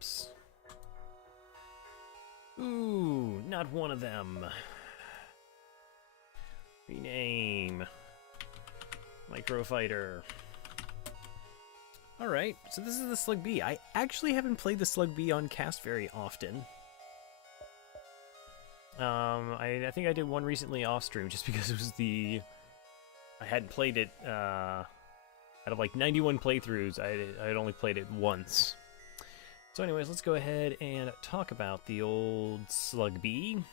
ships. Ooh, not one of them. Rename. Microfighter. Alright, so this is the Slug B. I actually haven't played the Slug B on cast very often. I think I did one recently off stream just because it was the... I hadn't played it, out of like 91 playthroughs, I had only played it once. So anyways, let's go ahead and talk about the old Slug B.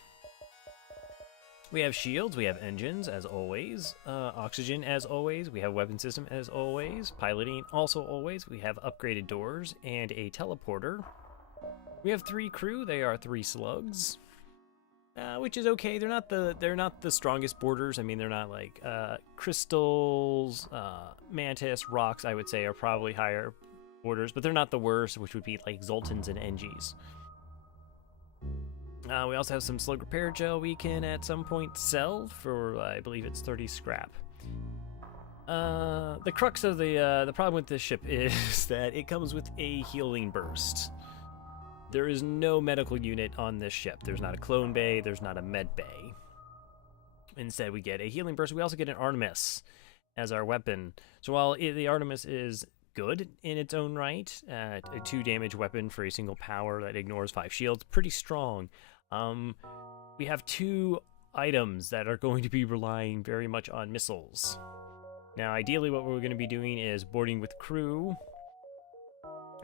We have shields, we have engines, as always, oxygen, as always, we have weapon system, as always, piloting, also always, we have upgraded doors, and a teleporter. We have 3 crew, they are 3 slugs, which is okay. They're not the strongest boarders. I mean, they're not like, crystals, mantis, rocks, I would say, are probably higher boarders, but they're not the worst, which would be like Zoltans and Engies. We also have some slug repair gel we can at some point sell for, I believe it's 30 scrap. The crux of the problem with this ship is that it comes with a healing burst. There is no medical unit on this ship. There's not a clone bay, there's not a med bay. Instead, we get a healing burst. We also get an Artemis as our weapon. So while the Artemis is good in its own right, a 2 damage weapon for a single power that ignores 5 shields, pretty strong. We have 2 items that are going to be relying very much on missiles. Now, ideally what we're going to be doing is boarding with crew,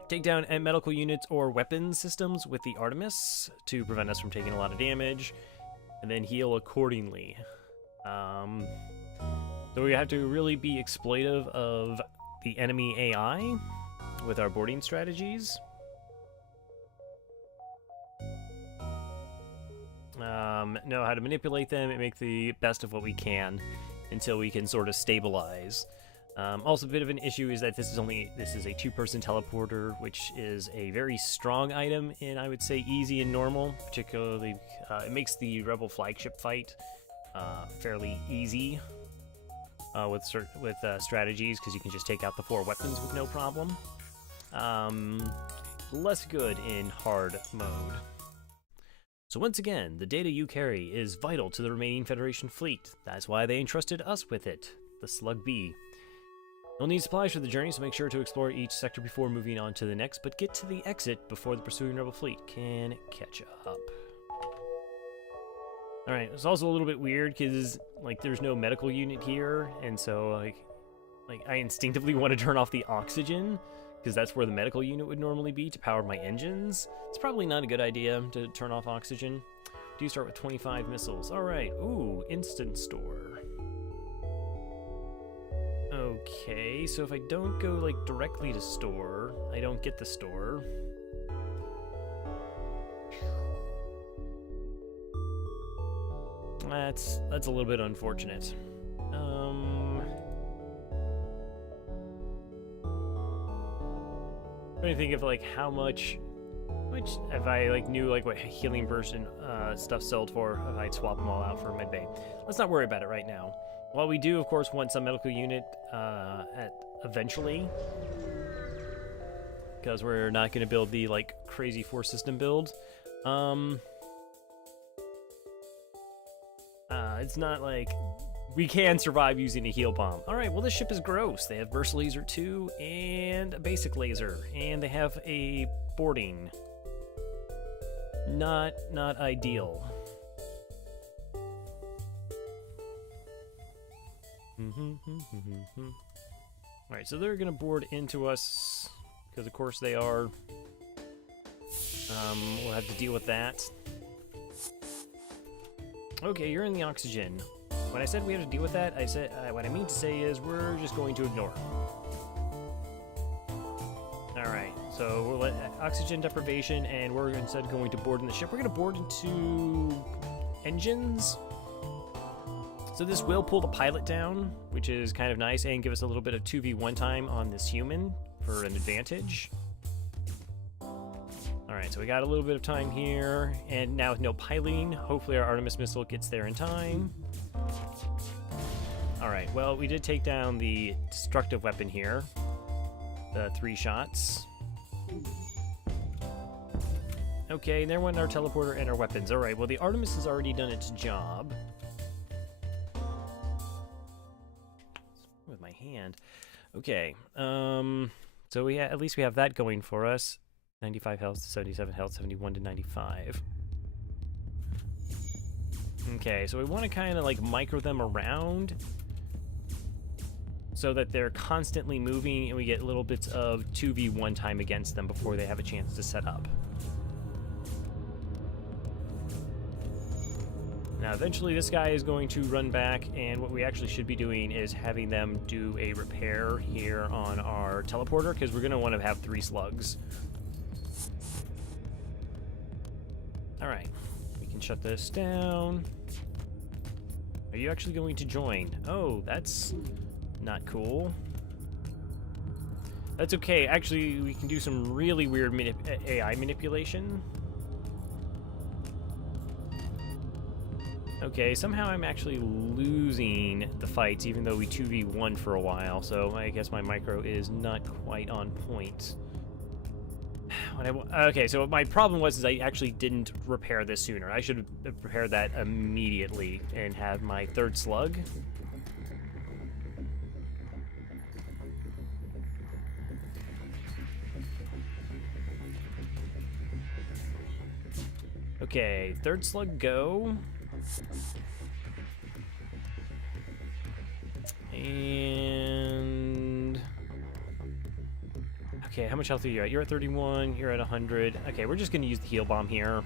take down medical units or weapon systems with the Artemis to prevent us from taking a lot of damage, and then heal accordingly. So we have to really be exploitive of the enemy AI with our boarding strategies. Know how to manipulate them and make the best of what we can until we can sort of stabilize. Also, a bit of an issue is that this is a 2-person teleporter, which is a very strong item in, I would say, easy and normal. Particularly, it makes the Rebel flagship fight fairly easy with strategies, because you can just take out the 4 weapons with no problem. Less good in hard mode. So once again, the data you carry is vital to the remaining Federation fleet. That's why they entrusted us with it, the Slug B. You'll need supplies for the journey, so make sure to explore each sector before moving on to the next, but get to the exit before the pursuing Rebel fleet can catch up. Alright, it's also a little bit weird because, like, there's no medical unit here, and so, like I instinctively want to turn off the oxygen, because that's where the medical unit would normally be to power my engines. It's probably not a good idea to turn off oxygen. Do start with 25 missiles. Alright, ooh, instant store. Okay, so if I don't go, like, directly to store, I don't get the store. That's a little bit unfortunate. I'm trying to think of like how much if I like knew like what healing burst and stuff sold for, if I'd swap them all out for a med bay. Let's not worry about it right now. While we do, of course, want some medical unit eventually, because we're not going to build the like crazy 4-system build. It's not like we can survive using a heal bomb. Alright, well this ship is gross. They have burst laser 2 and a basic laser, and they have a boarding. Not ideal. Alright, so they're gonna board into us, because of course they are. We'll have to deal with that. Okay, you're in the oxygen. When I said we had to deal with that, I said what I mean to say is we're just going to ignore it. Alright, so we'll let oxygen deprivation, and we're instead going to board in the ship. We're going to board into engines. So this will pull the pilot down, which is kind of nice, and give us a little bit of 2v1 time on this human for an advantage. Alright, so we got a little bit of time here, and now with no piloting, hopefully our Artemis missile gets there in time. Alright, well, we did take down the destructive weapon here. The 3 shots. Okay, there went our teleporter and our weapons. Alright, well the Artemis has already done its job. With my hand. Okay, so at least we have that going for us. 95 health to 77 health, 71 to 95. Okay, so we want to kind of like micro them around so that they're constantly moving and we get little bits of 2v1 time against them before they have a chance to set up. Now eventually this guy is going to run back, and what we actually should be doing is having them do a repair here on our teleporter, because we're going to want to have 3 slugs. Alright, we can shut this down. Are you actually going to join? Oh, that's not cool. That's okay. Actually, we can do some really weird AI manipulation. Okay, somehow I'm actually losing the fights, even though we 2v1 for a while, so I guess my micro is not quite on point. Okay, so my problem was I actually didn't repair this sooner. I should have prepared that immediately and have my 3rd slug. Okay, 3rd slug go. And okay, how much health are you at? You're at 31, you're at 100. Okay, we're just gonna use the heal bomb here.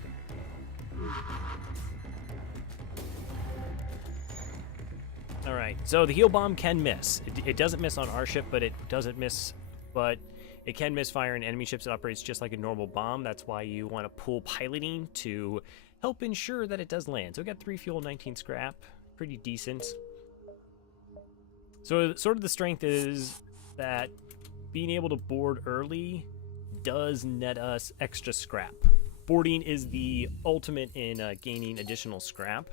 Alright, so the heal bomb can miss. It doesn't miss on our ship, but it doesn't miss, but it can misfire in enemy ships. It operates just like a normal bomb. That's why you want to pull piloting to help ensure that it does land. So we got 3 fuel, 19 scrap. Pretty decent. So sort of the strength is that being able to board early does net us extra scrap. Boarding is the ultimate in gaining additional scrap.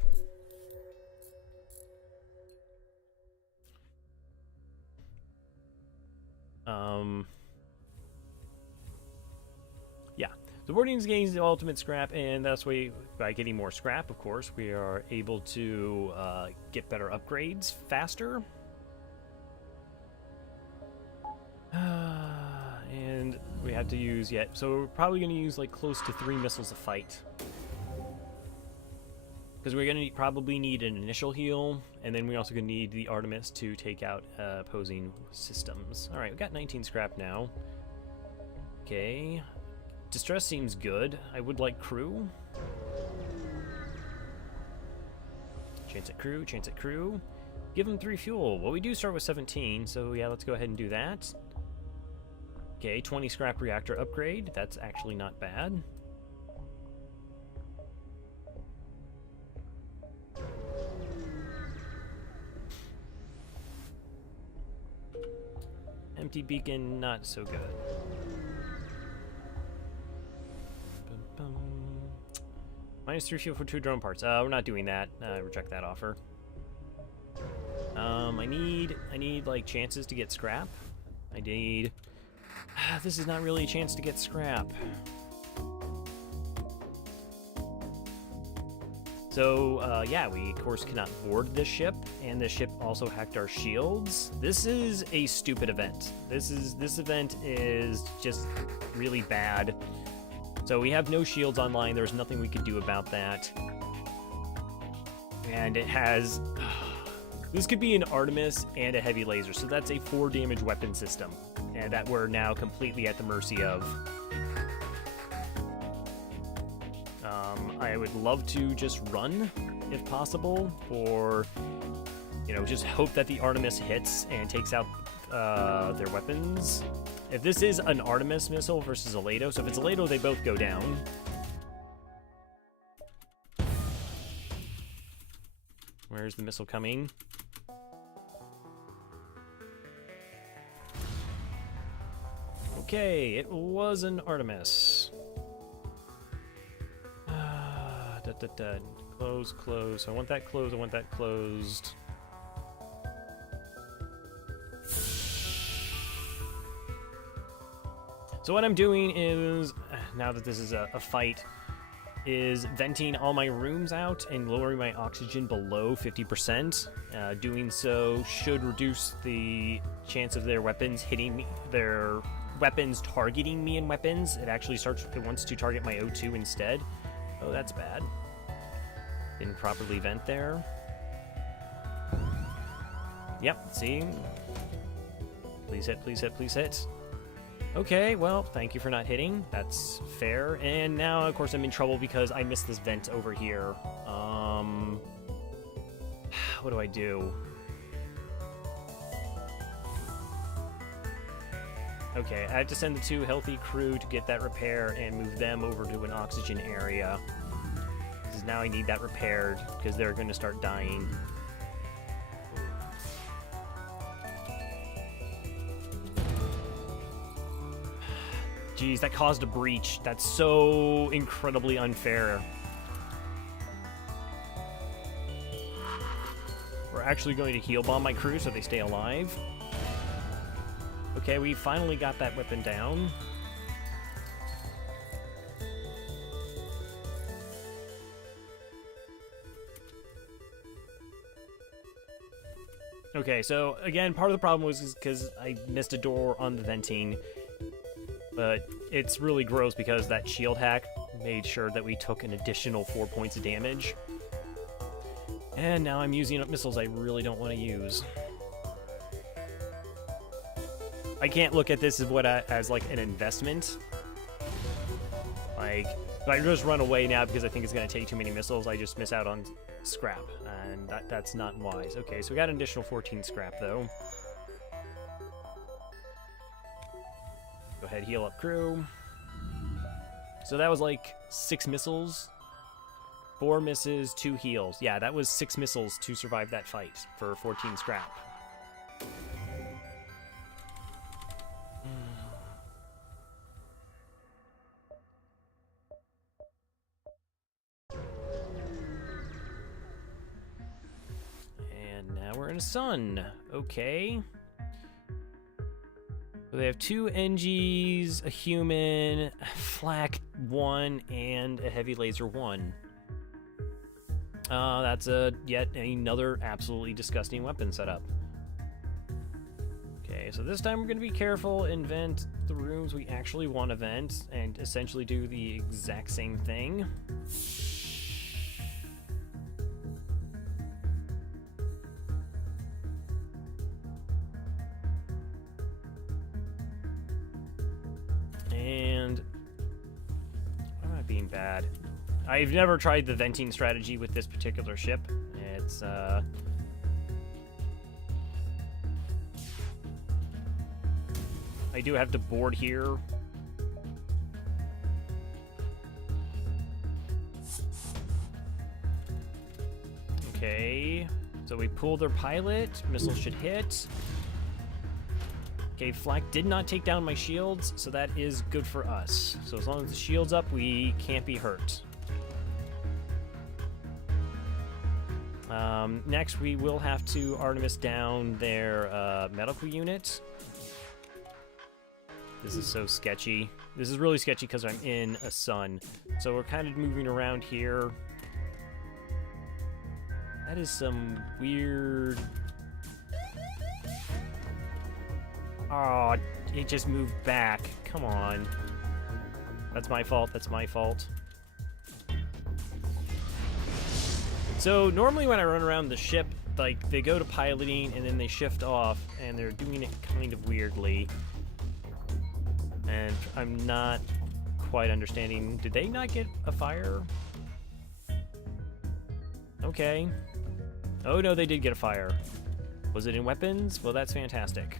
Yeah, so boarding is gaining the ultimate scrap, and that's why by getting more scrap, of course, we are able to get better upgrades faster. And we had to use so we're probably going to use like close to 3 missiles a fight, because we're going to probably need an initial heal, and then we're also going to need the Artemis to take out opposing systems. All right, we got 19 scrap now. Okay, distress seems good. I would like crew. Chance at crew, chance at crew. Give them 3 fuel. Well, we do start with 17, so yeah, let's go ahead and do that. Okay, 20 scrap reactor upgrade. That's actually not bad. Empty beacon, not so good. Minus 3 fuel for 2 drone parts. We're not doing that. Reject that offer. I need like chances to get scrap. I need. This is not really a chance to get scrap. So yeah, we of course cannot board this ship, and this ship also hacked our shields. This is a stupid event. This event is just really bad. So we have no shields online. There's nothing we could do about that. And it has. This could be an Artemis and a heavy laser, so that's a 4 damage weapon system, and that we're now completely at the mercy of. I would love to just run, if possible, or, you know, just hope that the Artemis hits and takes out their weapons. If this is an Artemis missile versus a Lato, so if it's a Lato, they both go down. Where's the missile coming? Okay, it was an Artemis. Close, close. I want that closed. I want that closed. So what I'm doing is now that this is a fight, is venting all my rooms out and lowering my oxygen below 50%. Doing so should reduce the chance of their weapons hitting me, their weapons targeting me in weapons. It actually wants to target my O2 instead. Oh, that's bad. Didn't properly vent there. Yep, see? Please hit, please hit, please hit. Okay, well, thank you for not hitting. That's fair. And now, of course, I'm in trouble because I missed this vent over here. What do I do? Okay, I have to send the 2 healthy crew to get that repair and move them over to an oxygen area. Because now I need that repaired, because they're going to start dying. Jeez, that caused a breach. That's so incredibly unfair. We're actually going to heal bomb my crew so they stay alive. Okay, we finally got that weapon down. Okay, so again, part of the problem was because I missed a door on the venting. But it's really gross because that shield hack made sure that we took an additional 4 points of damage. And now I'm using up missiles I really don't want to use. I can't look at this as like an investment. Like, if I just run away now because I think it's going to take too many missiles, I just miss out on scrap. And that's not wise. Okay, so we got an additional 14 scrap, though. Go ahead, heal up crew. So that was like 6 missiles. 4 misses, 2 heals. Yeah, that was 6 missiles to survive that fight for 14 scrap. And now we're in a sun. Okay. So they have 2 NGs, a human, a flak 1, and a heavy laser 1. That's yet another absolutely disgusting weapon setup. Okay, so this time we're going to be careful and vent the rooms we actually want to vent, and essentially do the exact same thing. And why am I being bad? I've never tried the venting strategy with this particular ship. It's I do have to board here. Okay, so we pull their pilot. Missile should hit. Okay, flak did not take down my shields, so that is good for us. So as long as the shield's up, we can't be hurt. Next, we will have to Artemis down their medical unit. This is so sketchy. This is really sketchy because I'm in a sun. So we're kind of moving around here. That is some weird... Oh, it just moved back. Come on. That's my fault. That's my fault. So normally when I run around the ship, like, they go to piloting and then they shift off, and they're doing it kind of weirdly. And I'm not quite understanding. Did they not get a fire? Okay. Oh no, they did get a fire. Was it in weapons? Well, that's fantastic.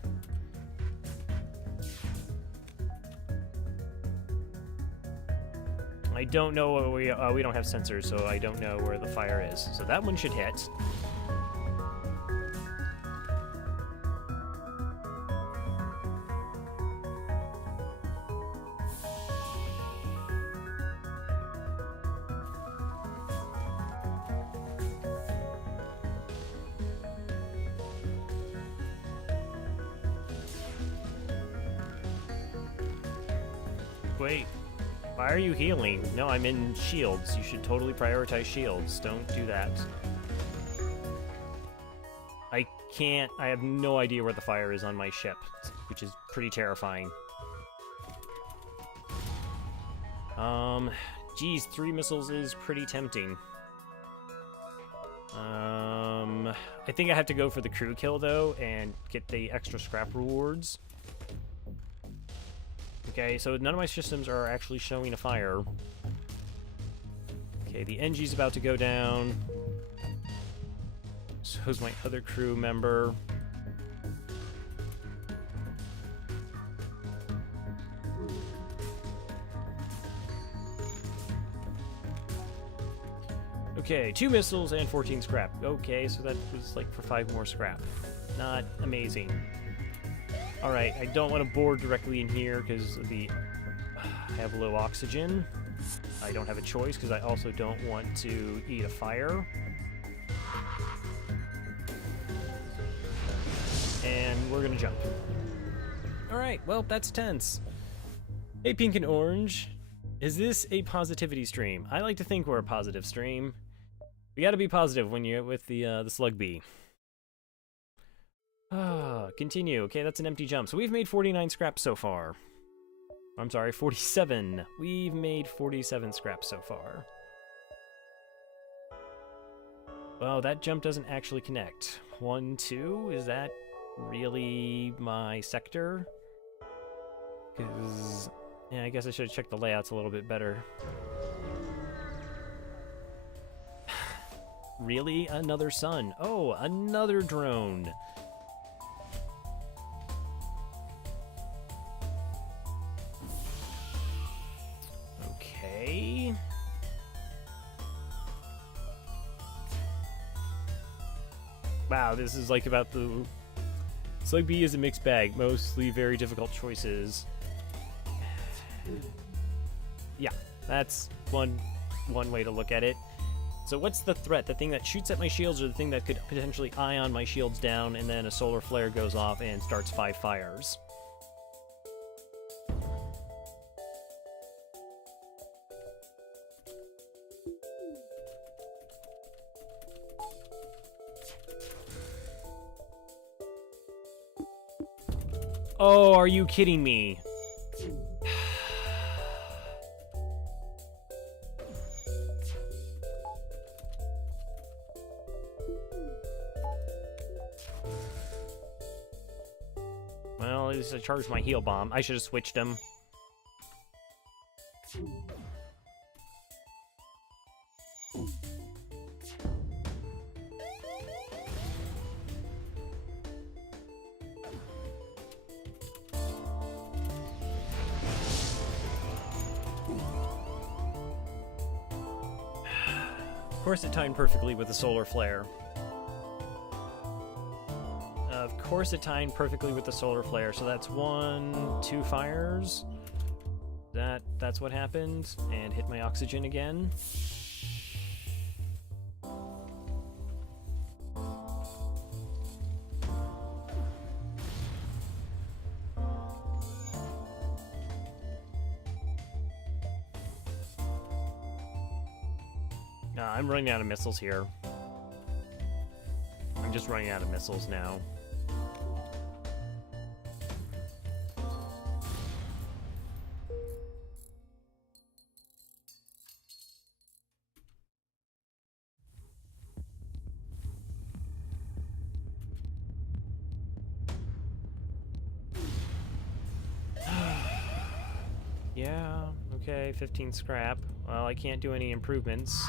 I don't know where we don't have sensors, so I don't know where the fire is. So that one should hit. Wait. Why are you healing? No, I'm in shields. You should totally prioritize shields. Don't do that. I can't... I have no idea where the fire is on my ship, which is pretty terrifying. Geez, 3 missiles is pretty tempting. I think I have to go for the crew kill, though, and get the extra scrap rewards. Okay, so none of my systems are actually showing a fire. Okay, the NG's about to go down. So's my other crew member. Okay, 2 missiles and 14 scrap. Okay, so that was like for 5 more scrap. Not amazing. Alright, I don't want to board directly in here because I have low oxygen. I don't have a choice because I also don't want to eat a fire. And we're gonna jump. Alright, well, that's tense. Hey, Pink and Orange. Is this a positivity stream? I like to think we're a positive stream. We gotta be positive when you're with the Slug Bee. Continue. Okay, that's an empty jump. So we've made 49 scraps so far. I'm sorry, 47. We've made 47 scraps so far. Well, that jump doesn't actually connect. 1, 2, is that really my sector? Because, yeah, I guess I should have checked the layouts a little bit better. Really? Another sun. Oh, another drone. Okay. Wow, this is like about the... Slug B is a mixed bag, mostly very difficult choices. Yeah, that's one way to look at it. So what's the threat? The thing that shoots at my shields or the thing that could potentially ion my shields down and then a solar flare goes off and starts 5 fires? Oh, are you kidding me? Well, at least I charged my heal bomb. I should have switched him. Of course it timed perfectly with the solar flare. Of course it timed perfectly with the solar flare, so that's 1, 2 fires. That's what happened, and hit my oxygen again. I'm running out of missiles here. I'm just running out of missiles now. Yeah, okay, 15 scrap. Well, I can't do any improvements.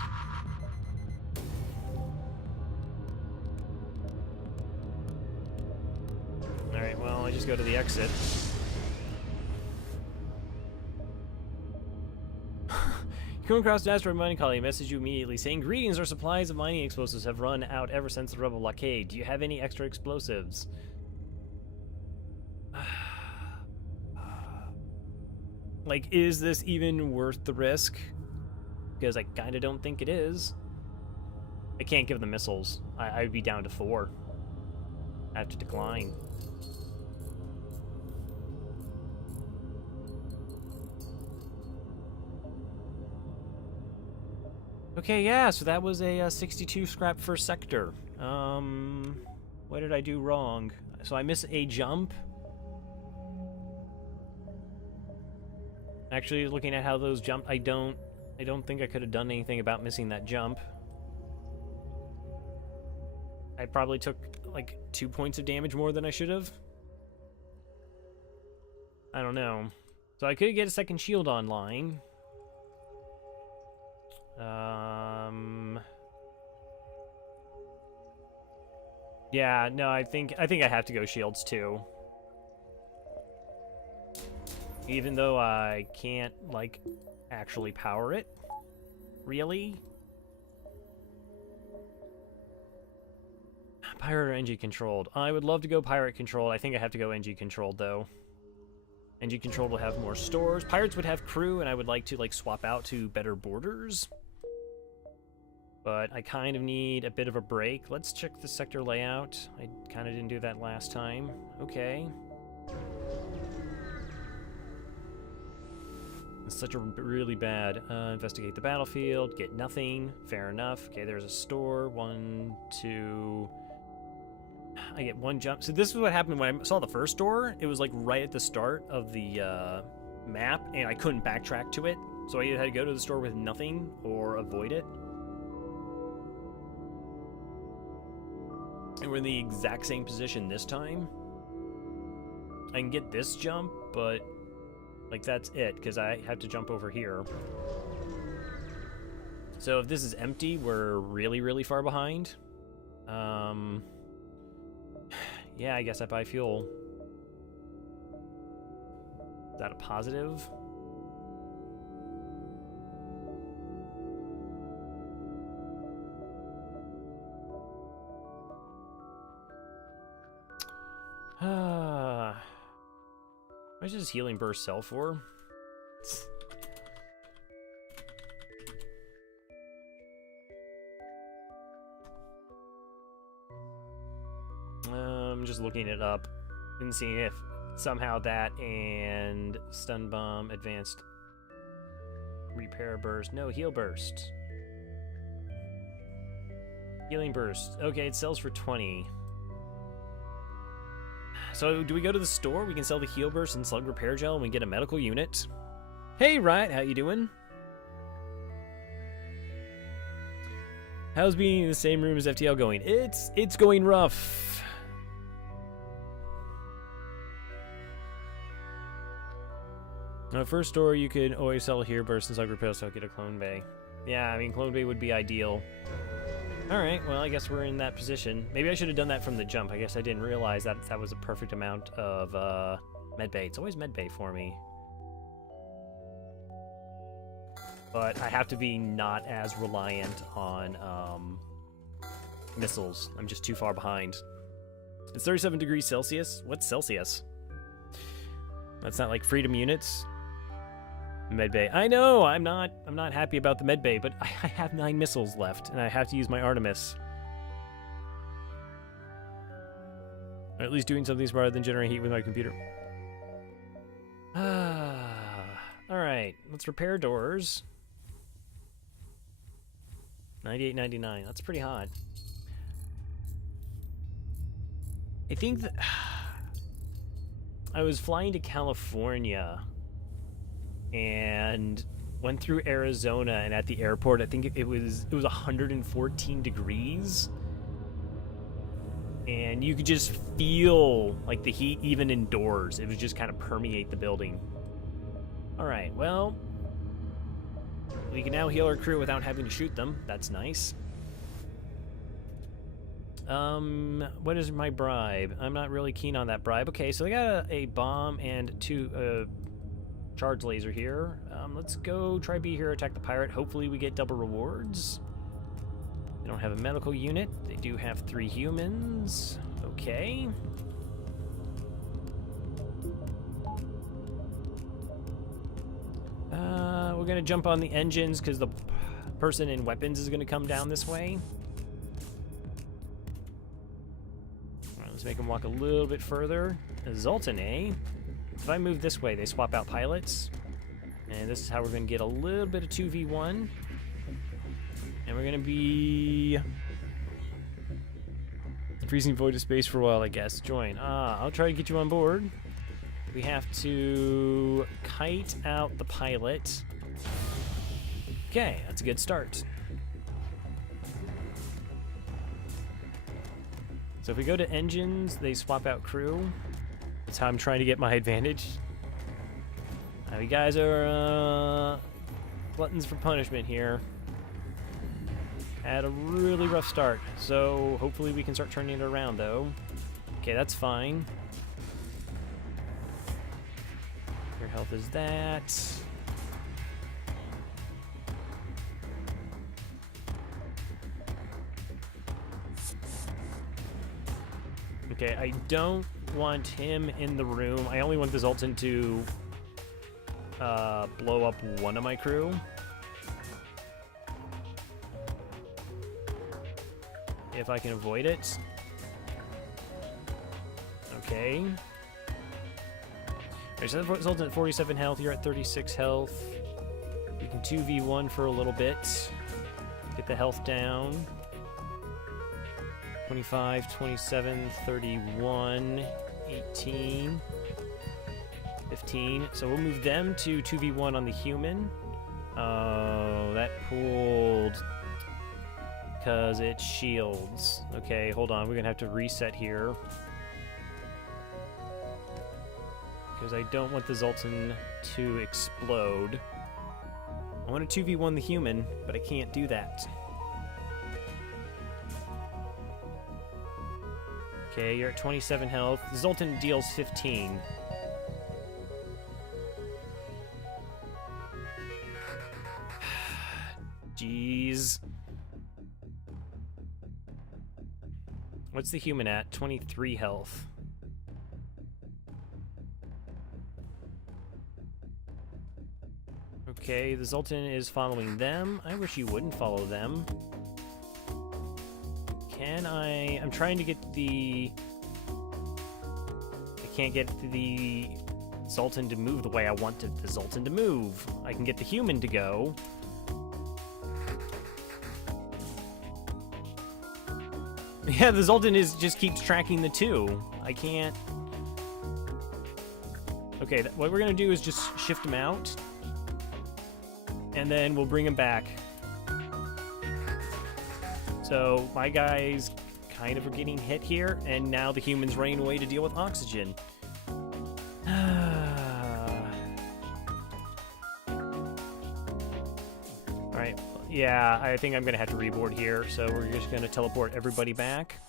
Alright, well, I just go to the exit. You come across an asteroid mining colony, message you immediately saying, "Greetings, our supplies of mining explosives have run out ever since the rebel blockade. Do you have any extra explosives?" Like, is this even worth the risk? Because I kinda don't think it is. I can't give them missiles. I'd be down to 4. I have to decline. Okay, yeah, so that was a 62 scrap first sector. What did I do wrong? So I miss a jump. Actually, looking at how those jumped, I don't think I could have done anything about missing that jump. I probably took like 2 points of damage more than I should have. I don't know. So I could get a second shield online. Yeah, no, I think I have to go shields too. Even though I can't, like, actually power it. Really? Pirate or NG controlled? I would love to go pirate controlled. I think I have to go NG controlled, though. NG controlled will have more stores. Pirates would have crew, and I would like to, like, swap out to better borders. But I kind of need a bit of a break. Let's check the sector layout. I kind of didn't do that last time. Okay. It's such a really bad. Investigate the battlefield. Get nothing. Fair enough. Okay, there's a store. 1, 2. I get 1 jump. So this is what happened when I saw the first door. It was like right at the start of the map, and I couldn't backtrack to it. So I either had to go to the store with nothing or avoid it. And we're in the exact same position this time. I can get this jump, but like that's it, because I have to jump over here. So if this is empty, we're really, really far behind. Yeah, I guess I buy fuel. Is that a positive? How much does healing burst sell for? I'm just looking it up and seeing if somehow that and stun bomb, advanced repair burst, no, heal burst. Healing burst. Okay, it sells for 20. So do we go to the store? We can sell the heal burst and slug repair gel and we get a medical unit. Hey, Riot, how you doing? How's being in the same room as FTL going? It's going rough. First store, you could always sell a heal burst and slug repair, so I'll get a clone bay. Yeah, I mean, clone bay would be ideal. Alright, well, I guess we're in that position. Maybe I should have done that from the jump. I guess I didn't realize that that was a perfect amount of medbay. It's always medbay for me. But I have to be not as reliant on missiles. I'm just too far behind. It's 37 degrees Celsius? What's Celsius? That's not like freedom units? Medbay. I know, I'm not happy about the medbay, but I have 9 missiles left, and I have to use my Artemis. Or at least doing something smarter than generate heat with my computer. Alright, let's repair doors. 98.99, that's pretty hot. I think that I was flying to California and went through Arizona, and at the airport I think it was 114 degrees, and you could just feel like the heat even indoors. It was just kind of permeate the building. All right, well, we can now heal our crew without having to shoot them. That's nice. What is my bribe? I'm not really keen on that bribe. Okay, so they got a bomb and 2 charge laser here. Let's go try be here, attack the pirate. Hopefully we get double rewards. They don't have a medical unit. They do have 3 humans. Okay. We're gonna jump on the engines because the person in weapons is gonna come down this way. All right, let's make them walk a little bit further. Zoltan, eh? If I move this way, they swap out pilots. And this is how we're going to get a little bit of 2v1. And we're gonna be freezing void of space for a while, I guess. Join. I'll try to get you on board. We have to kite out the pilot. Okay, that's a good start. So if we go to engines, they swap out crew. That's how I'm trying to get my advantage. Now you guys are gluttons for punishment here. Had a really rough start, so hopefully we can start turning it around though. Okay, that's fine. Your health is that. Okay, I don't want him in the room. I only want the Zoltan to blow up one of my crew. If I can avoid it. Okay. Alright, so that Zoltan at 47 health, you're at 36 health. We can 2v1 for a little bit. Get the health down. 25, 27, 31, 18, 15. So we'll move them to 2v1 on the human. Oh, that pulled because it shields. Okay, hold on. We're going to have to reset here. Because I don't want the Zoltan to explode. I want to 2v1 the human, but I can't do that. Okay, you're at 27 health. The Zoltan deals 15. Jeez. What's the human at? 23 health. Okay, the Zoltan is following them. I wish you wouldn't follow them. Can I... I'm trying to get the... I can't get the Zoltan to move the way I want the Zoltan to move. I can get the human to go. Yeah, the Zoltan just keeps tracking the two. I can't... Okay, what we're gonna do is just shift him out. And then we'll bring him back. So my guys kind of are getting hit here, and now the human's running away to deal with oxygen. Alright, yeah, I think I'm going to have to reboard here, so we're just going to teleport everybody back.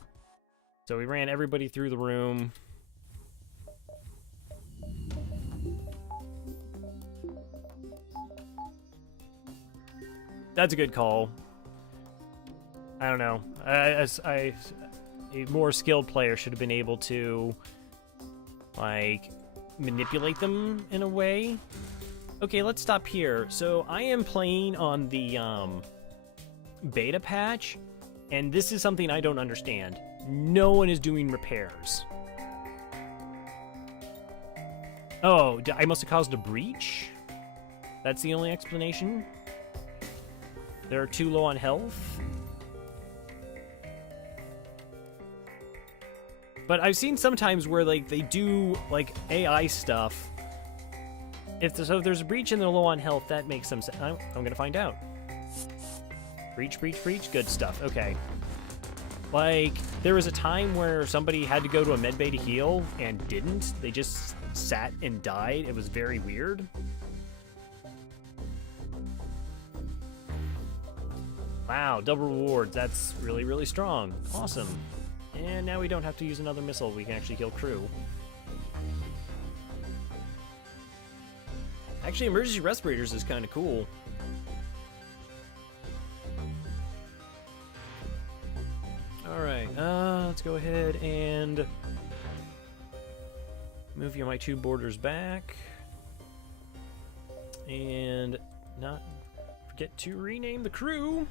So we ran everybody through the room. That's a good call. I don't know. A more skilled player should have been able to, like, manipulate them in a way. Okay, let's stop here. So I am playing on the beta patch, and this is something I don't understand. No one is doing repairs. Oh, I must have caused a breach? That's the only explanation? There are too low on health? But I've seen sometimes where, like, they do, like, AI stuff. If there's a breach and they're low on health, that makes some sense. I'm gonna find out. Breach, breach, breach. Good stuff. Okay. Like, there was a time where somebody had to go to a medbay to heal and didn't. They just sat and died. It was very weird. Wow, double rewards. That's really, really strong. Awesome. And now we don't have to use another missile. We can actually kill crew. Actually, emergency respirators is kind of cool. Alright, let's go ahead and move my two borders back. And not forget to rename the crew.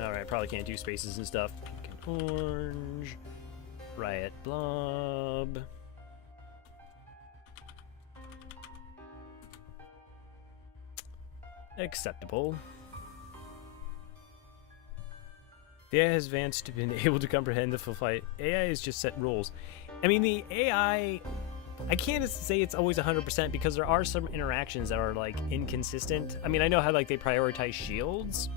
Alright, probably can't do spaces and stuff. Pink and orange. Riot blob. Acceptable. The AI has advanced to been able to comprehend the full fight. AI is just set rules. I mean, the AI, I can't say it's always 100% because there are some interactions that are like inconsistent. I mean, I know how like they prioritize shields,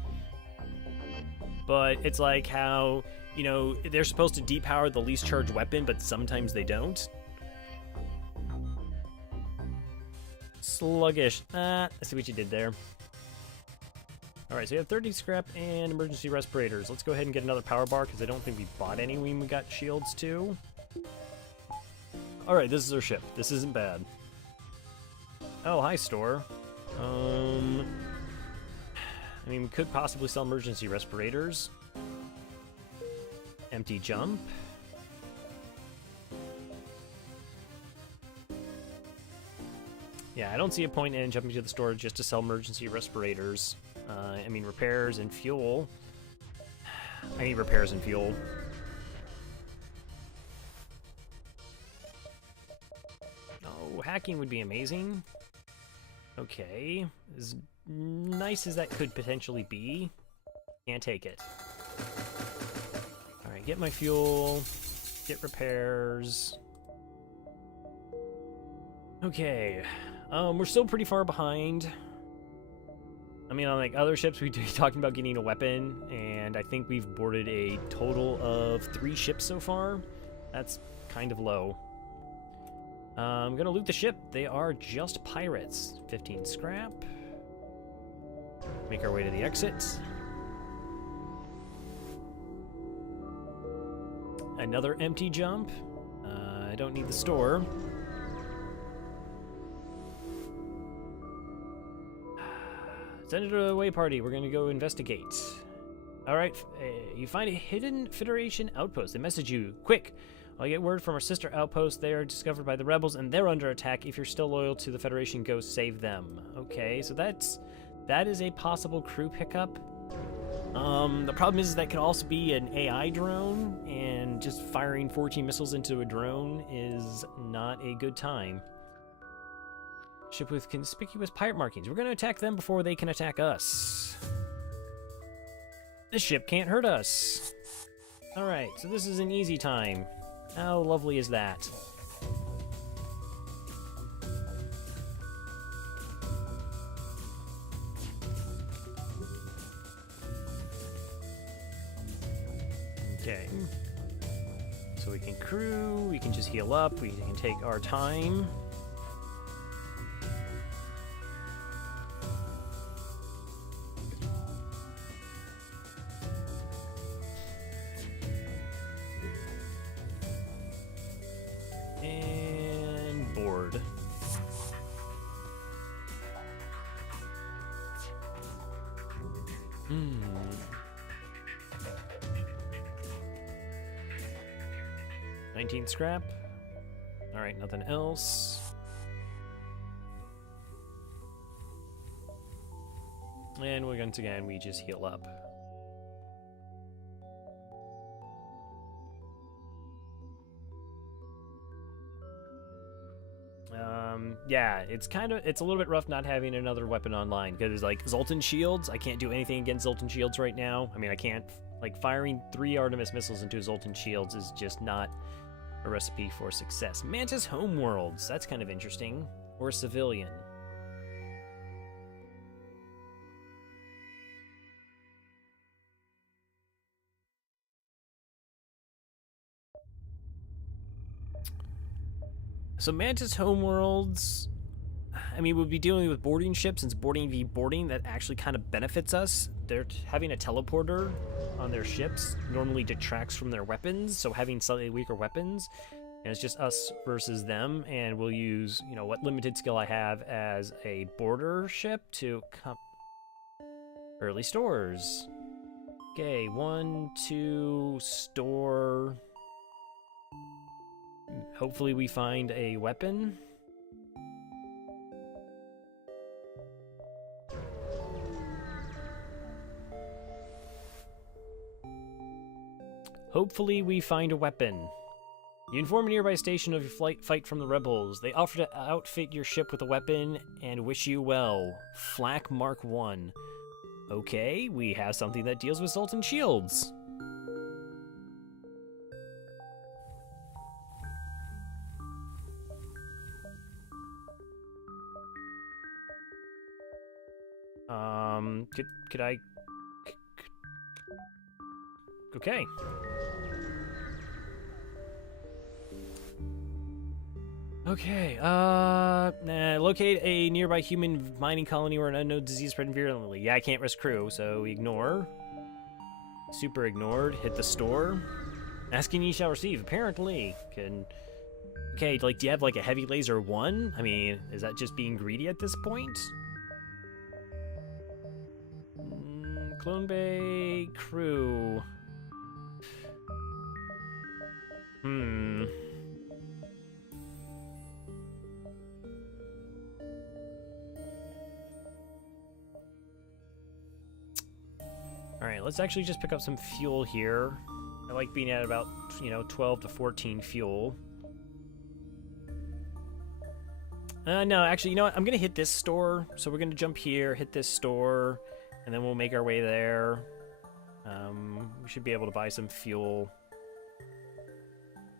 but it's like how, you know, they're supposed to depower the least charged weapon, but sometimes they don't. Sluggish. I see what you did there. Alright, so we have 30 scrap and emergency respirators. Let's go ahead and get another power bar, because I don't think we bought any when we got shields, too. Alright, this is our ship. This isn't bad. Oh, hi, store. I mean, we could possibly sell emergency respirators. Empty jump. Yeah, I don't see a point in jumping to the store just to sell emergency respirators. I mean, repairs and fuel. I need repairs and fuel. Oh, hacking would be amazing. Okay. As nice as that could potentially be, can't take it. Alright, get my fuel. Get repairs. Okay. We're still pretty far behind. I mean, on like other ships, we've been talking about getting a weapon, and I think we've boarded a total of 3 ships so far. That's kind of low. I'm gonna loot the ship. They are just pirates. 15 scrap. Make our way to the exit. Another empty jump. I don't need the store. Send it to the away party. We're gonna go investigate. Alright, you find a hidden Federation outpost. They message you. Quick! I'll get word from our sister outpost. They are discovered by the rebels and they're under attack. If you're still loyal to the Federation, go save them. Okay, so that is a possible crew pickup. The problem is that could also be an AI drone, and just firing 14 missiles into a drone is not a good time. Ship with conspicuous pirate markings. We're going to attack them before they can attack us. This ship can't hurt us. Alright, so this is an easy time. How lovely is that? Okay. So we can crew, we can just heal up, we can take our time. And board. Hmm. 19 scrap. Alright, nothing else. And once again, we just heal up. Yeah, it's a little bit rough not having another weapon online, because like Zoltan shields, I can't do anything against Zoltan shields right now. I mean, I can't, like, firing 3 Artemis missiles into Zoltan shields is just not a recipe for success. Mantis homeworlds, that's kind of interesting. Or civilian. So Mantis homeworlds, I mean, we'll be dealing with boarding ships, and it's boarding v boarding that actually kind of benefits us. They're having a teleporter on their ships normally detracts from their weapons, so having slightly weaker weapons, and it's just us versus them, and we'll use, you know, what limited skill I have as a boarder ship to come. Early stores. Okay, 1, 2, store. Hopefully we find a weapon. Hopefully we find a weapon. You inform a nearby station of your fight from the rebels. They offer to outfit your ship with a weapon and wish you well. Flak Mark 1. Okay, we have something that deals with Zoltan shields. Could I... Okay. Okay, locate a nearby human mining colony where an unknown disease spreading virulently. Yeah, I can't risk crew, so ignore. Super ignored. Hit the store. Asking ye shall receive. Apparently. Okay, like, do you have, like, a heavy laser 1? I mean, is that just being greedy at this point? Clone Bay crew. Alright, let's actually just pick up some fuel here. I like being at about, 12 to 14 fuel. No, actually, you know what? I'm going to hit this store. So we're going to jump here, hit this store, and then we'll make our way there. We should be able to buy some fuel.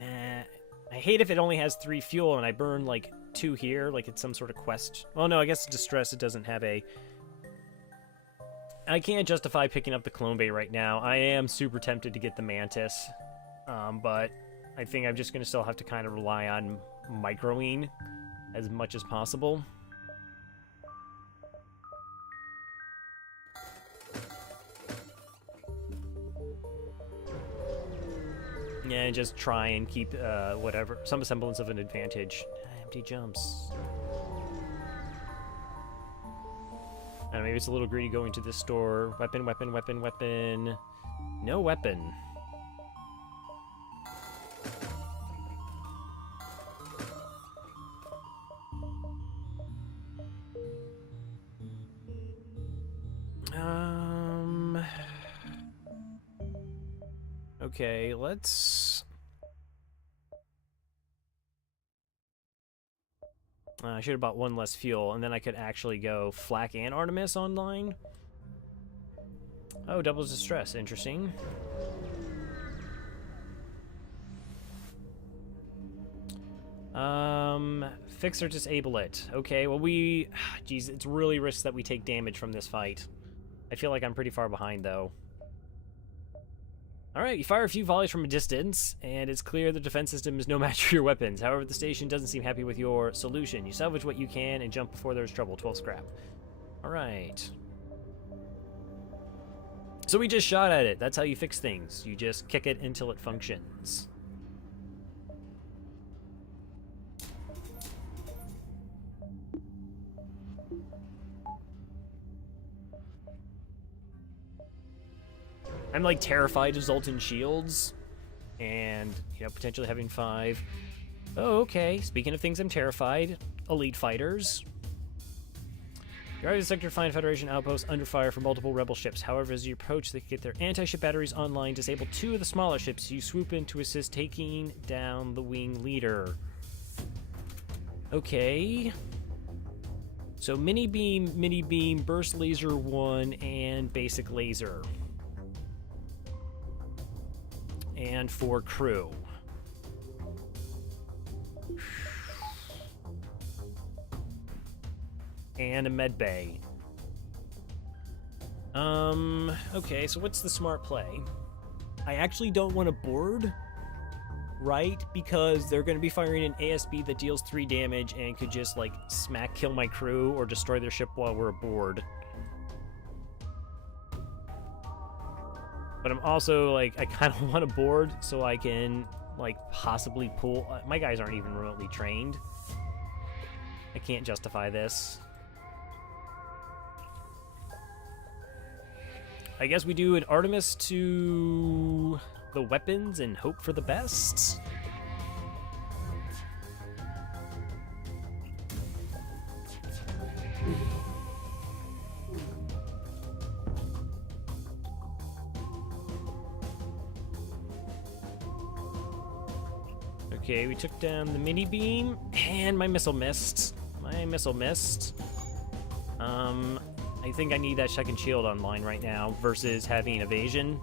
I hate if it only has 3 fuel and I burn, like, 2 here, like it's some sort of quest. Well, no, I guess Distress, it doesn't have a... I can't justify picking up the Clone Bay right now. I am super tempted to get the Mantis, but I think I'm just going to still have to kind of rely on microing as much as possible. Yeah, and just try and keep whatever, some semblance of an advantage. Empty jumps. I don't know, maybe it's a little greedy going to this store. Weapon, weapon, weapon, weapon. No weapon. Okay, let's... I should have bought 1 less fuel, and then I could actually go Flak and Artemis online. Oh, doubles distress. Interesting. Fix or disable it. Okay, well we... Geez, it's really risks that we take damage from this fight. I feel like I'm pretty far behind, though. Alright, you fire a few volleys from a distance, and it's clear the defense system is no match for your weapons. However, the station doesn't seem happy with your solution. You salvage what you can and jump before there's trouble. 12 scrap. Alright. So we just shot at it. That's how you fix things. You just kick it until it functions. I'm like terrified of Zoltan shields and, potentially having 5. Oh, okay. Speaking of things I'm terrified, elite fighters. You arrive at the sector to find Federation outposts under fire from multiple rebel ships. However, as you approach, they get their anti-ship batteries online, disable 2 of the smaller ships. You swoop in to assist taking down the wing leader. Okay. So mini beam, burst laser 1, and basic laser. And 4 crew. And a med bay. Okay, so what's the smart play? I actually don't want to board, right? Because they're going to be firing an ASB that deals 3 damage and could just, like, smack kill my crew or destroy their ship while we're aboard. But I'm also, like, I kind of want to board so I can, like, possibly pull... my guys aren't even remotely trained. I can't justify this. I guess we do an Artemis to the weapons and hope for the best. Okay, we took down the mini beam, and my missile missed. I think I need that second shield online right now versus having evasion.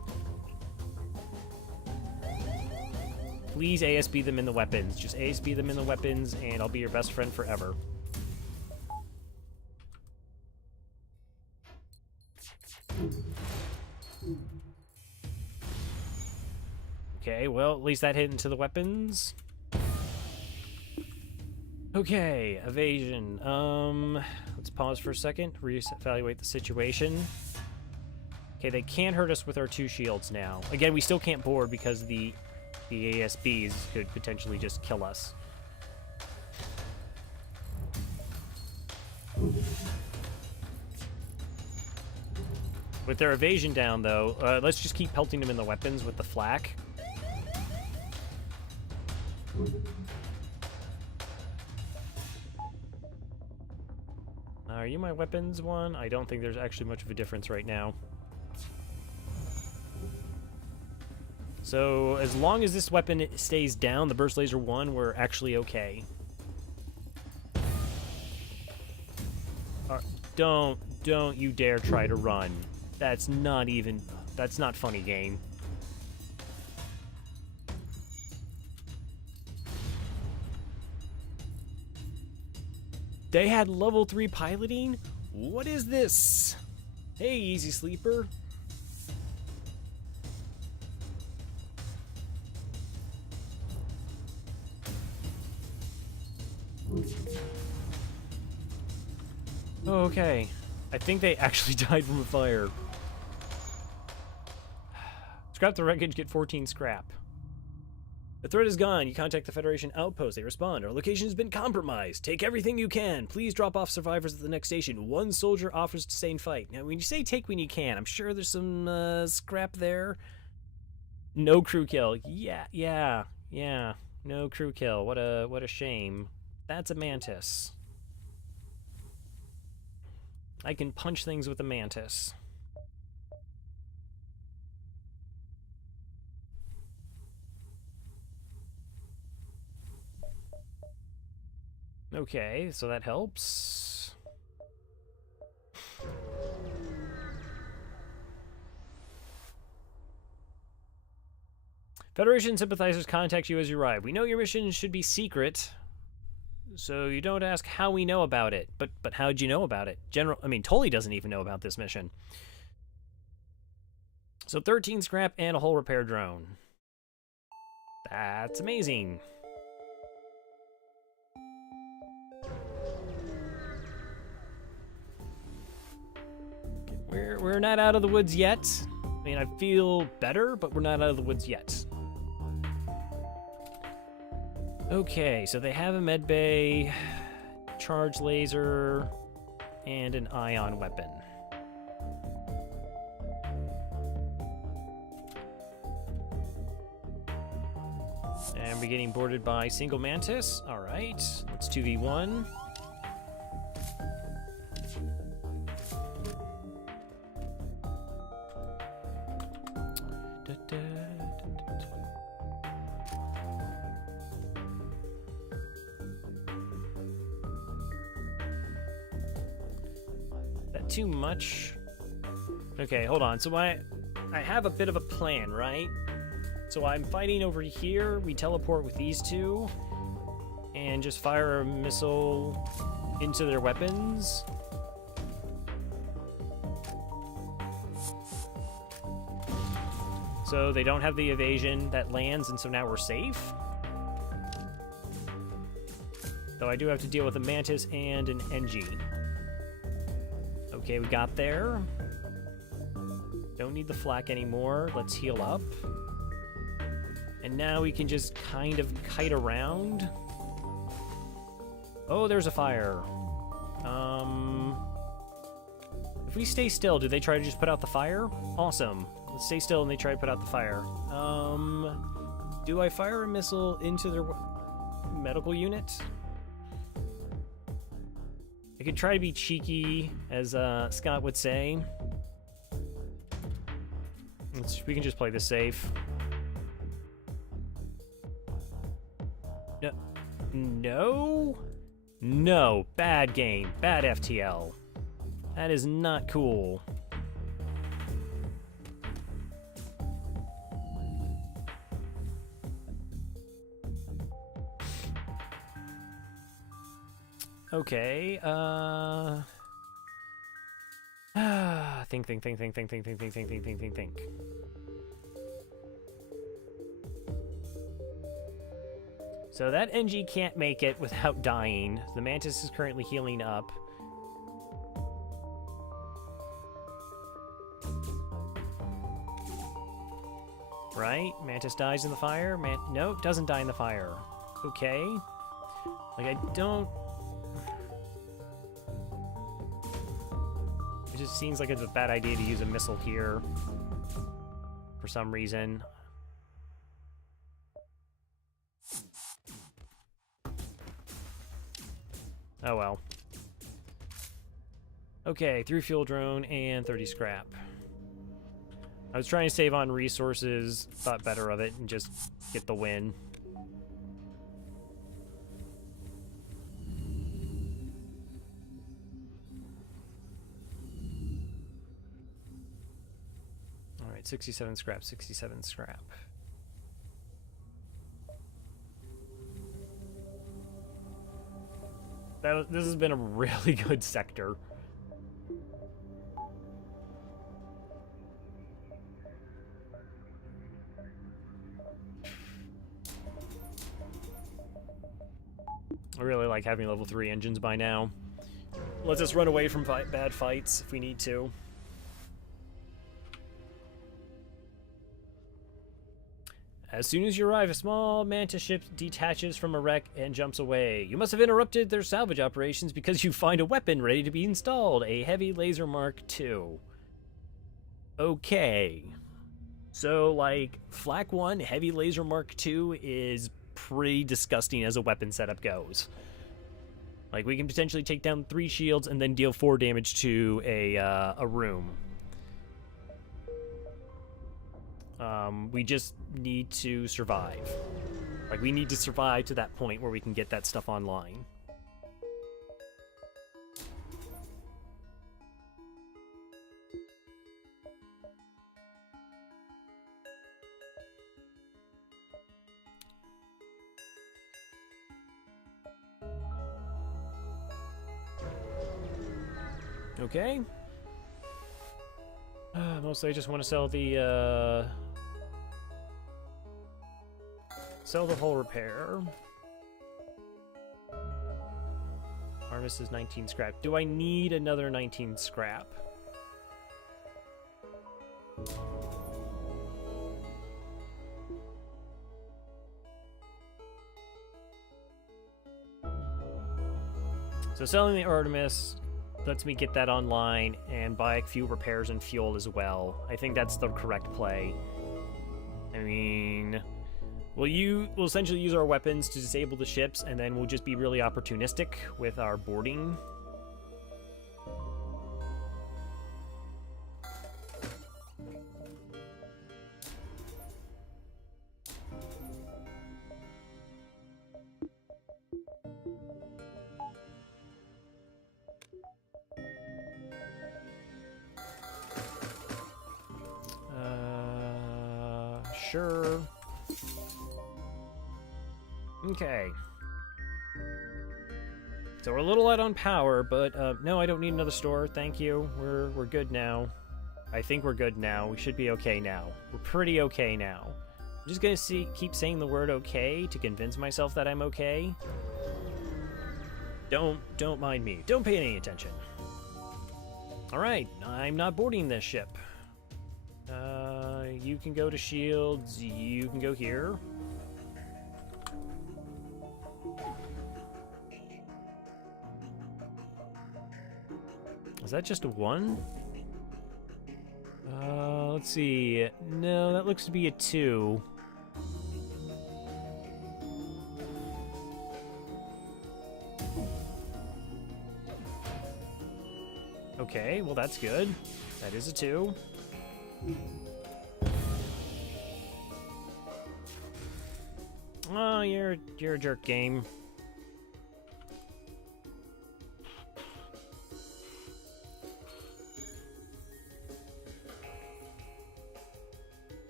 Please ASB them in the weapons. Just ASB them in the weapons, and I'll be your best friend forever. Okay, well, at least that hit into the weapons. Okay, evasion. Let's pause for a second, reevaluate the situation. Okay, they can't hurt us with our 2 shields now. Again, we still can't board because the ASBs could potentially just kill us. With their evasion down, though, let's just keep pelting them in the weapons with the flak. Are you my weapons one? I don't think there's actually much of a difference right now. So, as long as this weapon stays down, the Burst Laser 1, we're actually okay. Don't you dare try to run. That's not funny, game. They had level 3 piloting? What is this? Hey, Easy Sleeper. Oh, okay. I think they actually died from a fire. Scrap the wreckage, get 14 scrap. The threat is gone. You contact the Federation outpost. They respond. Our location has been compromised. Take everything you can. Please drop off survivors at the next station. 1 soldier offers to stay and fight. Now, when you say take when you can, I'm sure there's some scrap there. No crew kill. Yeah. No crew kill. What a shame. That's a mantis. I can punch things with a mantis. Okay, so that helps. Federation sympathizers contact you as you arrive. We know your mission should be secret, so you don't ask how we know about it. But how'd you know about it? Tully doesn't even know about this mission. So 13 scrap and a whole repair drone. That's amazing. We're not out of the woods yet. I mean, I feel better, but we're not out of the woods yet. Okay, so they have a med bay, charge laser, and an ion weapon. And we're getting boarded by single mantis. All right, let's 2v1. Too much. Okay, hold on. So I have a bit of a plan, right? So I'm fighting over here. We teleport with these two and just fire a missile into their weapons. So they don't have the evasion that lands, and so now we're safe. Though I do have to deal with a mantis and an NG. Okay, we got there. Don't need the flak anymore. Let's heal up. And now we can just kind of kite around. Oh, there's a fire. If we stay still, do they try to just put out the fire? Awesome. Let's stay still and they try to put out the fire. Do I fire a missile into their medical unit? I could try to be cheeky, as Scott would say. We can just play this safe. No? No. Bad game. Bad FTL. That is not cool. Okay, think. So that NG can't make it without dying. The Mantis is currently healing up. Right? Mantis dies in the fire? Nope, doesn't die in the fire. Okay. Like, I don't... It just seems like it's a bad idea to use a missile here. For some reason. Oh well. Okay, 3 fuel drone and 30 scrap. I was trying to save on resources, thought better of it, and just get the win. Alright, 67 scrap, 67 scrap. This has been a really good sector. I really like having level 3 engines by now. Lets us run away from bad fights if we need to. As soon as you arrive, a small Mantis ship detaches from a wreck and jumps away. You must have interrupted their salvage operations because you find a weapon ready to be installed, a heavy laser Mark II. Okay. So, like, Flak 1 heavy laser Mark II is pretty disgusting as a weapon setup goes. Like, we can potentially take down 3 shields and then deal 4 damage to a room. We just need to survive. Like, we need to survive to that point where we can get that stuff online. Okay. Mostly I just want to sell the, sell the hull repair. Harness is 19 scrap. Do I need another 19 scrap? So selling the Artemis lets me get that online and buy a few repairs and fuel as well. I think that's the correct play. I mean, we'll essentially use our weapons to disable the ships, and then we'll just be really opportunistic with our boarding. Sure. Okay. So we're a little light on power, but no, I don't need another store. Thank you. We're good now. I think we're good now. We should be okay now. We're pretty okay now. I'm just gonna keep saying the word okay to convince myself that I'm okay. Don't mind me. Don't pay any attention. All right, I'm not boarding this ship. You can go to shields. You can go here. Is that just a 1? Let's see. No, that looks to be a 2. Okay, well that's good. That is a 2. Oh, you're a jerk game.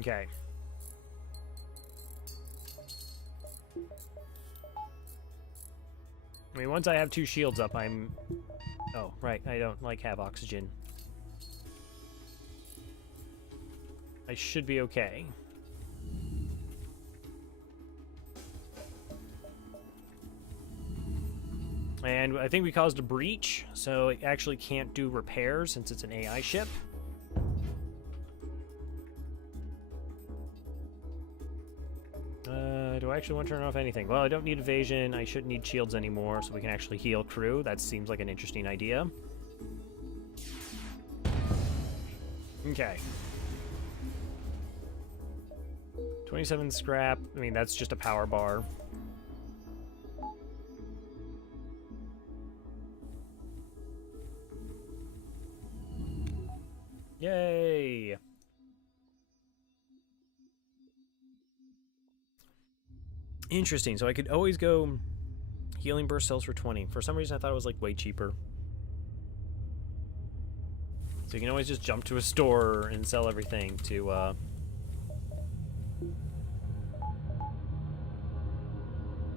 Okay. I mean, once I have 2 shields up, I'm... Oh, right, I don't, like, have oxygen. I should be okay. And I think we caused a breach, so it actually can't do repairs since it's an AI ship. Do I actually want to turn off anything? Well, I don't need evasion. I shouldn't need shields anymore, so we can actually heal crew. That seems like an interesting idea. Okay. 27 scrap. I mean, that's just a power bar. Yay! Interesting. So I could always go healing burst cells for 20. For some reason, I thought it was like way cheaper. So you can always just jump to a store and sell everything to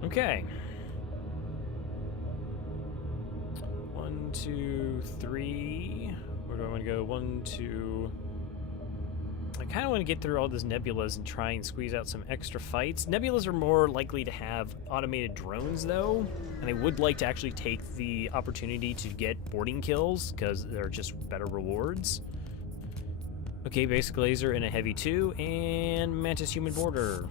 Okay. 1, 2, 3. Where do I want to go? 1, 2. I kind of want to get through all these nebulas and try and squeeze out some extra fights. Nebulas are more likely to have automated drones, though, and I would like to actually take the opportunity to get boarding kills, because they're just better rewards. Okay, basic laser and a heavy 2, and Mantis human boarder.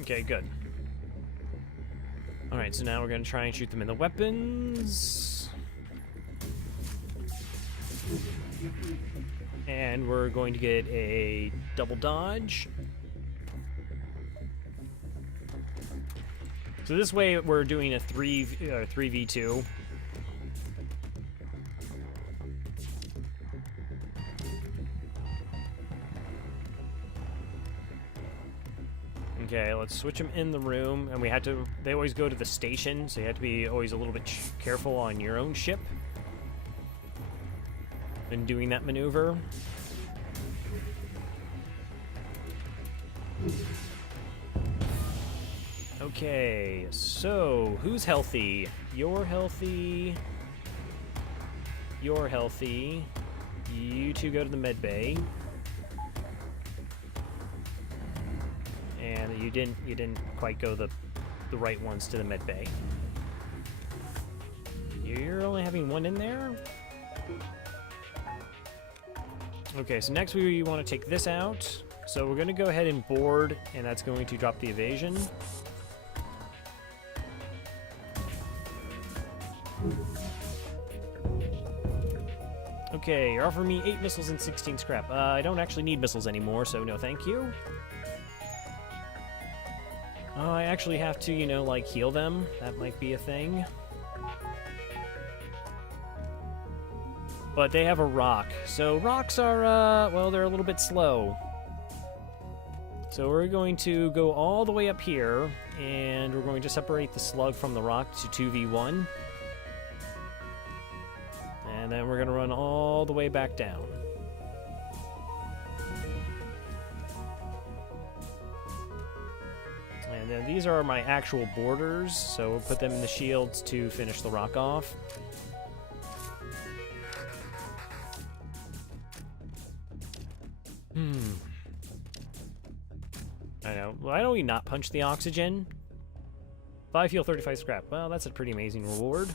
Okay, good. Alright, so now we're going to try and shoot them in the weapons. And we're going to get a double dodge. So this way we're doing a 3v2. Okay, let's switch them in the room, and we had to, they always go to the station, so you have to be always a little bit careful on your own ship when doing that maneuver. Okay, so who's healthy? You're healthy. You're healthy. You two go to the med bay. And you didn't quite go the right ones to the med bay. You're only having one in there? Okay, so next we want to take this out. So we're going to go ahead and board, and that's going to drop the evasion. Okay, you're offering me 8 missiles and 16 scrap. I don't actually need missiles anymore, so no thank you. I actually have to, you know, like, heal them. That might be a thing. But they have a rock. So rocks are, well, they're a little bit slow. So we're going to go all the way up here, and we're going to separate the slug from the rock to 2v1. And then we're going to run all the way back down. And then these are my actual borders, so we'll put them in the shields to finish the rock off. I know. Why don't we not punch the oxygen? 5 fuel, 35 scrap. Well, that's a pretty amazing reward.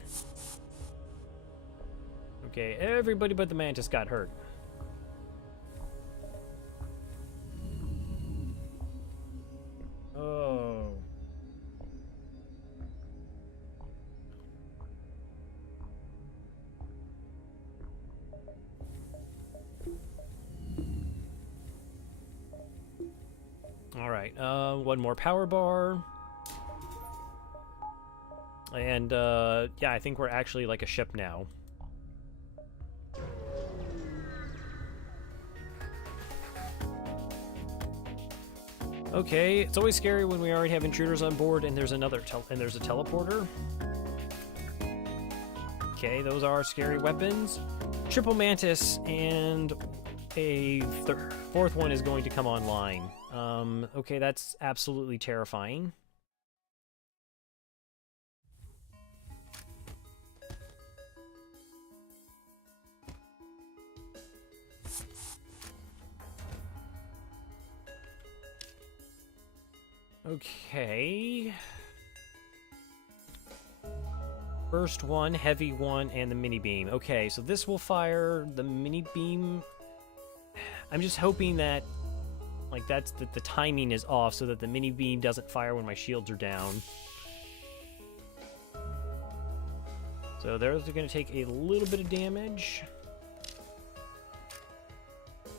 Okay, everybody but the Mantis got hurt. Oh. All right, one more power bar. And, yeah, I think we're actually like a ship now. Okay, it's always scary when we already have intruders on board and there's another there's a teleporter. Okay, those are scary weapons. Triple Mantis and a fourth one is going to come online. Okay, that's absolutely terrifying. Okay. First one, heavy one, and the mini beam. Okay, so this will fire the mini beam. I'm just hoping that, like, that the timing is off so that the mini beam doesn't fire when my shields are down. So they're going to take a little bit of damage.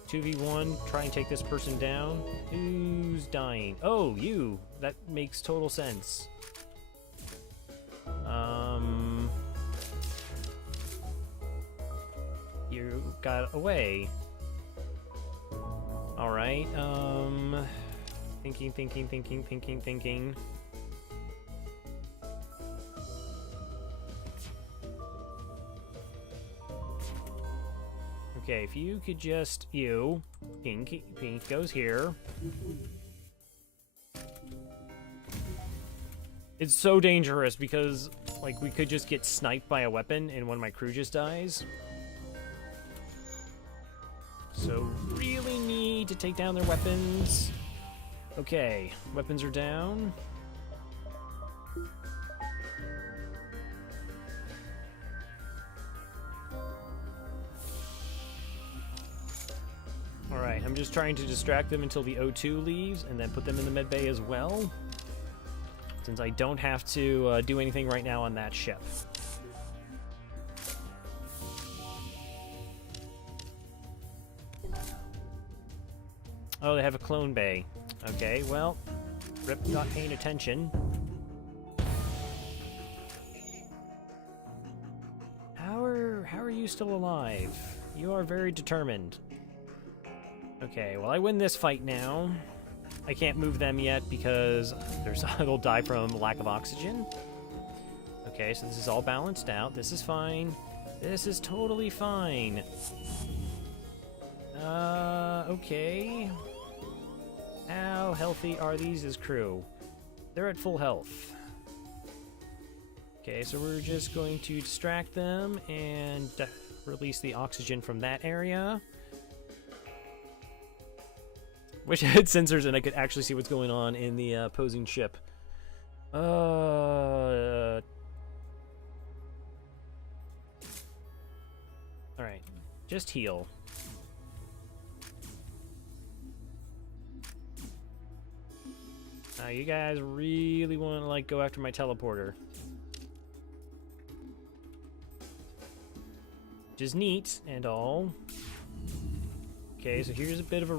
2v1, try and take this person down. Who's dying? Oh, you! That makes total sense. You got away. Alright, thinking. Okay, if you could just, Pink goes here. It's so dangerous because, like, we could just get sniped by a weapon and one of my crew just dies. So, really need to take down their weapons. Okay, weapons are down. Alright, I'm just trying to distract them until the O2 leaves, and then put them in the med bay as well. Since I don't have to do anything right now on that ship. Oh, they have a clone bay. Okay, well, Rip not paying attention. How are you still alive? You are very determined. Okay, well, I win this fight now. I can't move them yet because they'll die from lack of oxygen. Okay, so this is all balanced out. This is fine. This is totally fine. Okay. How healthy are these as crew? They're at full health. Okay, so we're just going to distract them and release the oxygen from that area. Wish I had sensors and I could actually see what's going on in the opposing ship. Alright. Just heal. Now you guys really want to, like, go after my teleporter. Which is neat and all. Okay, so here's a bit of a...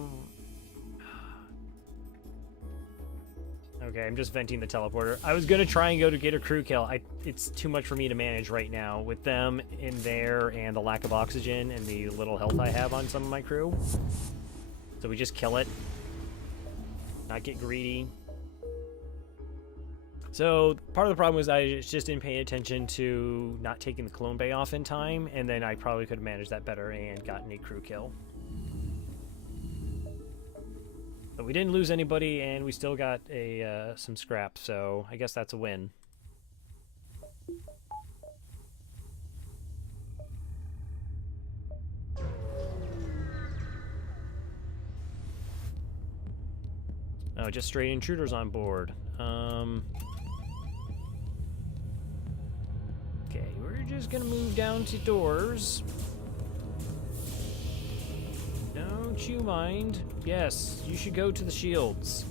Okay, I'm just venting the teleporter. I was gonna try and go to get a crew kill. It's too much for me to manage right now with them in there and the lack of oxygen and the little health I have on some of my crew. So we just kill it. Not get greedy. So part of the problem was I just didn't pay attention to not taking the clone bay off in time, and then I probably could have managed that better and gotten a crew kill. But we didn't lose anybody, and we still got some scrap, so I guess that's a win. Oh, just straight intruders on board. Okay, we're just gonna move down to doors. Don't you mind? Yes, you should go to the shields.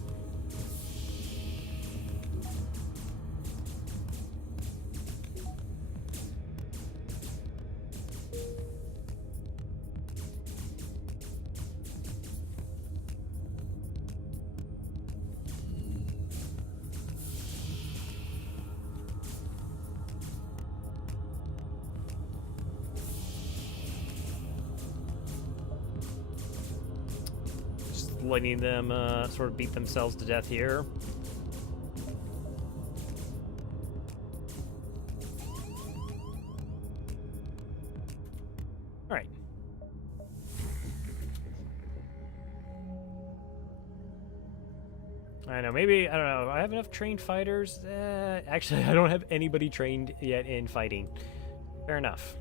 letting them sort of beat themselves to death here. All right. I know, maybe, I don't know, I have enough trained fighters? Actually, I don't have anybody trained yet in fighting. Fair enough.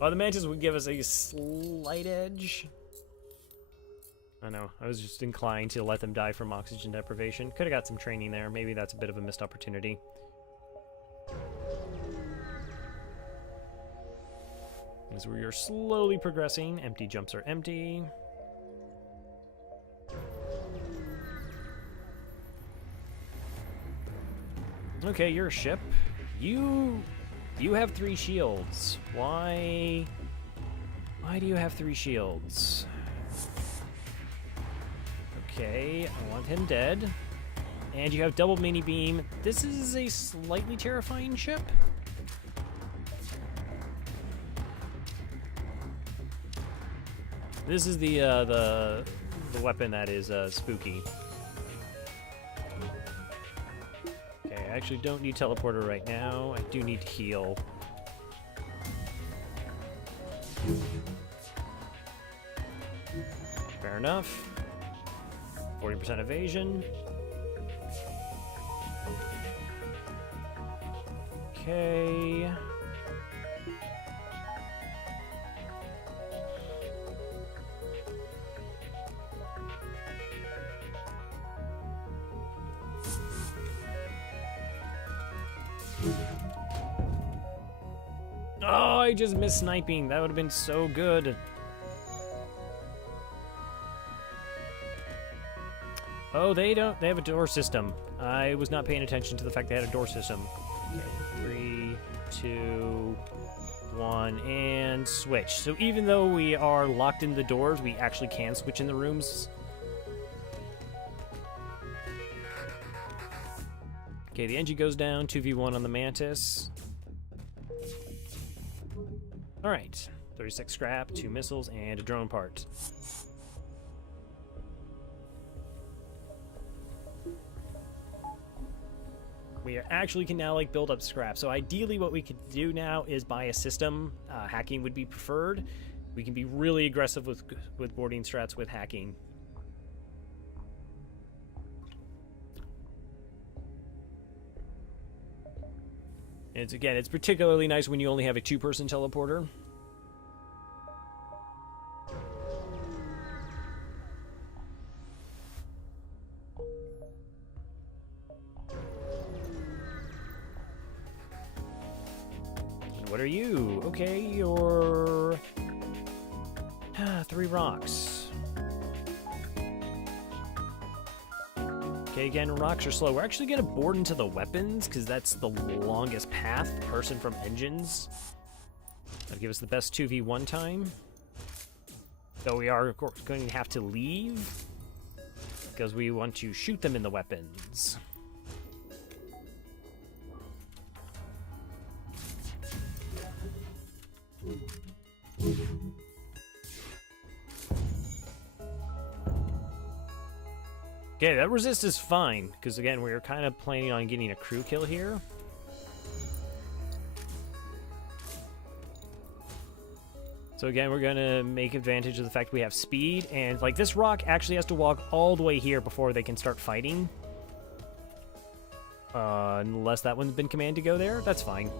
Oh, the Mantis would give us a slight edge. I know, I was just inclined to let them die from oxygen deprivation. Could have got some training there. Maybe that's a bit of a missed opportunity. As we are slowly progressing, empty jumps are empty. Okay, you're a ship. You have 3 shields. Why do you have 3 shields? Okay, I want him dead. And you have double mini beam. This is a slightly terrifying ship. This is the weapon that is spooky. I actually don't need teleporter right now. I do need to heal. Fair enough. 40% evasion. Okay. Oh, I just missed sniping. That would have been so good. Oh, they don't. They have a door system. I was not paying attention to the fact they had a door system. Okay, 3, 2, 1, and switch. So even though we are locked in the doors, we actually can switch in the rooms. Okay, the engine goes down. 2v1 on the Mantis. All right, 36 scrap, 2 missiles, and a drone part. We actually can now build up scrap. So ideally what we could do now is buy a system. Hacking would be preferred. We can be really aggressive with boarding strats with hacking. And it's particularly nice when you only have a 2-person teleporter. And what are you? Okay, you're 3 rocks. Okay, again, rocks are slow. We're actually going to board into the weapons, because that's the longest path, person from engines. That'll give us the best 2v1 time. Though we are, of course, going to have to leave, because we want to shoot them in the weapons. Okay, that resist is fine, because again, we were kind of planning on getting a crew kill here. So again, we're going to make advantage of the fact we have speed, and this rock actually has to walk all the way here before they can start fighting. Unless that one's been commanded to go there, that's fine.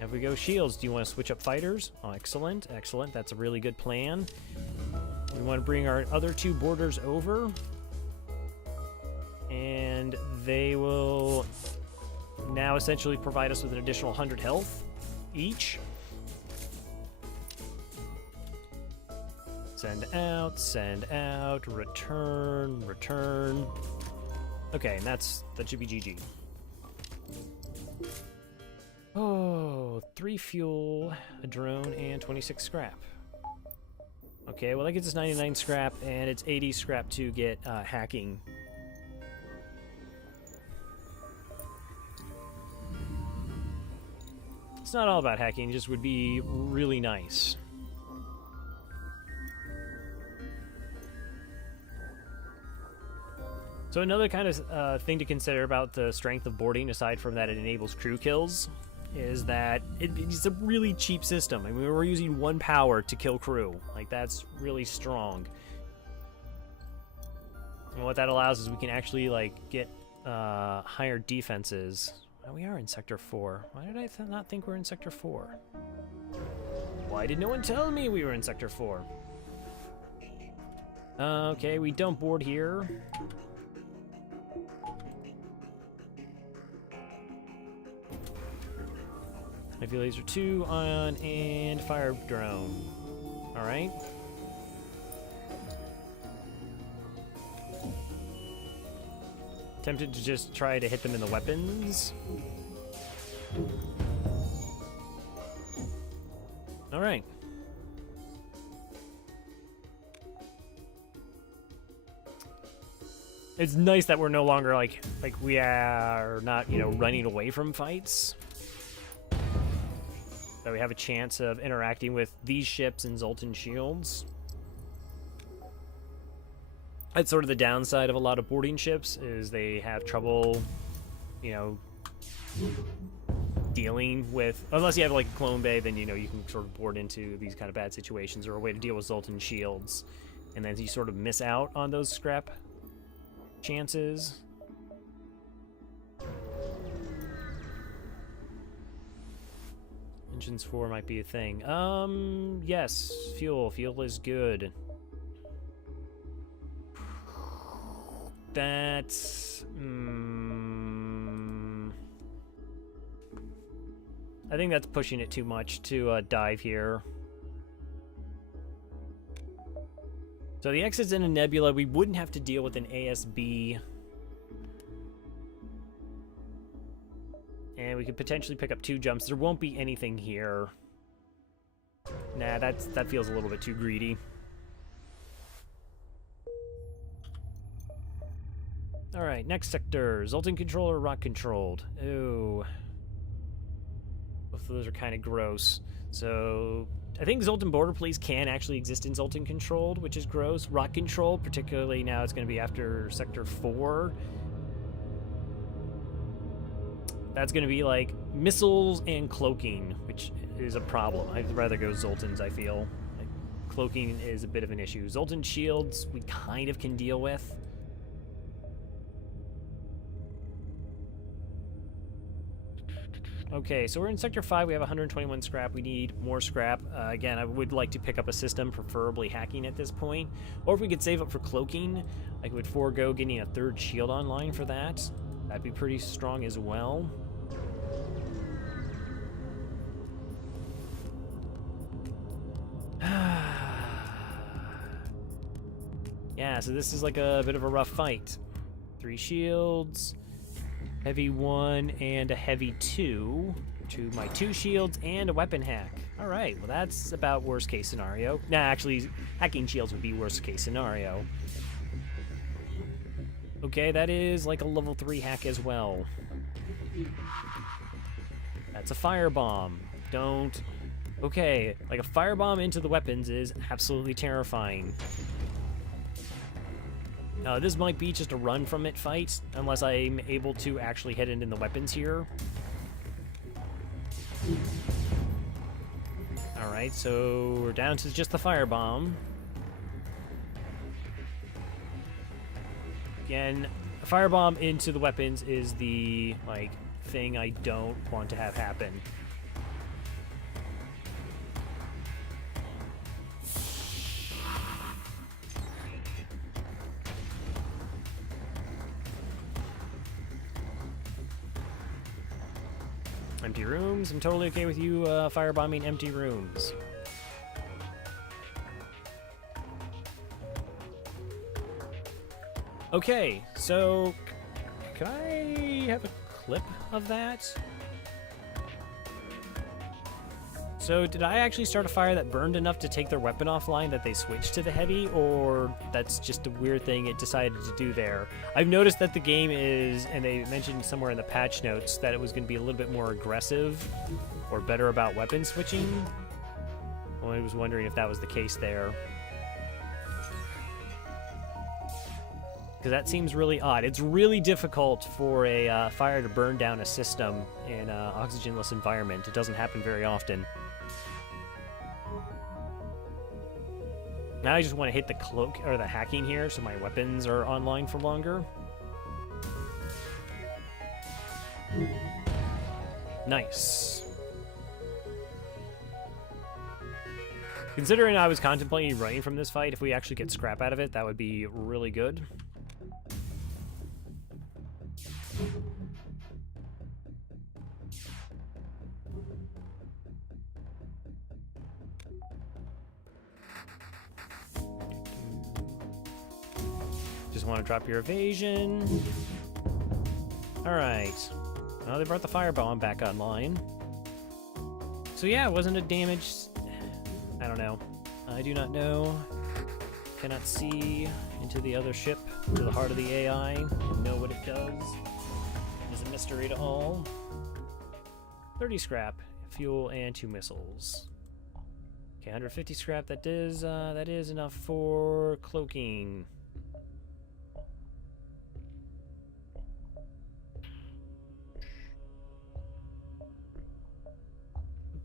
If we go shields, do you want to switch up fighters? Oh, excellent, excellent, that's a really good plan. We want to bring our other 2 boarders over, and they will now essentially provide us with an additional 100 health each. Send out, return, return. Okay, and that should be GG. Oh, 3 fuel, a drone, and 26 scrap. Okay, well that gets us 99 scrap, and it's 80 scrap to get hacking. It's not all about hacking, it just would be really nice. So another kind of thing to consider about the strength of boarding, aside from that it enables crew kills, is that it's a really cheap system. I mean, we're using 1 power to kill crew. Like, that's really strong. And what that allows is we can actually, like, get higher defenses. Oh, we are in Sector 4. Why did I not think we're in Sector 4? Why did no one tell me we were in Sector 4? Okay, we don't board here. Heavy laser 2 on and fire drone. Alright. Tempted to just try to hit them in the weapons. Alright. It's nice that we're no longer like we are not, you know, running away from fights. That we have a chance of interacting with these ships and Zoltan shields. That's sort of the downside of a lot of boarding ships, is they have trouble, you know, dealing with, unless you have like a clone bay, then, you know, you can sort of board into these kind of bad situations, or a way to deal with Zoltan shields, and then you sort of miss out on those scrap chances. Engines 4 might be a thing. Yes, fuel. Fuel is good. That's... I think that's pushing it too much to dive here. So the exit's in a nebula. We wouldn't have to deal with an ASB. And we could potentially pick up 2 jumps. There won't be anything here. Nah, that feels a little bit too greedy. Alright, next sector. Zoltan controlled or rock controlled? Ooh. Both of those are kind of gross. So, I think Zoltan border police can actually exist in Zoltan controlled, which is gross. Rock controlled, particularly now it's going to be after Sector 4. That's going to be like missiles and cloaking, which is a problem. I'd rather go Zoltans, I feel. Like, cloaking is a bit of an issue. Zoltan shields, we kind of can deal with. Okay, so we're in Sector 5. We have 121 scrap. We need more scrap. Again, I would like to pick up a system, preferably hacking at this point. Or if we could save up for cloaking, I would forego getting a 3rd shield online for that. That'd be pretty strong as well. Yeah, so this is like a bit of a rough fight. 3 shields, heavy 1, and a heavy 2. To my 2 shields and a weapon hack. Alright, well that's about worst case scenario. Nah, actually, hacking shields would be worst case scenario. Okay, that is like a level 3 hack as well. That's a firebomb. Don't... Okay, like a firebomb into the weapons is absolutely terrifying. This might be just a run from it fight, unless I'm able to actually hit it in the weapons here. Alright, so we're down to just the firebomb. Again, a firebomb into the weapons is the, like, thing I don't want to have happen. Empty rooms. I'm totally okay with you firebombing empty rooms. Okay, so can I have a clip of that? So did I actually start a fire that burned enough to take their weapon offline that they switched to the heavy, or that's just a weird thing it decided to do there? I've noticed that the game is, and they mentioned somewhere in the patch notes that it was going to be a little bit more aggressive or better about weapon switching. Well, I was wondering if that was the case there. Because that seems really odd. It's really difficult for a fire to burn down a system in an oxygenless environment. It doesn't happen very often. Now I just want to hit the cloak or the hacking here so my weapons are online for longer. Nice. Considering I was contemplating running from this fight, if we actually get scrap out of it, that would be really good. Just want to drop your evasion. Alright. Well, they brought the firebomb back online. So yeah, it wasn't a damage... I don't know. I do not know. Cannot see into the other ship, to the heart of the AI, and know what it does. It is a mystery to all. 30 scrap, fuel, and 2 missiles. Okay, 150 scrap. That is enough for cloaking.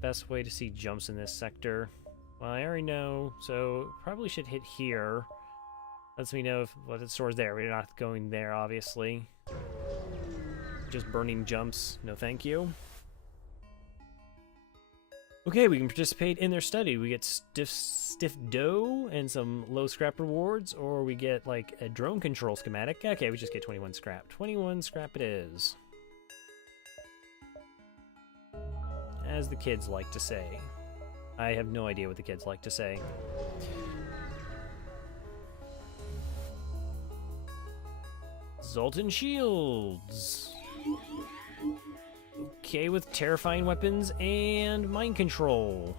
Best way to see jumps in this sector. Well, I already know, so probably should hit here. Lets me know if what it stores there. We're not going there, obviously. Just burning jumps. No thank you. Okay, we can participate in their study. We get stiff dough and some low scrap rewards, or we get like a drone control schematic. Okay, we just get 21 scrap. 21 scrap it is. As the kids like to say. I have no idea what the kids like to say. Zoltan shields. Okay, with terrifying weapons and mind control.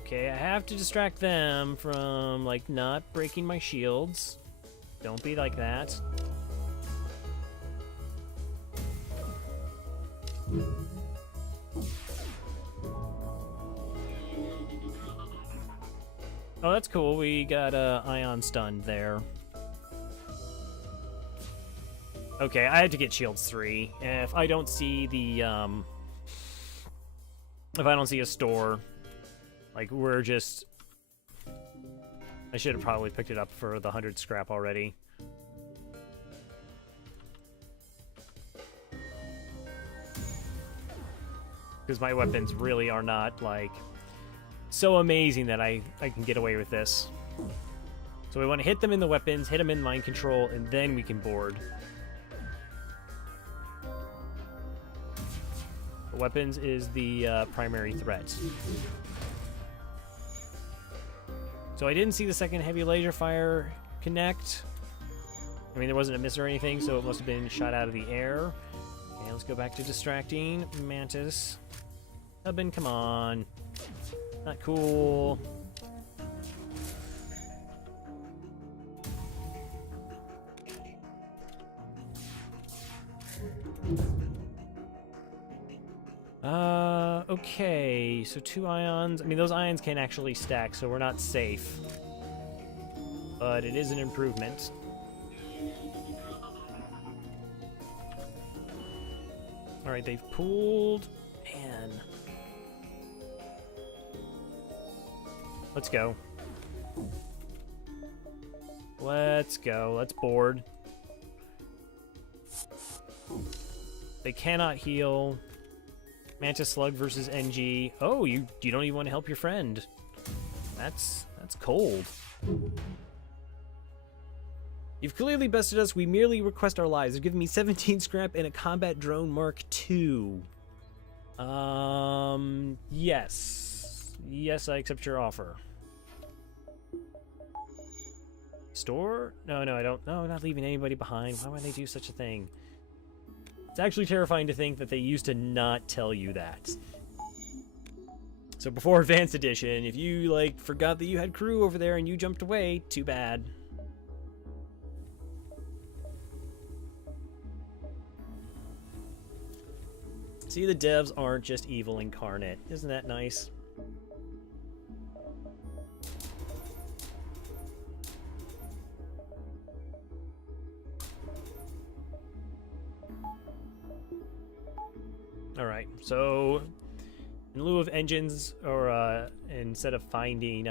Okay, I have to distract them from, like, not breaking my shields. Don't be like that. Oh, that's cool. We got ion stunned there. Okay, I had to get shields 3. If I don't see the if I don't see a store, like we're just, I should have probably picked it up for the 100 scrap already. Because my weapons really are not, like, so amazing that I can get away with this. So we want to hit them in the weapons, hit them in mind control, and then we can board. The weapons is the primary threat. So I didn't see the second heavy laser fire connect. I mean, there wasn't a miss or anything, so it must have been shot out of the air. Okay, let's go back to distracting. Mantis. Hubbin, come on. Not cool. Okay, so 2 ions. I mean, those ions can actually stack, so we're not safe. But it is an improvement. Alright, they've pooled. Man. Let's go. Let's go. Let's board. They cannot heal. Mantis Slug versus NG. Oh, you don't even want to help your friend. That's cold. You've clearly bested us. We merely request our lives. They've given me 17 scrap and a combat drone Mark II. Yes. Yes, I accept your offer. Store? No, I don't. No, I'm not leaving anybody behind. Why would they do such a thing? It's actually terrifying to think that they used to not tell you that. So before Advanced Edition, if you, like, forgot that you had crew over there and you jumped away, too bad. See, the devs aren't just evil incarnate. Isn't that nice? Alright, so in lieu of engines, or instead of finding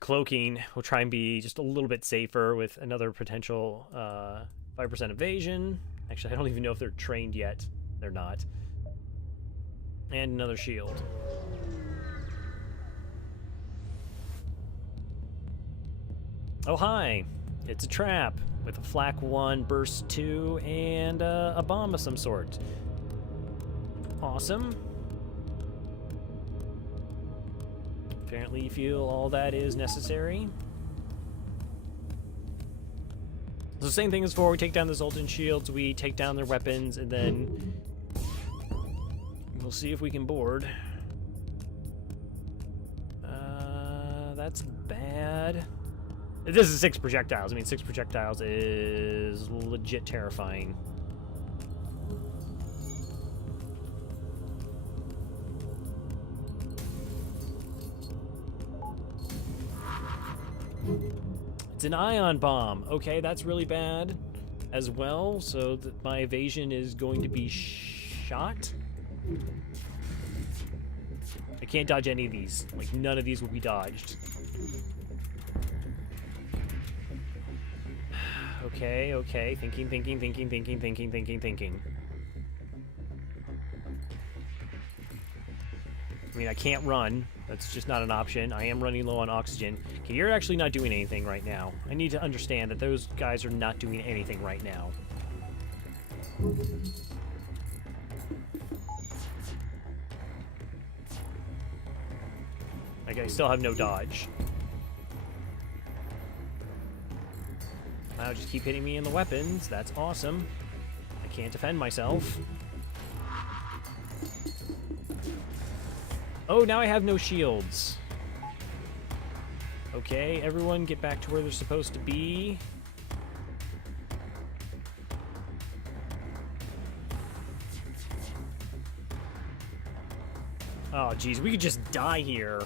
cloaking, we'll try and be just a little bit safer with another potential 5% evasion. Actually, I don't even know if they're trained yet. They're not. And another shield. Oh, hi! It's a trap with a flak 1, burst 2, and a bomb of some sort. Awesome. Apparently you feel all that is necessary. So same thing as before, we take down the Zoltan shields, we take down their weapons, and then we'll see if we can board. That's bad. This is 6 projectiles. I mean, 6 projectiles is legit terrifying. It's an ion bomb. Okay, that's really bad as well, so that my evasion is going to be shot. I can't dodge any of these. Like, none of these will be dodged. Okay, okay. Thinking. I mean, I can't run. That's just not an option. I am running low on oxygen. Okay, you're actually not doing anything right now. I need to understand that those guys are not doing anything right now. Okay, I still have no dodge. Wow, just keep hitting me in the weapons. That's awesome. I can't defend myself. Oh, now I have no shields. Okay, everyone get back to where they're supposed to be. Oh, geez, we could just die here.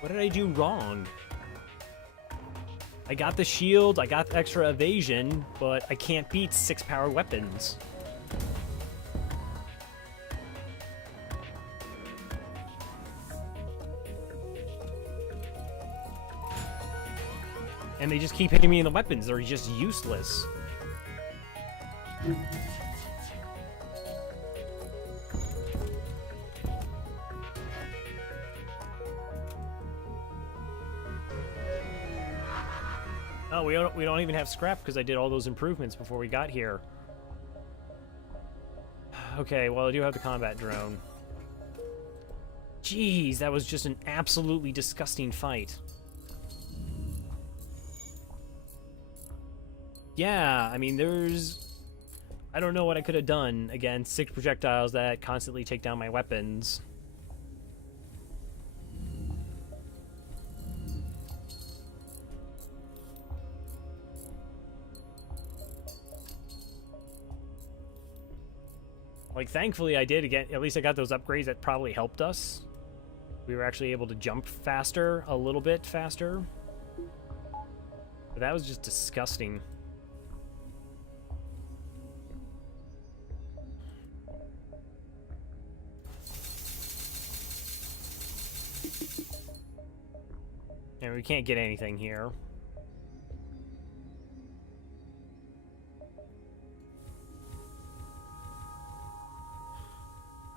What did I do wrong? I got the shield, I got the extra evasion, but I can't beat 6 power weapons. And they just keep hitting me in the weapons. They're just useless. Oh, we don't even have scrap because I did all those improvements before we got here. Okay, well, I do have the combat drone. Jeez, that was just an absolutely disgusting fight. Yeah, I mean, I don't know what I could have done against 6 projectiles that constantly take down my weapons. Like, thankfully I did again. At least I got those upgrades that probably helped us. We were actually able to jump faster, a little bit faster. But that was just disgusting. And we can't get anything here.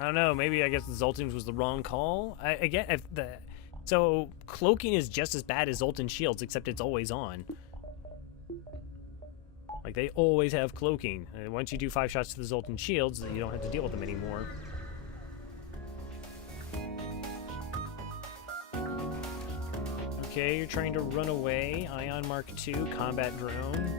I don't know, maybe I guess the Zoltan was the wrong call. I get if so cloaking is just as bad as Zoltan shields, except it's always on. Like, they always have cloaking. And once you do 5 shots to the Zoltan shields, you don't have to deal with them anymore. Okay, you're trying to run away. Ion Mark II, combat drone.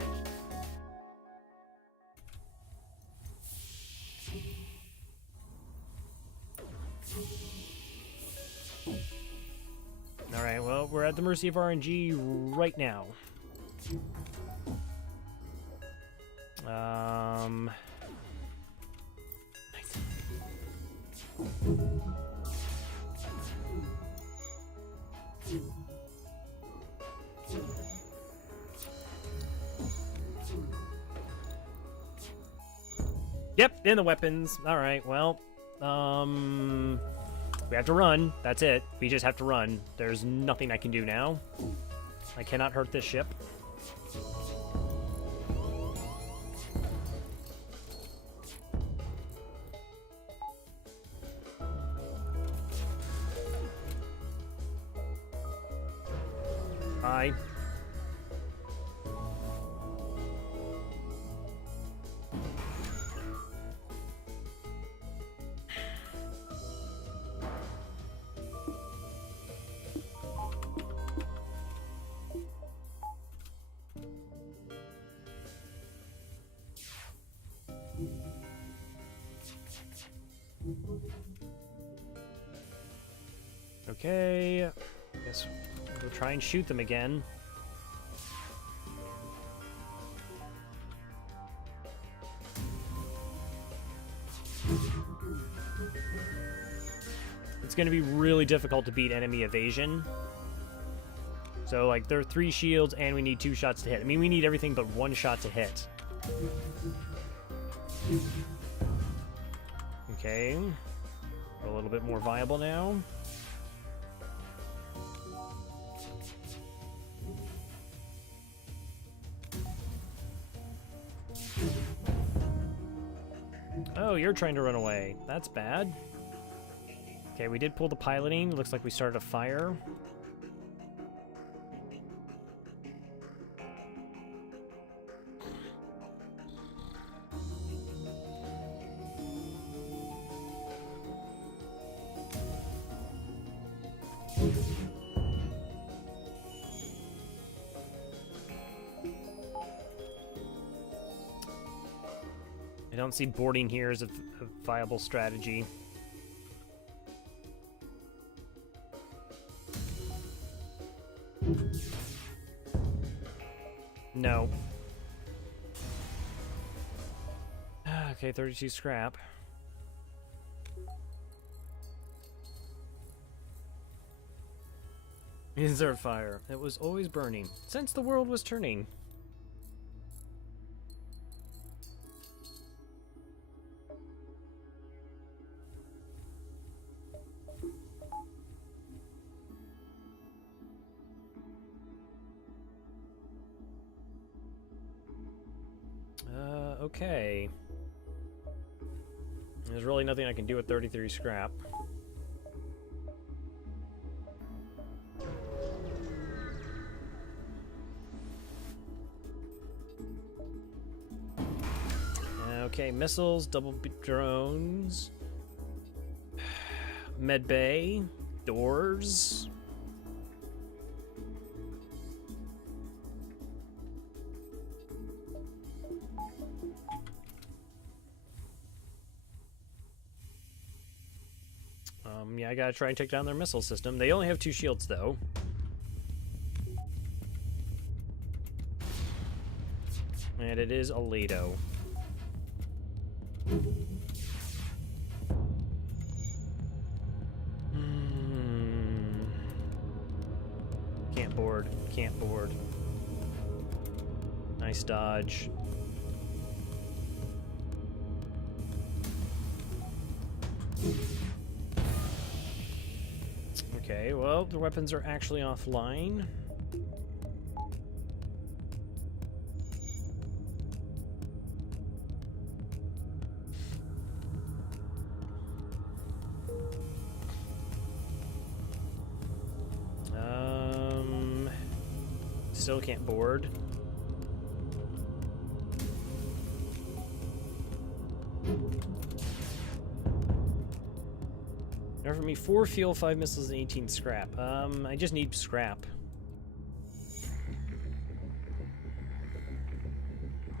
Alright, well, we're at the mercy of RNG right now. Nice. Yep, in the weapons. Alright, well, we have to run. That's it. We just have to run. There's nothing I can do now. I cannot hurt this ship. Hi. Okay, guess we'll try and shoot them again. It's going to be really difficult to beat enemy evasion. So, like, there are 3 shields and we need 2 shots to hit. I mean, we need everything but 1 shot to hit. Okay. We're a little bit more viable now. Oh, you're trying to run away. That's bad. Okay, we did pull the piloting. Looks like we started a fire. I don't see boarding here as a viable strategy. No. Okay, 32 scrap. Insert fire. It was always burning, since the world was turning. Okay. There's really nothing I can do with 33 scrap. Okay, missiles, double drones, med bay, doors. Yeah, I gotta try and take down their missile system. They only have 2 shields, though. And it is a Lado. Can't board. Can't board. Nice dodge. Okay, well, the weapons are actually offline. Still can't board. Now for me, 4 fuel, 5 missiles, and 18 scrap. I just need scrap.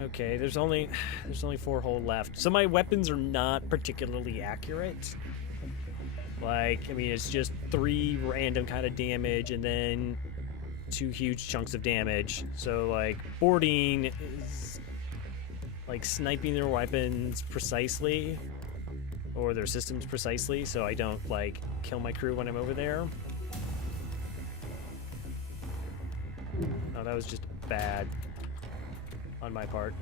Okay, there's only 4 hull left. So my weapons are not particularly accurate. Like, I mean, it's just 3 random kind of damage and then 2 huge chunks of damage. So, like, boarding is like sniping their weapons precisely, or their systems precisely, so I don't, like, kill my crew when I'm over there. Oh, that was just bad on my part.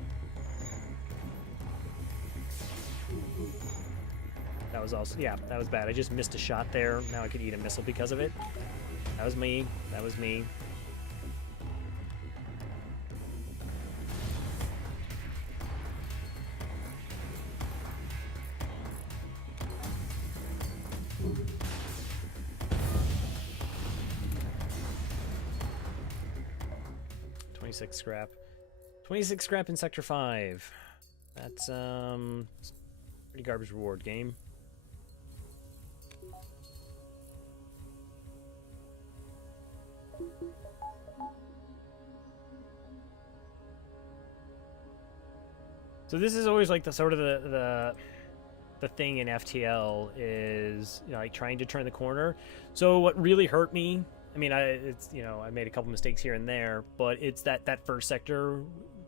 That was also, yeah, that was bad. I just missed a shot there. Now I could eat a missile because of it. That was me. That was me. Scrap. 26 scrap in Sector 5. That's, pretty garbage reward game. So this is always like the sort of the thing in FTL is, you know, like trying to turn the corner. So what really hurt me, I mean, it's, you know, I made a couple mistakes here and there, but it's that first sector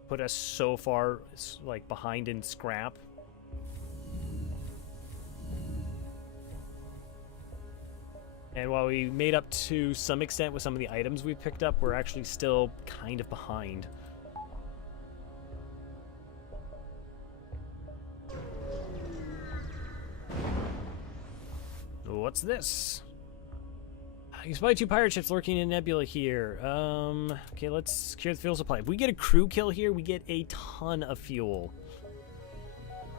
put us so far like behind in scrap. And while we made up to some extent with some of the items we picked up, we're actually still kind of behind. What's this? You spy 2 pirate ships lurking in Nebula here. Okay, let's secure the fuel supply. If we get a crew kill here, we get a ton of fuel.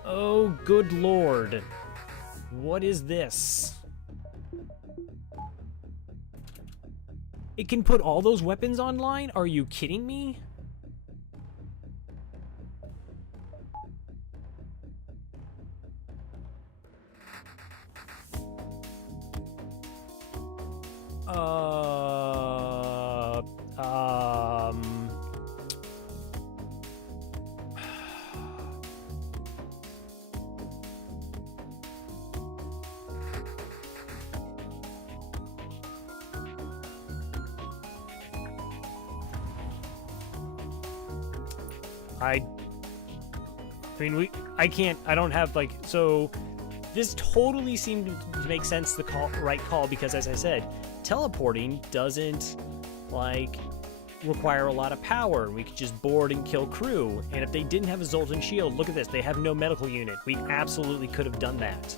Oh, good lord. What is this? It can put all those weapons online? Are you kidding me? I don't have, like, so this totally seemed to make sense, the right call, because as I said, teleporting doesn't, like, require a lot of power. We could just board and kill crew, and if they didn't have a Zoltan shield, look at this, they have no medical unit. We absolutely could have done that.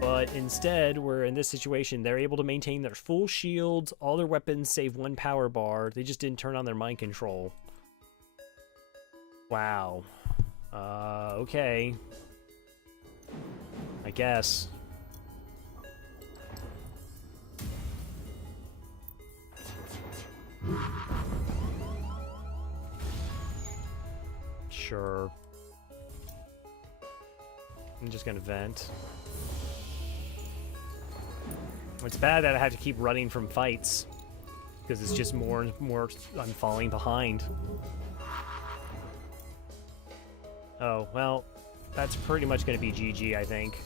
But instead, we're in this situation. They're able to maintain their full shields, all their weapons save 1 power bar. They just didn't turn on their mind control. Wow. Okay. I guess. Sure. I'm just gonna vent. It's bad that I have to keep running from fights, because it's just more and more I'm falling behind. Oh, well, that's pretty much going to be GG, I think.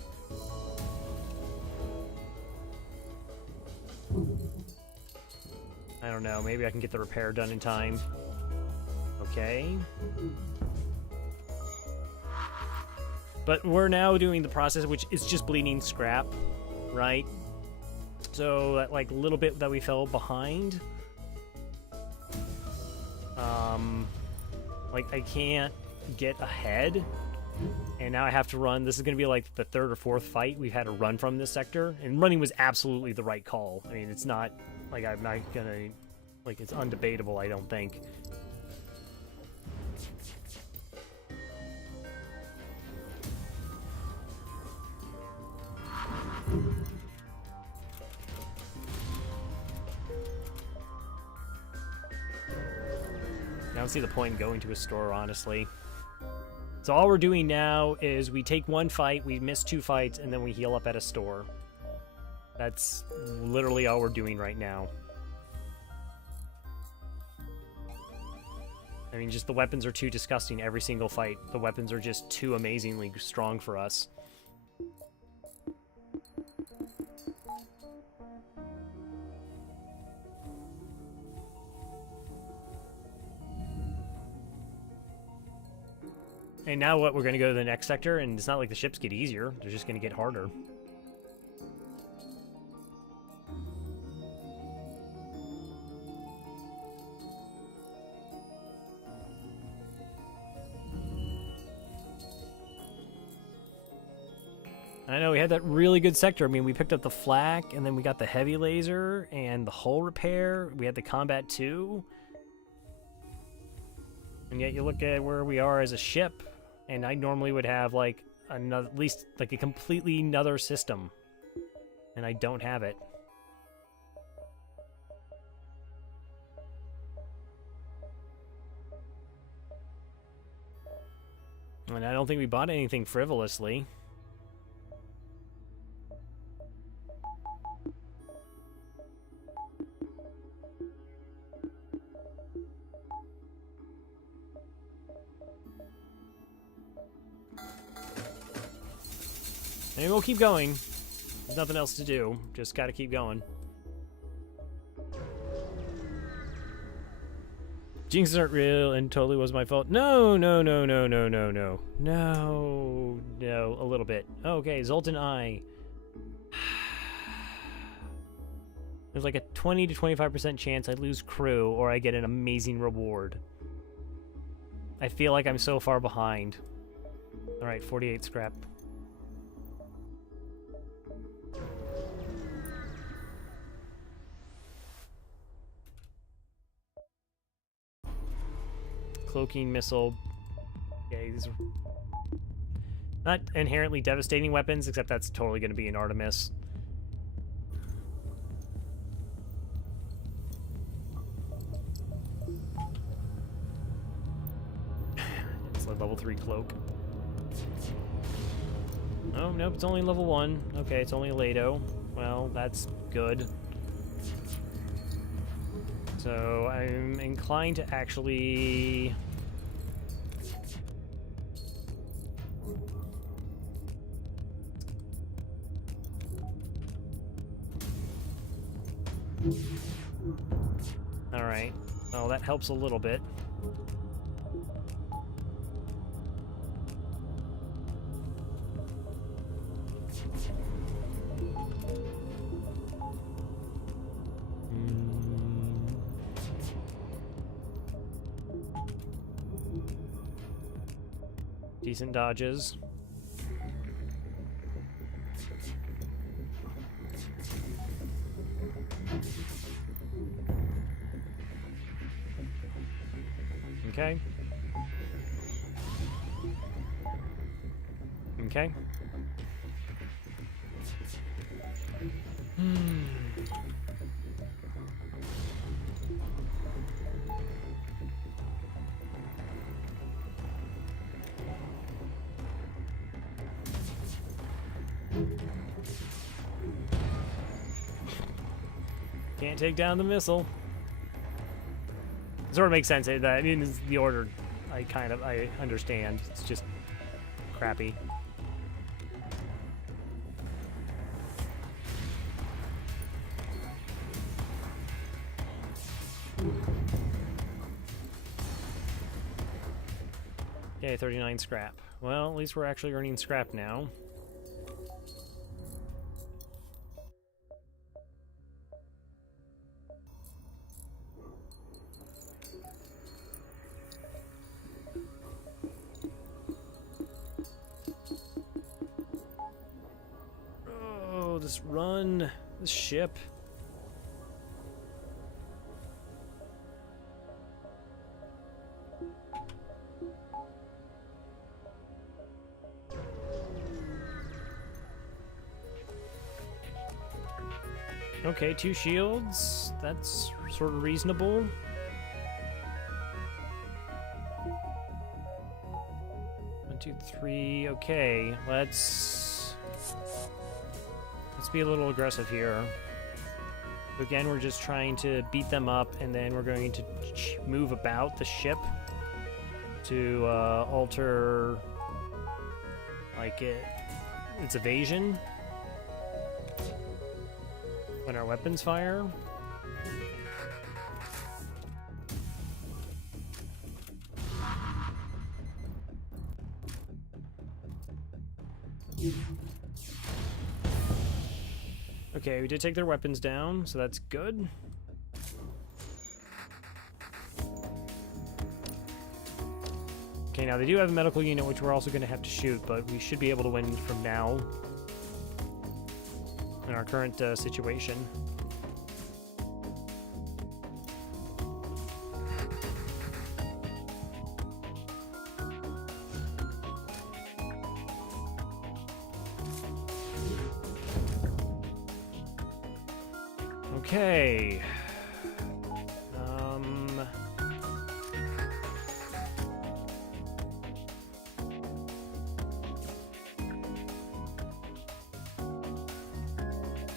I don't know, maybe I can get the repair done in time. Okay. But we're now doing the process, which is just bleeding scrap, right? So that, like, little bit that we fell behind, like, I can't get ahead, and now I have to run. This is going to be like the 3rd or 4th fight we've had to run from this sector, and running was absolutely the right call. I mean, it's not, like, I'm not gonna, like, it's undebatable, I don't think. I don't see the point in going to a store, honestly. So all we're doing now is we take 1 fight, we miss 2 fights, and then we heal up at a store. That's literally all we're doing right now. I mean, just the weapons are too disgusting every single fight. The weapons are just too amazingly strong for us. And now what, we're going to go to the next sector, and it's not like the ships get easier. They're just going to get harder. I know, we had that really good sector. I mean, we picked up the flak, and then we got the heavy laser, and the hull repair. We had the combat too. And yet you look at where we are as a ship, and I normally would have, like, another, at least, like, a completely another system. And I don't have it. And I don't think we bought anything frivolously. And we'll keep going. There's nothing else to do. Just gotta keep going. Jinxes aren't real and totally was my fault. No, no, no, no, no, no, no. No, no, a little bit. Okay, Zoltan I. There's like a 20 to 25% chance I lose crew or I get an amazing reward. I feel like I'm so far behind. Alright, 48 scrap. Cloaking missile. Okay, these are not inherently devastating weapons, except that's totally going to be an Artemis. It's a level 3 cloak. Oh, nope, it's only level 1. Okay, it's only a Lado. Well, that's good. So I'm inclined to actually... Alright. Well, that helps a little bit. Decent dodges. Okay. Okay. Can't take down the missile. It sort of makes sense. That I mean, it's the order. I understand. It's just crappy. Okay, 39 scrap. Well, at least we're actually earning scrap now. Just run this ship. Okay, 2 shields. That's sort of reasonable. One, 2, 3. Okay, let's be a little aggressive here. Again, we're just trying to beat them up, and then we're going to move about the ship to alter, like, its evasion when our weapons fire. Okay, we did take their weapons down, so that's good. Okay, now they do have a medical unit, which we're also going to have to shoot, but we should be able to win from now. in our current situation. Okay.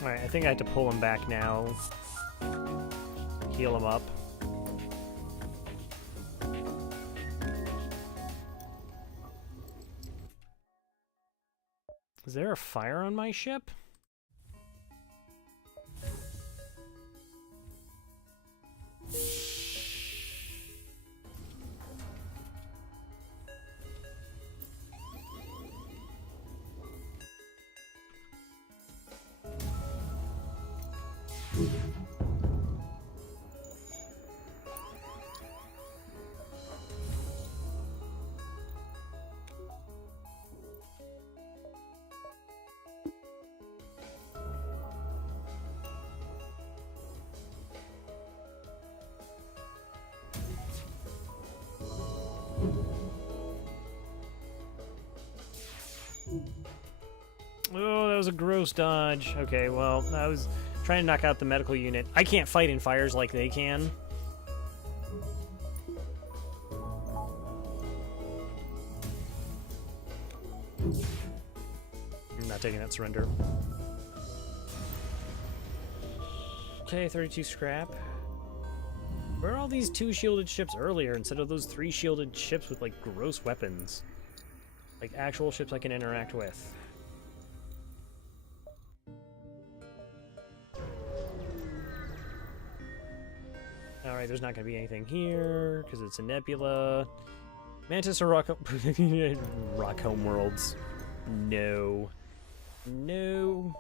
Alright, I think I have to pull him back now. Heal him up. Is there a fire on my ship? Oh, that was a gross dodge. Okay, well, I was trying to knock out the medical unit. I can't fight in fires like they can. I'm not taking that surrender. Okay, 32 scrap. Where are all these 2 shielded ships earlier instead of those 3 shielded ships with, like, gross weapons? Like, actual ships I can interact with. Alright, there's not going to be anything here, because it's a nebula. Mantis or Rock Home Worlds. No. No.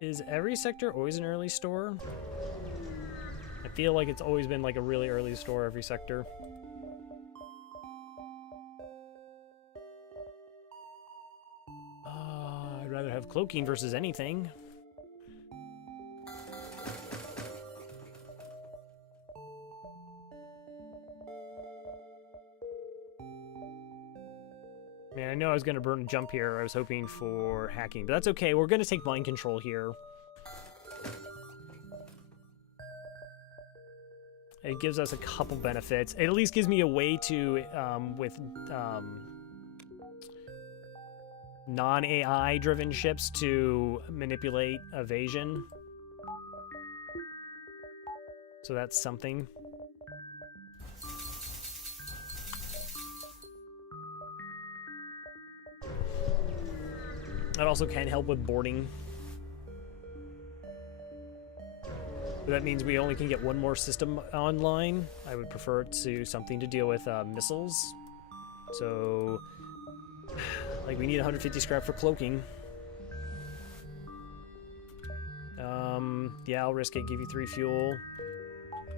Is every sector always an early store? I feel like it's always been like a really early store every sector. I'd rather have cloaking versus anything. Man, I know I was going to burn jump here. I was hoping for hacking, but that's okay. We're going to take mind control here. It gives us a couple benefits. It at least gives me a way to, with non-AI driven ships, to manipulate evasion. So that's something. That also can help with boarding. But that means we only can get one more system online. I would prefer it to something to deal with missiles. So, like, we need 150 scrap for cloaking. Yeah, I'll risk it. Give you 3 fuel.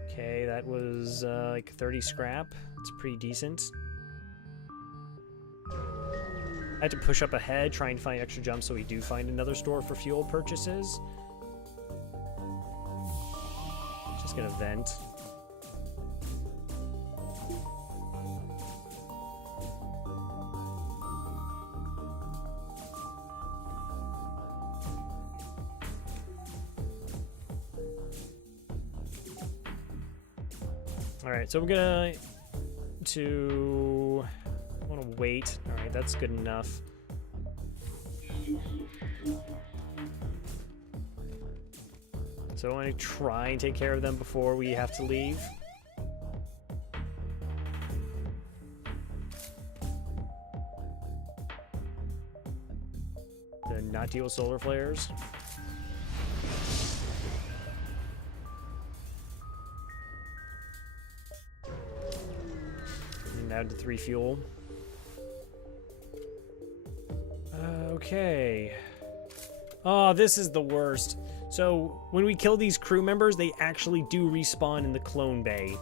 Okay, that was like 30 scrap. It's pretty decent. I had to push up ahead, try and find extra jumps so we do find another store for fuel purchases. Just gonna vent. Alright, so we're gonna I want to wait. Alright, that's good enough. So I want to try and take care of them before we have to leave. Then not deal with solar flares. And add to 3 fuel. Okay. Oh, this is the worst. So, when we kill these crew members, they actually do respawn in the clone bay.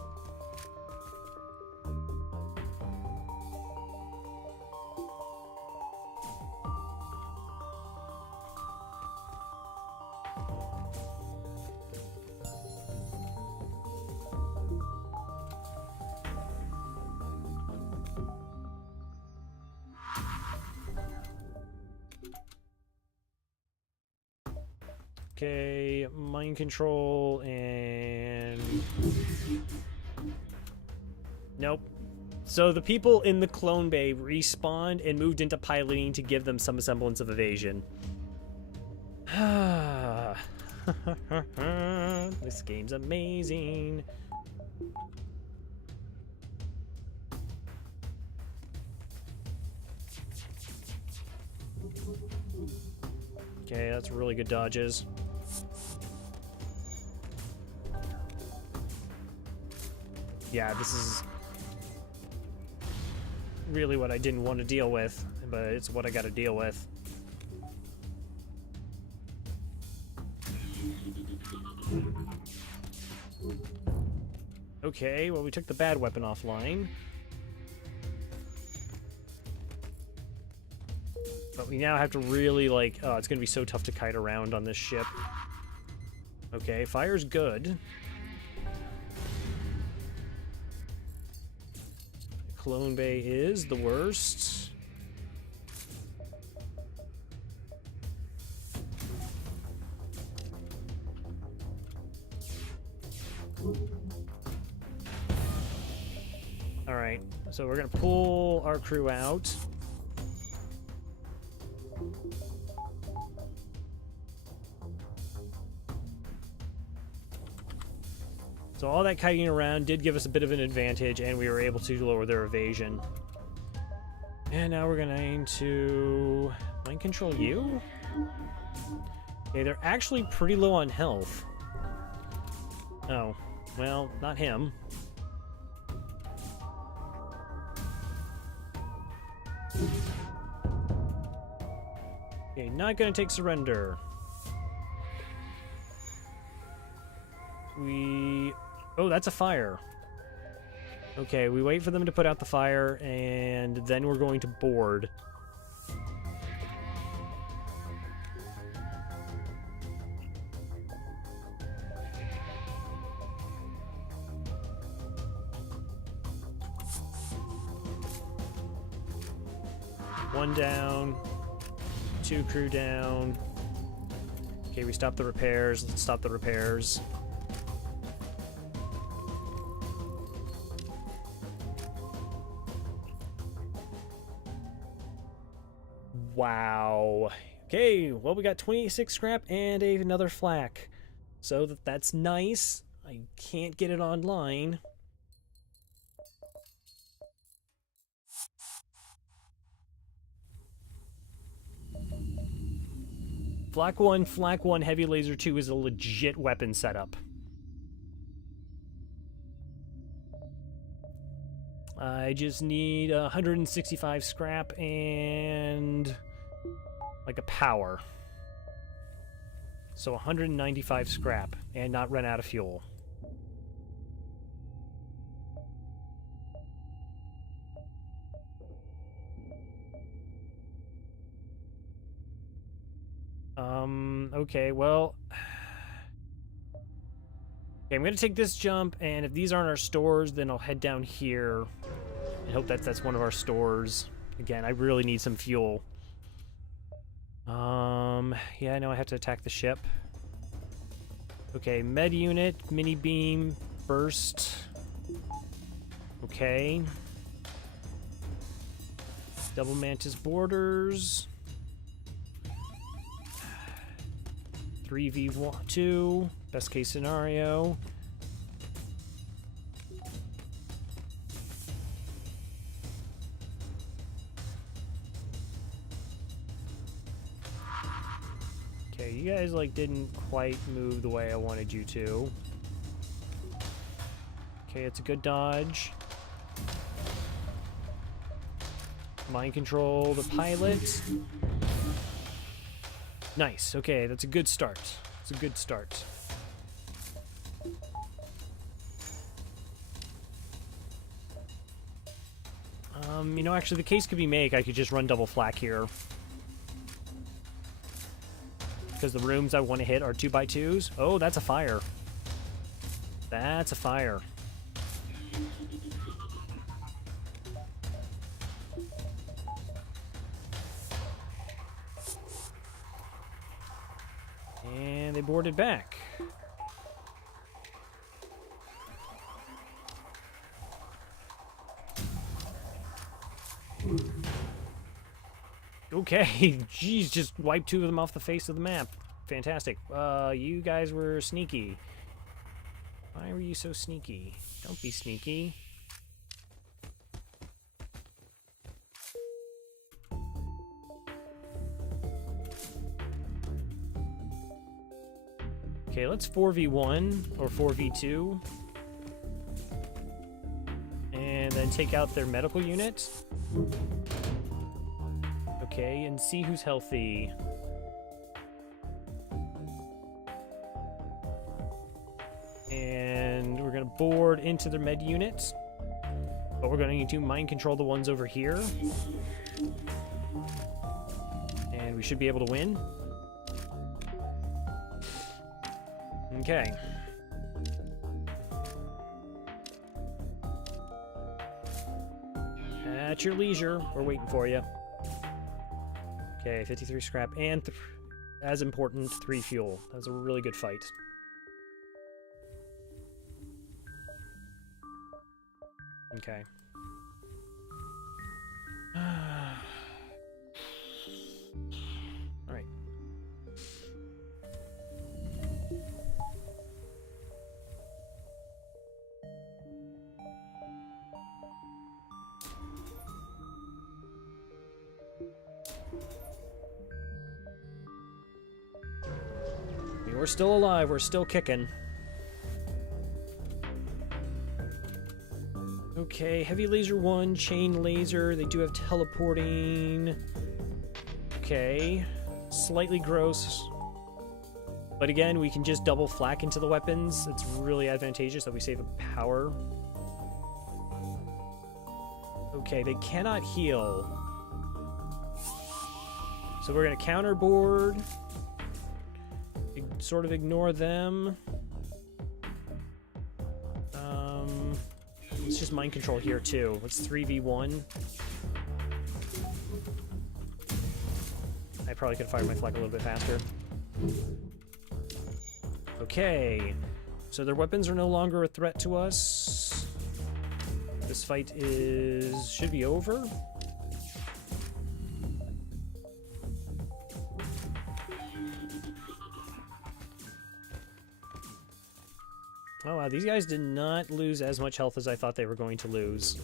Okay, mind control and... Nope. So the people in the clone bay respawned and moved into piloting to give them some semblance of evasion. This game's amazing. Okay, that's really good dodges. Yeah, this is really what I didn't want to deal with, but it's what I got to deal with. Okay, well, we took the bad weapon offline. But we now have to really, like... Oh, it's going to be so tough to kite around on this ship. Okay, fire's good. Clone Bay is the worst. Alright, so we're going to pull our crew out. So all that kiting around did give us a bit of an advantage, and we were able to lower their evasion. And now we're going to mind control you? Okay, they're actually pretty low on health. Oh, well, not him. Okay, not gonna take surrender. Oh, that's a fire. Okay, we wait for them to put out the fire, and then we're going to board. One down. 2 crew down. Okay, we stopped the repairs. Let's stop the repairs. Wow. Okay, well, we got 26 scrap and another flak. So that's nice. I can't get it online. Flak 1, Heavy Laser 2 is a legit weapon setup. I just need 165 scrap and like a power. So 195 scrap and not run out of fuel. Okay, well... Okay, I'm gonna take this jump, and if these aren't our stores, then I'll head down here and hope that's one of our stores. Again, I really need some fuel. Yeah, I know I have to attack the ship. Okay, med unit, mini beam, burst. Okay. Double mantis borders. 3v2, best case scenario. Okay, you guys like didn't quite move the way I wanted you to. Okay, it's a good dodge. Mind control the pilot. Nice. Okay, that's a good start. It's a good start. You know, actually, the case could be made. I could just run double flak here. Because the rooms I want to hit are 2x2s. Oh, that's a fire. That's a fire. And they they boarded back. Okay, jeez, just wiped two of them off the face of the map. Fantastic. You guys were sneaky. Why were you so sneaky? Don't be sneaky. Okay, let's 4v1 or 4v2. And then take out their medical unit. Okay, and see who's healthy. And we're gonna board into their med unit. But we're gonna need to mind control the ones over here. And we should be able to win. Okay. At your leisure, we're waiting for you. Okay, 53 scrap and, as important, 3 fuel. That was a really good fight. Okay. Alright. We're still alive, we're still kicking. Okay, heavy laser 1, chain laser, they do have teleporting. Okay, slightly gross. But again, we can just double flak into the weapons. It's really advantageous that we save a power. Okay, they cannot heal. So we're gonna counterboard. Sort of ignore them. Let's just mind control here too. Let's 3v1. I probably could fire my flak a little bit faster. Okay, so their weapons are no longer a threat to us. This fight should be over. Oh wow, these guys did not lose as much health as I thought they were going to lose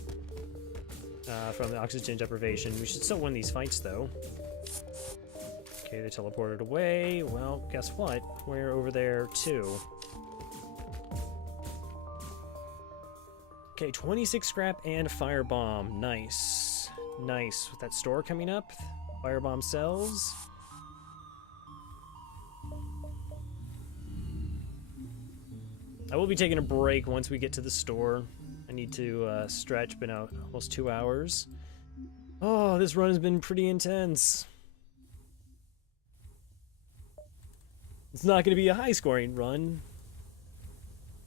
from the oxygen deprivation. We should still win these fights, though. Okay, they teleported away. Well, guess what? We're over there, too. Okay, 26 scrap and firebomb. Nice. Nice. With that store coming up, firebomb sells. I will be taking a break once we get to the store. I need to stretch, been out almost 2 hours. Oh, this run has been pretty intense. It's not going to be a high-scoring run.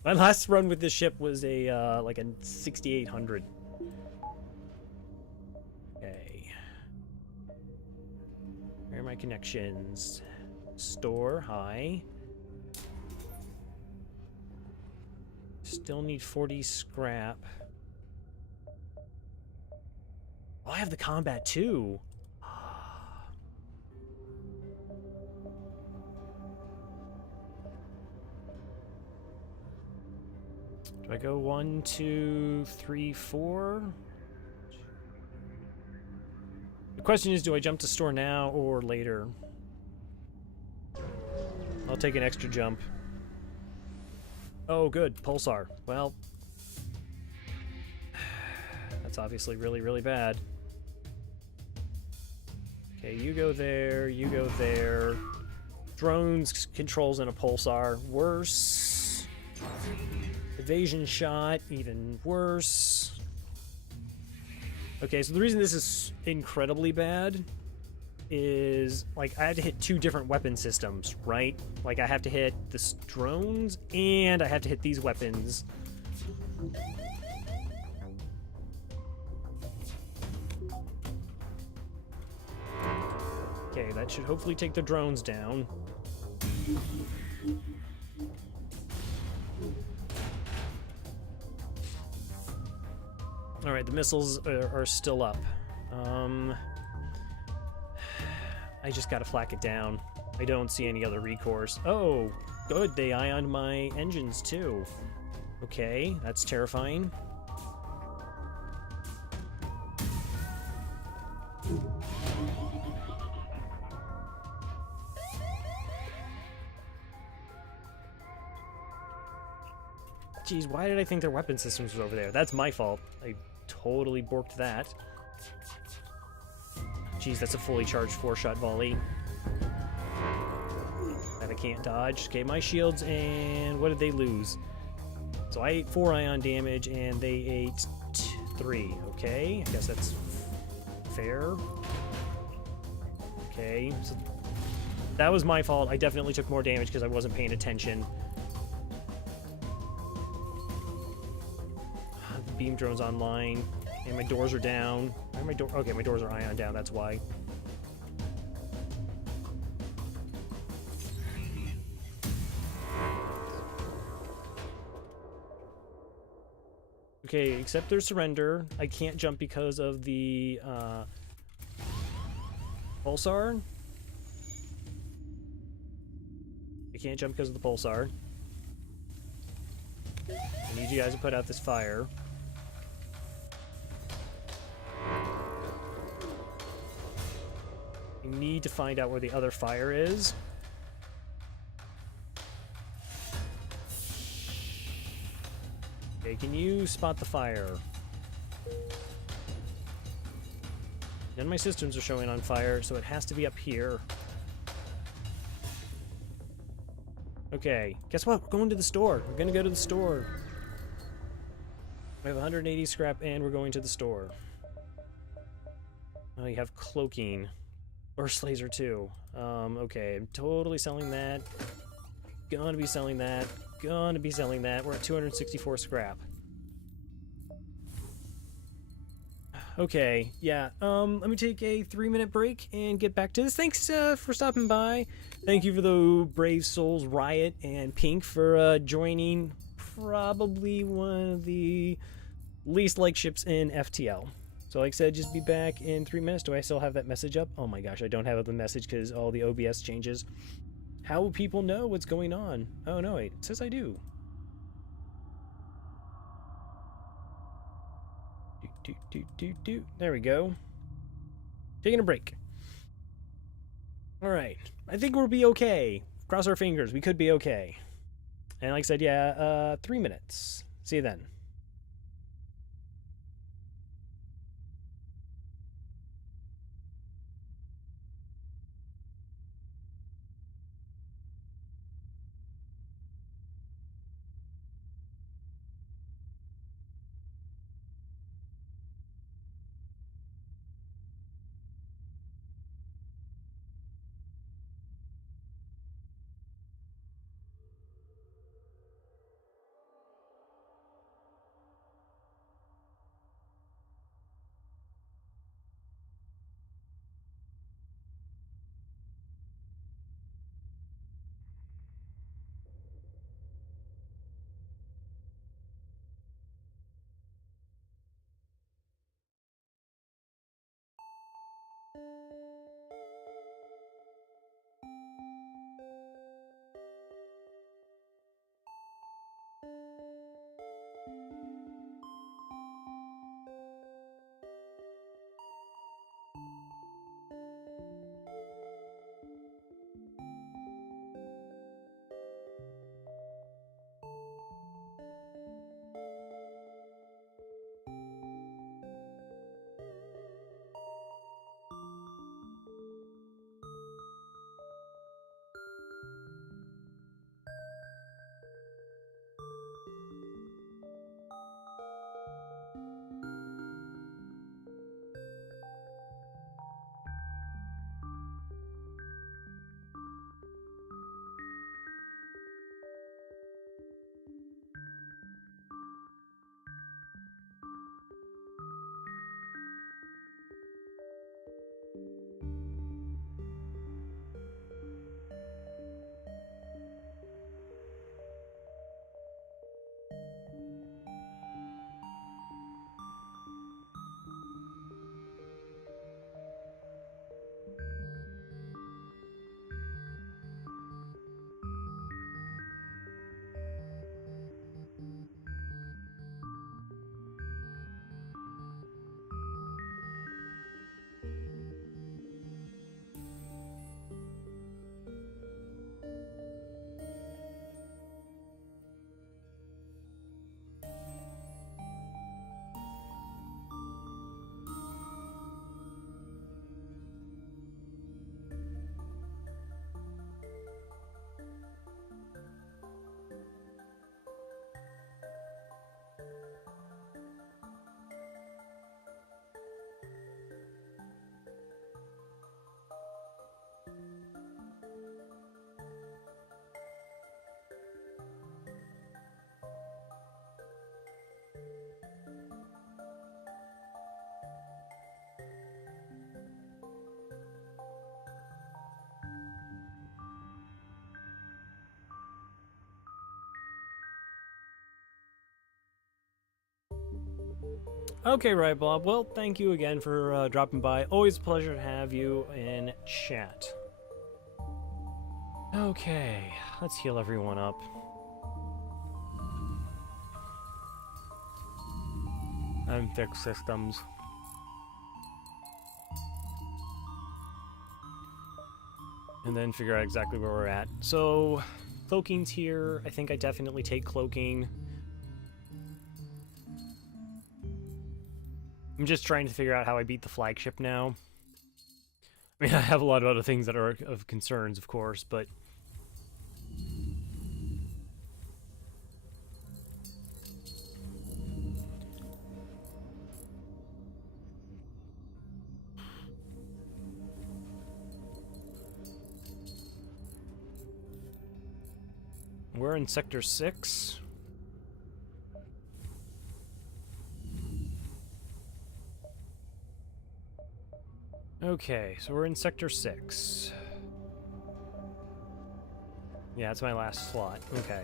My last run with this ship was a like a 6,800. Okay. Where are my connections? Store, hi. Still need 40 scrap. Oh, I have the combat too. Do I go 1, 2, 3, 4? The question is, do I jump to store now or later? I'll take an extra jump. Oh, good. Pulsar. Well, that's obviously really, really bad. Okay, you go there, you go there. Drones controls in a pulsar. Worse. Evasion shot, even worse. Okay, so the reason this is incredibly bad is, like, I have to hit 2 different weapon systems, right? Like, I have to hit the drones, and I have to hit these weapons. Okay, that should hopefully take the drones down. Alright, the missiles are still up. I just gotta flak it down. I don't see any other recourse. Oh, good, they ioned my engines too. Okay, that's terrifying. Jeez, why did I think their weapon systems was over there? That's my fault. I totally borked that. Jeez, that's a fully charged 4-shot volley. That I can't dodge. Okay, my shields, and what did they lose? So I ate 4 ion damage, and they ate 3. Okay, I guess that's fair. Okay, so that was my fault. I definitely took more damage because I wasn't paying attention. The beam drone's online, and my doors are down. Why are my door? Okay, my doors are ion down. That's why. Okay, accept their surrender. I can't jump because of the pulsar. I can't jump because of the pulsar. I need you guys to put out this fire. I need to find out where the other fire is. Okay, can you spot the fire? None of my systems are showing on fire, so it has to be up here. Okay, guess what? We're going to the store. We're gonna go to the store. We have 180 scrap, and we're going to the store. Oh, you have cloaking. Burst laser too. Okay, I'm totally selling that. Gonna be selling that. Gonna be selling that. We're at 264 scrap. Okay, yeah, let me take a 3-minute break and get back to this. Thanks for stopping by. Thank you for the Brave Souls, Riot, and Pink for joining probably one of the least liked ships in FTL. So like I said, just be back in 3 minutes. Do I still have that message up? Oh my gosh, I don't have the message because all the OBS changes. How will people know what's going on? Oh no, wait, it says I do. There we go. Taking a break. Alright, I think we'll be okay. Cross our fingers, we could be okay. And like I said, yeah, 3 minutes. See you then. Okay, right, Bob. Well, thank you again for dropping by. Always a pleasure to have you in chat. Okay, let's heal everyone up. And fix systems. And then figure out exactly where we're at. So, cloaking's here. I think I definitely take cloaking. I'm just trying to figure out how I beat the flagship now. I mean, I have a lot of other things that are of concerns, of course, but... We're in Sector 6. Okay, so we're in Sector 6. Yeah, that's my last slot. Okay.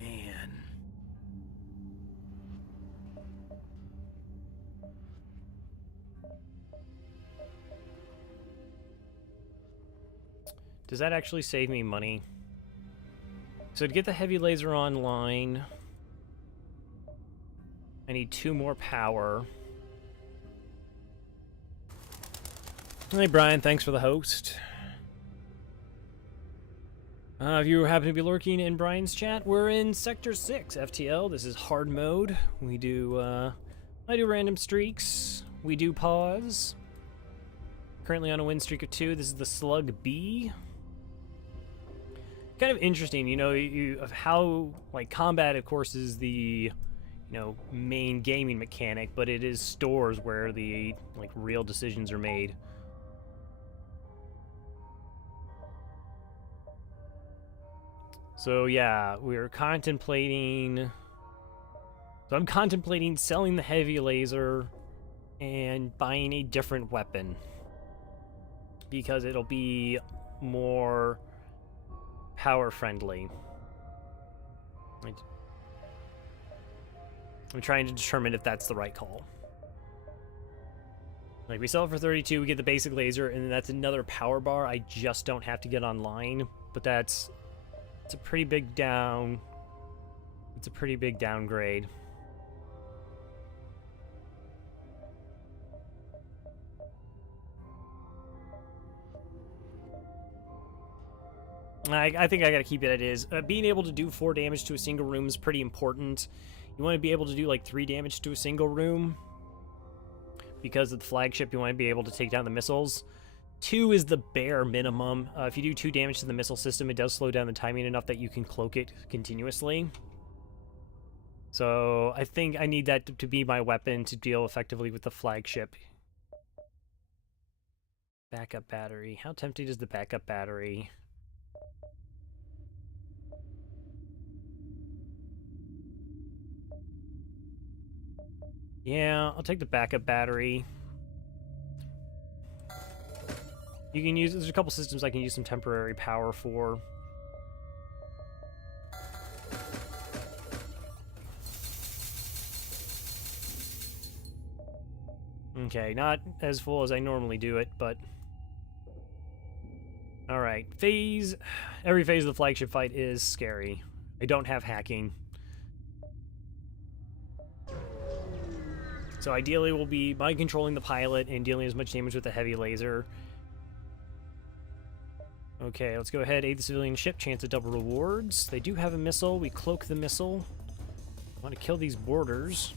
Man. Does that actually save me money? So to get the heavy laser online, I need 2 more power. Hey Brian, thanks for the host. If you happen to be lurking in Brian's chat, we're in Sector 6, FTL. This is hard mode. We do, I do random streaks. We do pause. Currently on a win streak of 2. This is the Slug B. Kind of interesting, you know, of how, like, combat, of course, is the, you know, main gaming mechanic, but it is stores where the, like, real decisions are made. So, yeah, we're contemplating... So I'm contemplating selling the heavy laser and buying a different weapon. Because it'll be more... power-friendly. I'm trying to determine if that's the right call. Like, we sell it for 32, we get the basic laser, and then that's another power bar I just don't have to get online, but it's a pretty big down... It's a pretty big downgrade. I think I gotta keep it as is. Being able to do 4 damage to a single room is pretty important. You want to be able to do like 3 damage to a single room. Because of the flagship, you want to be able to take down the missiles. 2 is the bare minimum. If you do 2 damage to the missile system, it does slow down the timing enough that you can cloak it continuously. So I think I need that to be my weapon to deal effectively with the flagship. Backup battery. How tempting is the backup battery? Yeah, I'll take the backup battery. You can use... There's a couple systems I can use some temporary power for. Okay, not as full as I normally do it, but... Alright, phase... Every phase of the flagship fight is scary. I don't have hacking. So ideally we'll be mind controlling the pilot and dealing as much damage with the heavy laser. Okay, let's go ahead, aid the civilian ship, chance of double rewards. They do have a missile, we cloak the missile. I want to kill these boarders.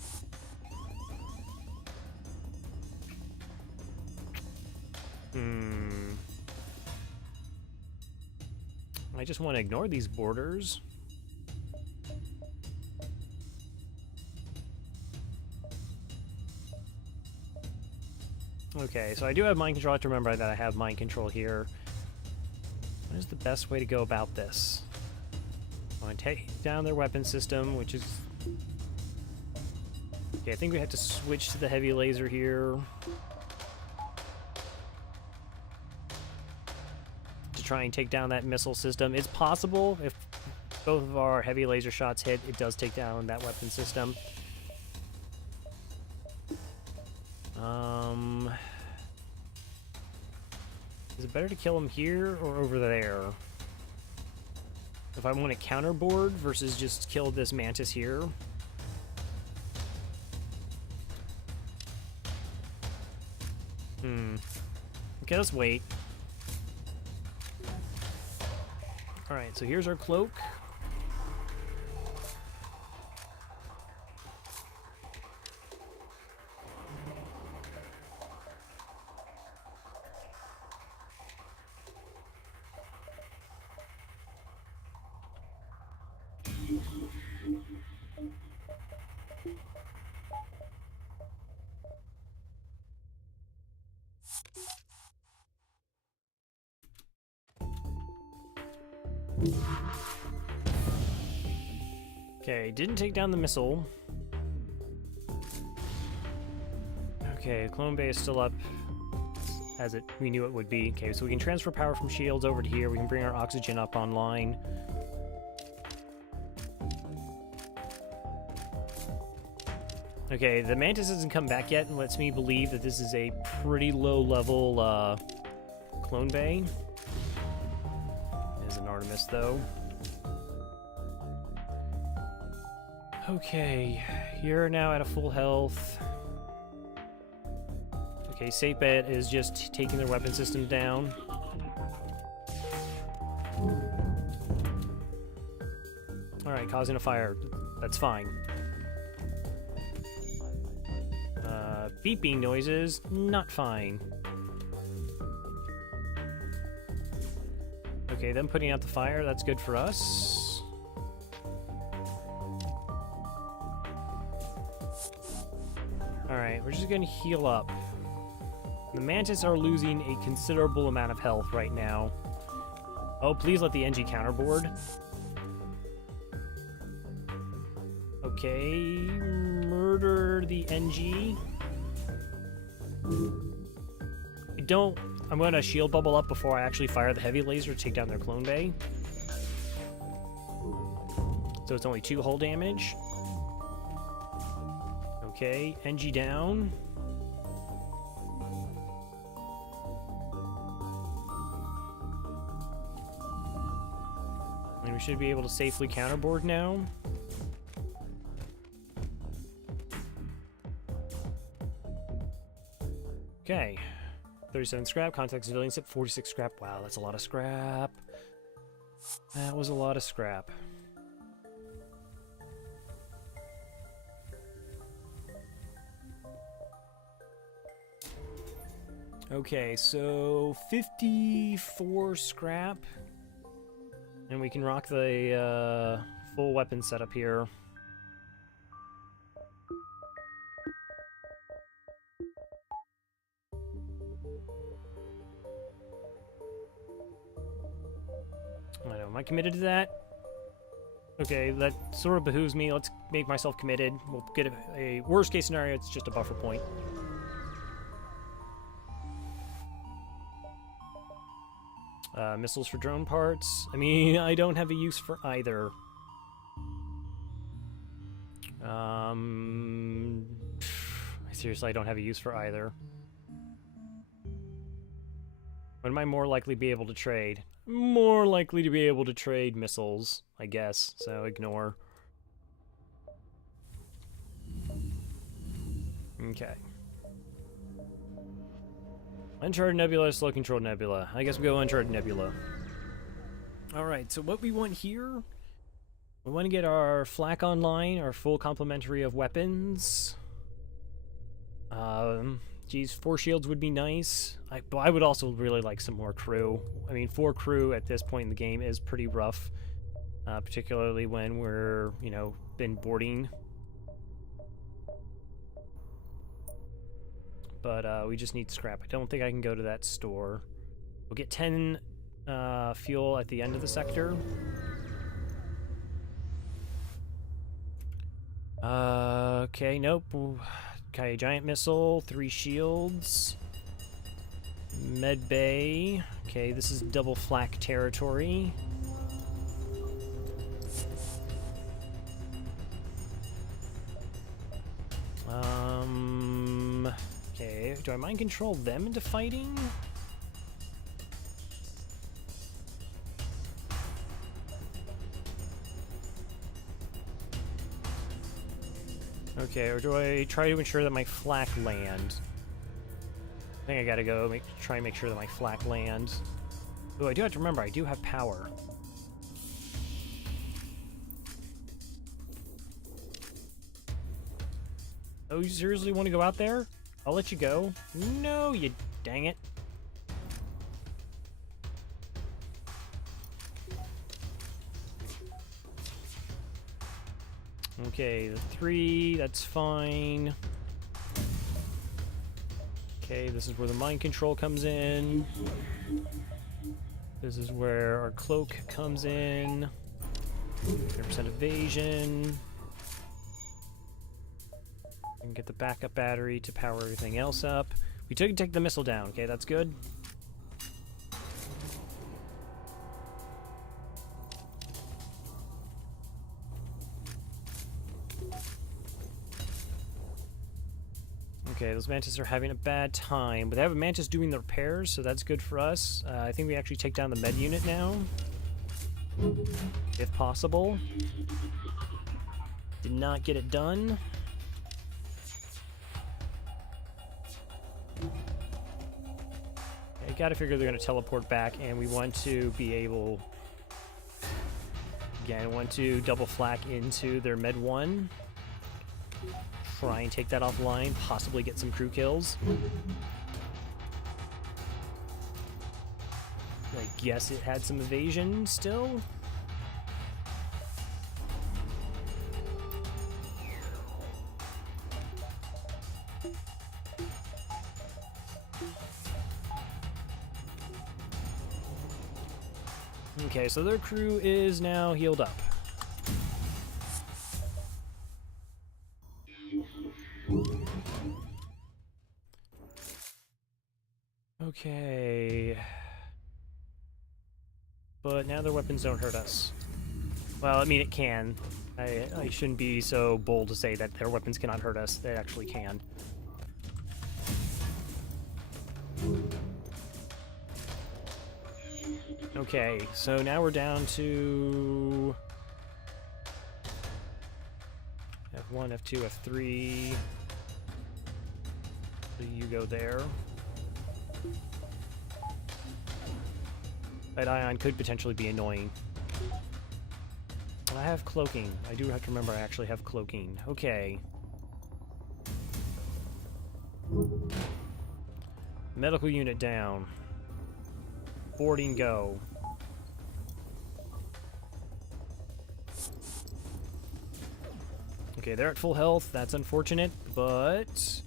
I just want to ignore these boarders. Okay, so I do have mind control. I have to remember that I have mind control here. What is the best way to go about this? I want to take down their weapon system, which is... Okay, I think we have to switch to the heavy laser here. try and take down that missile system. It's possible. If both of our heavy laser shots hit, it does take down that weapon system. Is it better to kill him here or over there? If I want to counterboard versus just kill this mantis here. Okay, let's wait. Alright, so here's our cloak. Okay, didn't take down the missile. Okay, Clone Bay is still up as we knew it would be. Okay, so we can transfer power from shields over to here. We can bring our oxygen up online. Okay, the Mantis hasn't come back yet and lets me believe that this is a pretty low-level Clone Bay. There's an Artemis, though. Okay, you're now at a full health. Okay, Safe Bet is just taking their weapon system down. Alright, causing a fire. That's fine. Beeping noises, not fine. Okay, them putting out the fire, that's good for us. Alright, we're just gonna heal up. The Mantis are losing a considerable amount of health right now. Oh, please let the NG counterboard. Okay, murder the NG. I'm going to shield bubble up before I actually fire the heavy laser to take down their Clone Bay. So it's only 2 hull damage. Okay, NG down. And we should be able to safely counterboard now. Okay. 37 scrap, contact civilians at 46 scrap. Wow, that's a lot of scrap. That was a lot of scrap. Okay, so 54 scrap. And we can rock the full weapon setup here. I know, am I committed to that? Okay, that sort of behooves me. Let's make myself committed. We'll get a worst case scenario, it's just a buffer point. Missiles for drone parts. I mean, I don't have a use for either. Seriously, I don't have a use for either. When am I more likely to be able to trade? More likely to be able to trade missiles, I guess, so ignore. Okay. Uncharted Nebula, slow control Nebula. I guess we go Uncharted Nebula. Alright, so what we want here, we want to get our flak online, our full complementary of weapons. Geez, 4 shields would be nice. But I would also really like some more crew. I mean, 4 crew at this point in the game is pretty rough. Particularly when we're, you know, been boarding. But we just need scrap. I don't think I can go to that store. We'll get 10 fuel at the end of the sector. Okay, nope. Okay, giant missile, 3 shields. Med bay. Okay, this is double flak territory. Okay, do I mind control them into fighting? Okay, or do I try to ensure that my flak land? I think I gotta go try and make sure that my flak lands. Oh, I do have to remember, I do have power. Oh, you seriously want to go out there? I'll let you go. No, you dang it. Okay, the 3, that's fine. Okay, this is where the mind control comes in. This is where our cloak comes in. 10% evasion. And get the backup battery to power everything else up. We took take the missile down. Okay, that's good. Okay, those mantis are having a bad time, but they have a mantis doing the repairs, so that's good for us. I think we actually take down the med unit now, if possible. Did not get it done. I gotta figure they're gonna teleport back, and we want to be able, again, want to double flak into their med 1. Try and take that offline, possibly get some crew kills. I guess it had some evasion still. Okay, so their crew is now healed up. Okay. But now their weapons don't hurt us. Well, I mean, it can. I shouldn't be so bold to say that their weapons cannot hurt us. They actually can. Okay, so now we're down to F1, F2, F3. So you go there. That ion could potentially be annoying. I have cloaking. I do have to remember I actually have cloaking. Okay. Medical unit down. Boarding go. Okay, they're at full health. That's unfortunate, but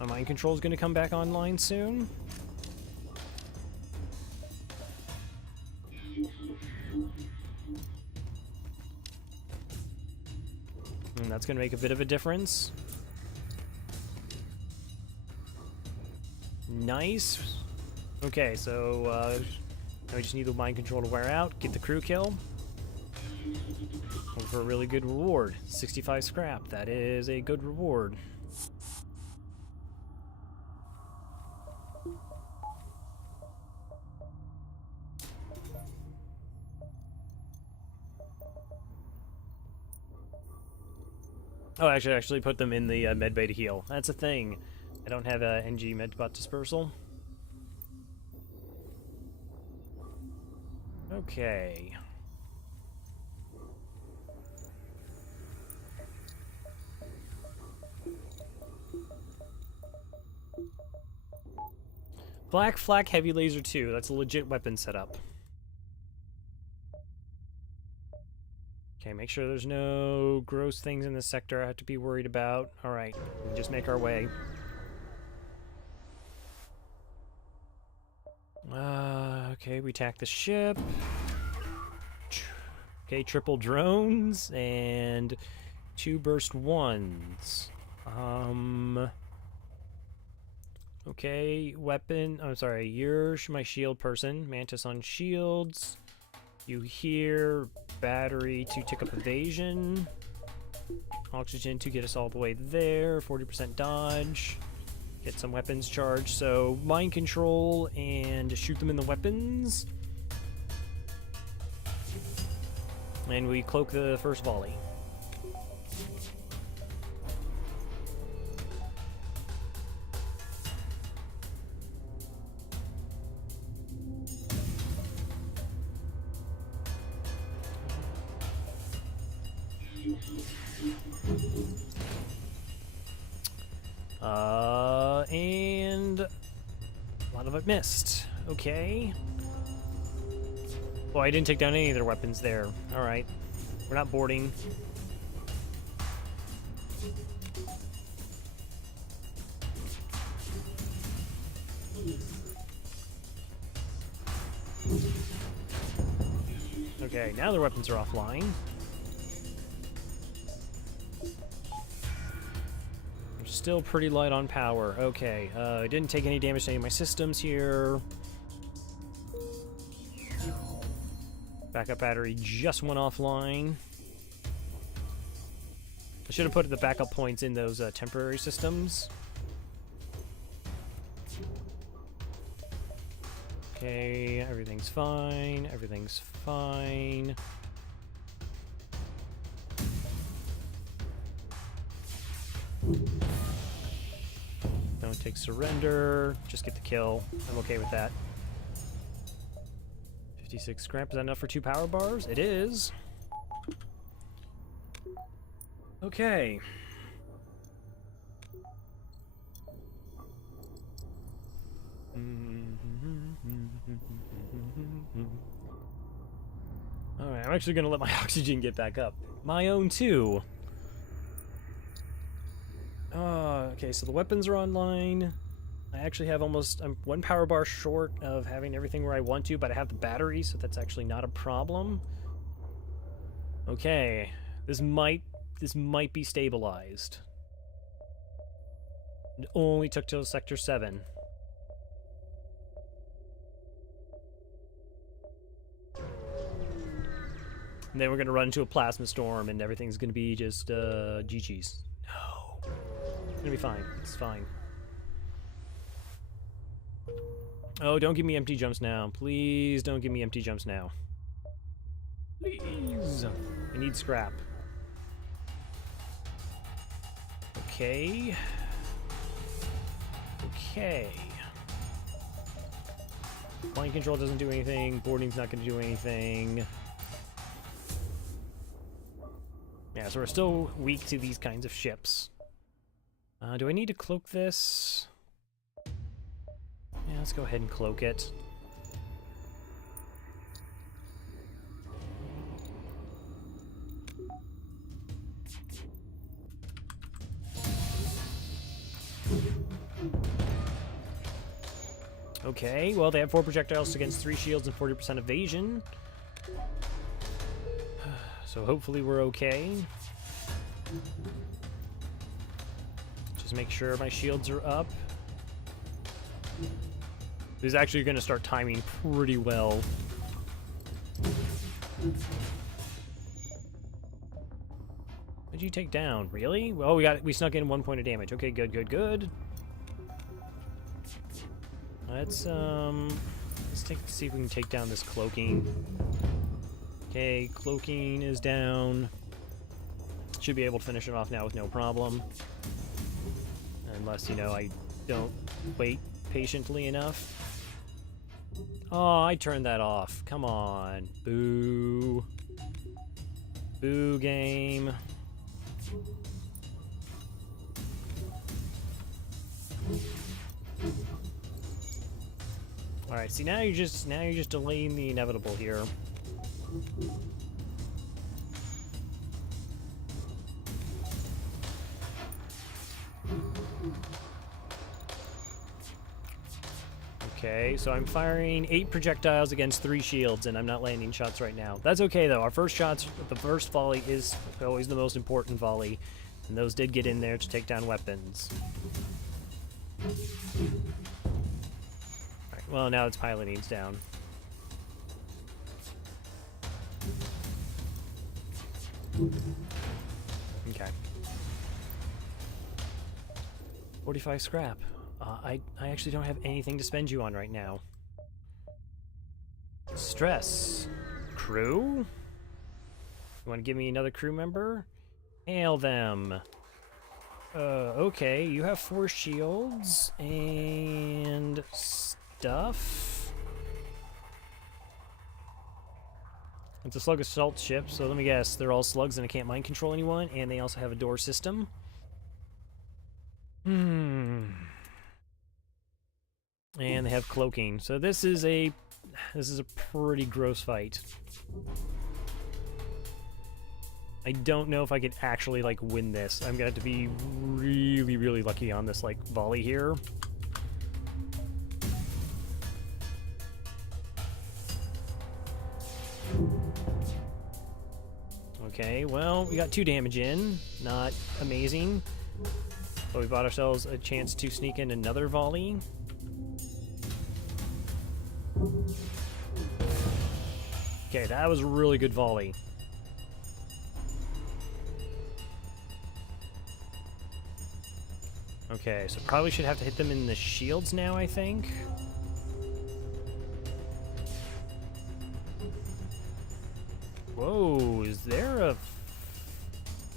my mind control is going to come back online soon. And that's going to make a bit of a difference. Nice. Okay, so now we just need the mind control to wear out, get the crew kill. Hope for a really good reward. 65 scrap. That is a good reward. Oh, I should actually put them in the medbay to heal. That's a thing. I don't have a NG medbot dispersal. Okay. Black Flak Heavy Laser 2. That's a legit weapon setup. Okay, make sure there's no gross things in this sector I have to be worried about. Alright, we can just make our way. Okay, we attack the ship. Okay, triple drones and 2 burst 1s. Okay, weapon. I'm sorry, you're my shield person. Mantis on shields. You hear battery to tick up evasion. Oxygen to get us all the way there. 40% dodge. Get some weapons charged. So mind control and shoot them in the weapons. And we cloak the first volley. And a lot of it missed. Okay. Well, I didn't take down any of their weapons there. Alright. We're not boarding. Okay, now their weapons are offline. Still pretty light on power. Okay, I didn't take any damage to any of my systems here. Backup battery just went offline. I should have put the backup points in those temporary systems. Okay, everything's fine. Everything's fine. Don't take surrender. Just get the kill. I'm okay with that. 56 scrap. Is that enough for 2 power bars? It is. Okay. Alright, I'm actually gonna let my oxygen get back up. My own too. Okay, so the weapons are online. I actually have almost... I'm 1 power bar short of having everything where I want to, but I have the battery, so that's actually not a problem. Okay, this might be stabilized. It only took till Sector 7. And then we're gonna run into a plasma storm, and everything's gonna be just GG's. No. It's gonna be fine. It's fine. Oh, don't give me empty jumps now. Please don't give me empty jumps now. Please. I need scrap. Okay. Okay. Flying control doesn't do anything. Boarding's not going to do anything. Yeah, so we're still weak to these kinds of ships. Do I need to cloak this? Yeah, let's go ahead and cloak it. Okay, well, they have 4 projectiles against 3 shields and 40% evasion. So hopefully we're okay. Just make sure my shields are up. This is actually going to start timing pretty well. What'd you take down? Really? Well, we snuck in 1 point of damage. Okay, good, good, good. Let's see if we can take down this cloaking. Okay, cloaking is down. Should be able to finish it off now with no problem. Unless, you know, I don't wait patiently enough. Oh, I turned that off. Come on. Boo. Boo game. Alright, see now you're just delaying the inevitable here. Okay, so I'm firing 8 projectiles against 3 shields, and I'm not landing shots right now. That's okay, though. Our first shots, the first volley is always the most important volley, and those did get in there to take down weapons. Alright, well, now its piloting's down. Okay. 45 scrap. I actually don't have anything to spend you on right now. Stress. Crew? You want to give me another crew member? Hail them. Okay, you have 4 shields and stuff. It's a Slug assault ship, so let me guess, they're all slugs and I can't mind control anyone, and they also have a door system. And they have cloaking. So this is a pretty gross fight. I don't know if I could actually, like, win this. I'm gonna have to be really, really lucky on this, like, volley here. Okay, well, we got 2 damage in. Not amazing. But we bought ourselves a chance to sneak in another volley. Okay, that was a really good volley. Okay, so probably should have to hit them in the shields now, I think. Whoa, is there a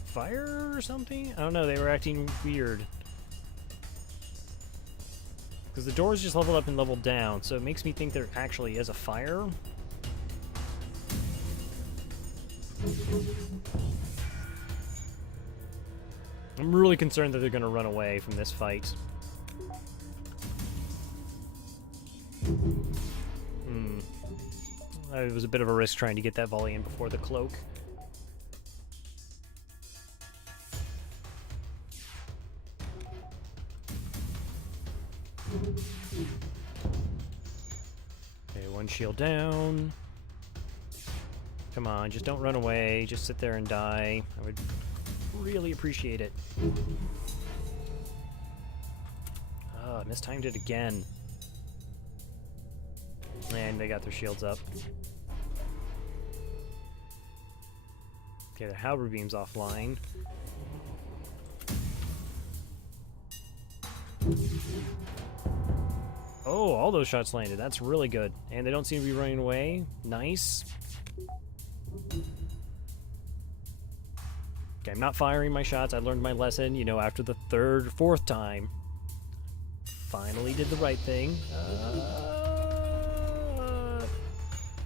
fire or something? I don't know, they were acting weird. Because the doors just leveled up and leveled down, so it makes me think there actually is a fire. I'm really concerned that they're going to run away from this fight. It was a bit of a risk trying to get that volley in before the cloak. Okay, 1 shield down. Come on, just don't run away. Just sit there and die. I would really appreciate it. Oh, I mistimed it again. And they got their shields up. Okay, the halberd beam's offline. Oh, all those shots landed. That's really good. And they don't seem to be running away. Nice. Okay, I'm not firing my shots. I learned my lesson, you know, after the 3rd or 4th time. Finally did the right thing.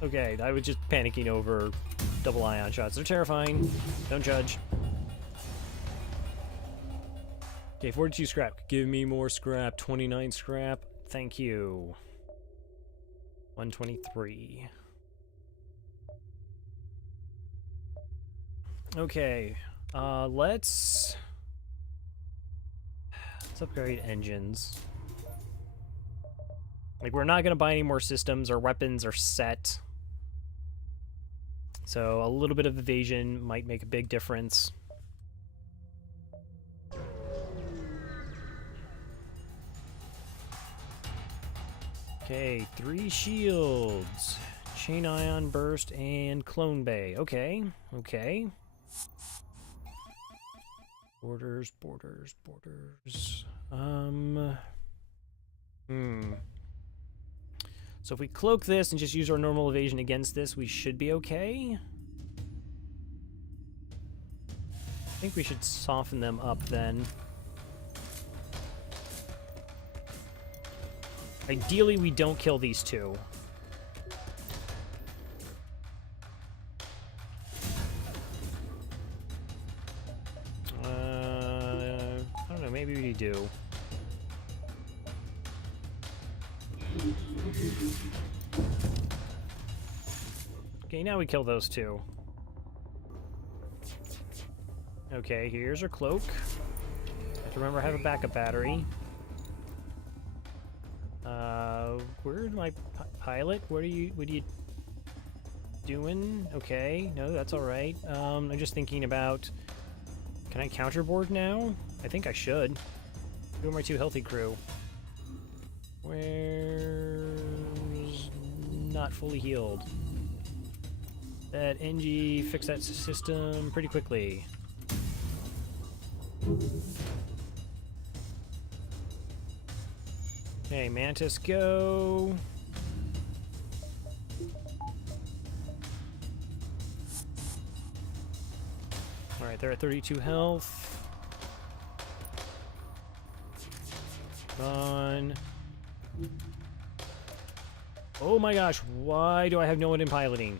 Okay, I was just panicking over double ion shots. They're terrifying. Don't judge. Okay, 42 scrap. Give me more scrap. 29 scrap. Thank you. 123. Okay, let's upgrade engines. Like, we're not gonna buy any more systems. Our weapons are set. So a little bit of evasion might make a big difference. Okay, 3 shields. Chain ion burst and clone bay. Okay, okay. Borders, borders, borders. So if we cloak this and just use our normal evasion against this, we should be okay. I think we should soften them up then. Ideally, we don't kill these 2. I don't know, maybe we do. Okay, now we kill those 2. Okay, here's our cloak. Have to remember I have a backup battery. Where's my pilot? What are you doing? Okay, no, that's alright. I'm just thinking about, can I counterboard now? I think I should. Who are my 2 healthy crew? Where's not fully healed? That NG fix that system pretty quickly. Okay, Mantis, go. Alright, they're at 32 health. On. Oh my gosh, why do I have no one in piloting?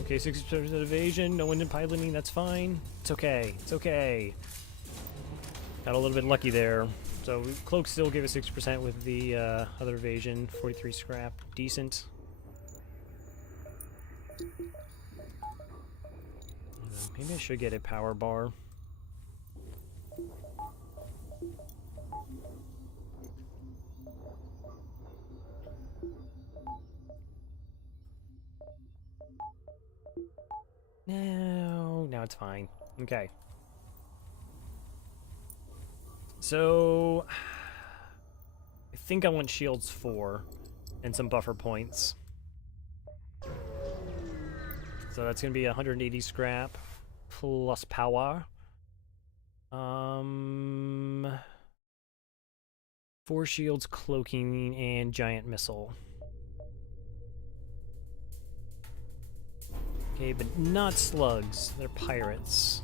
Okay, 60% evasion, no one in piloting, that's fine. It's okay, it's okay. Got a little bit lucky there. So Cloak still gave us 60% with the other evasion, 43 scrap, decent. Maybe I should get a power bar. No, now it's fine. Okay. So, I think I want shields 4 and some buffer points. So that's going to be 180 scrap plus power. 4 shields, cloaking, and giant missile. Okay, but not slugs. They're pirates.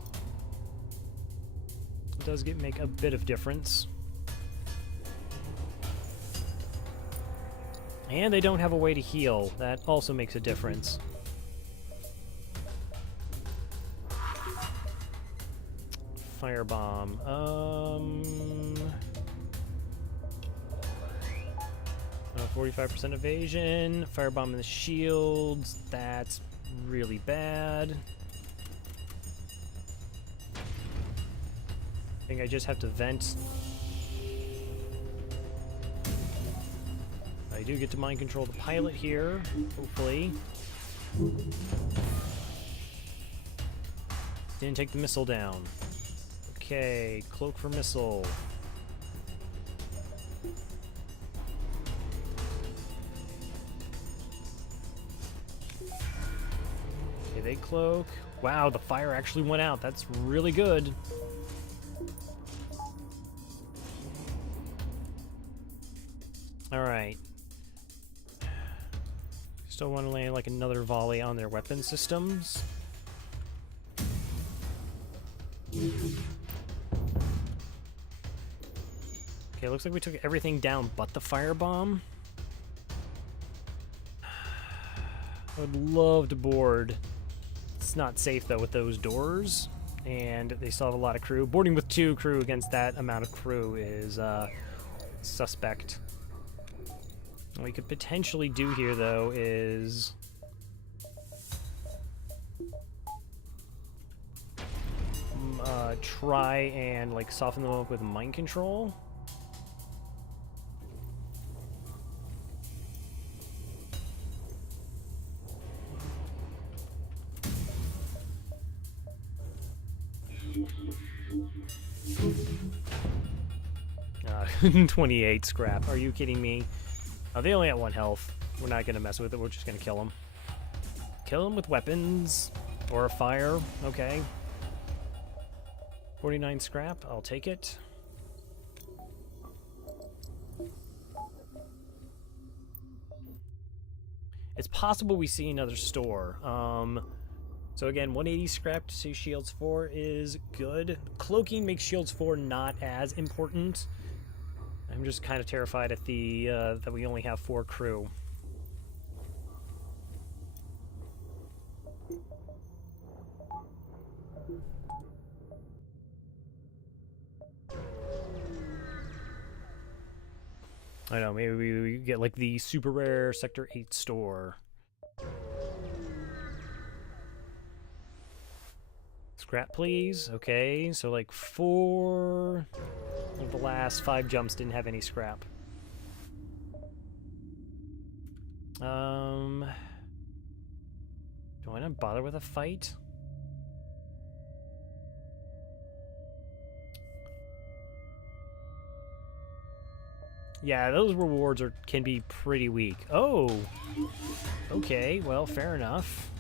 It does make a bit of difference. And they don't have a way to heal. That also makes a difference. Firebomb. 45% evasion. Firebomb in the shields. That's really bad. I think I just have to vent. I do get to mind control the pilot here, hopefully. Didn't take the missile down. Okay, cloak for missile. Okay, they cloak. Wow, the fire actually went out. That's really good. Alright. Still want to land like another volley on their weapon systems. Okay, looks like we took everything down but the firebomb. I would love to board. It's not safe though with those doors, and they still have a lot of crew. Boarding with 2 crew against that amount of crew is suspect. What we could potentially do here though is try and like soften them up with mind control. Uh, 28 scrap. Are you kidding me? They only have 1 health. We're not going to mess with it. We're just going to kill them. Kill them with weapons or a fire. Okay. 49 scrap. I'll take it. It's possible we see another store. So again, 180 scrap to see shields 4 is good. Cloaking makes shields 4 not as important. I'm just kind of terrified at the that we only have 4 crew. I know, maybe we get like the super rare Sector 8 store. Scrap, please. Okay, so like 4 of the last 5 jumps didn't have any scrap. Do I not bother with a fight? Yeah, those rewards can be pretty weak. Oh! Okay, well, fair enough.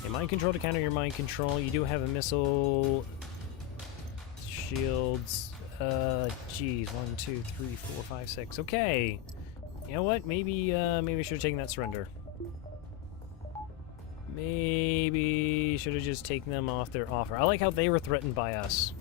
Okay, mind control to counter your mind control. You do have a missile... Shields... geez. 1, 2, 3, 4, 5, 6. Okay! You know what? Maybe I should have taken that surrender. Maybe should have just taken them off their offer. I like how they were threatened by us.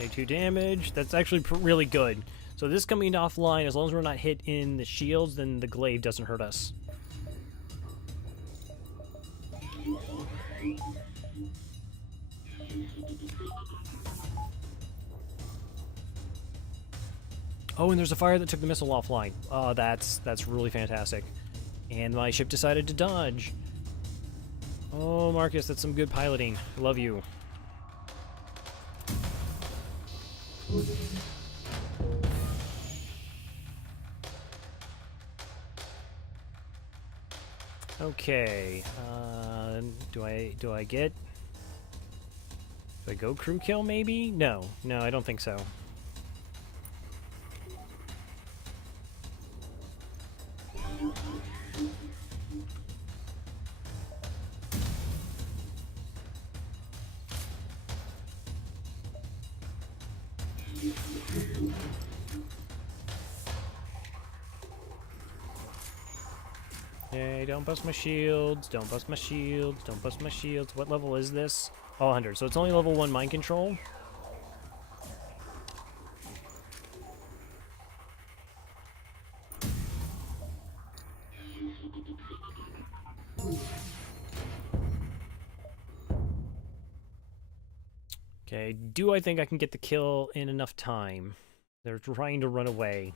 Okay, 2 damage. That's actually really good. So this coming offline, as long as we're not hit in the shields, then the glaive doesn't hurt us. Oh, and there's a fire that took the missile offline. Oh, that's really fantastic. And my ship decided to dodge. Oh, Marcus, that's some good piloting. I love you. Okay. Do I go crew kill maybe? No, I don't think so. Okay, don't bust my shields, don't bust my shields, don't bust my shields. What level is this? Oh, 100. So it's only level 1 mind control. Okay, do I think I can get the kill in enough time? They're trying to run away.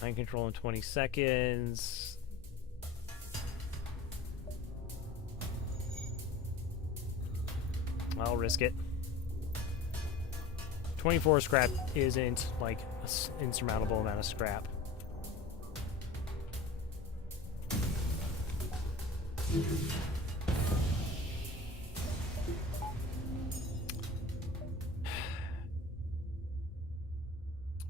Mind control in 20 seconds. I'll risk it. 24 scrap isn't like an insurmountable amount of scrap.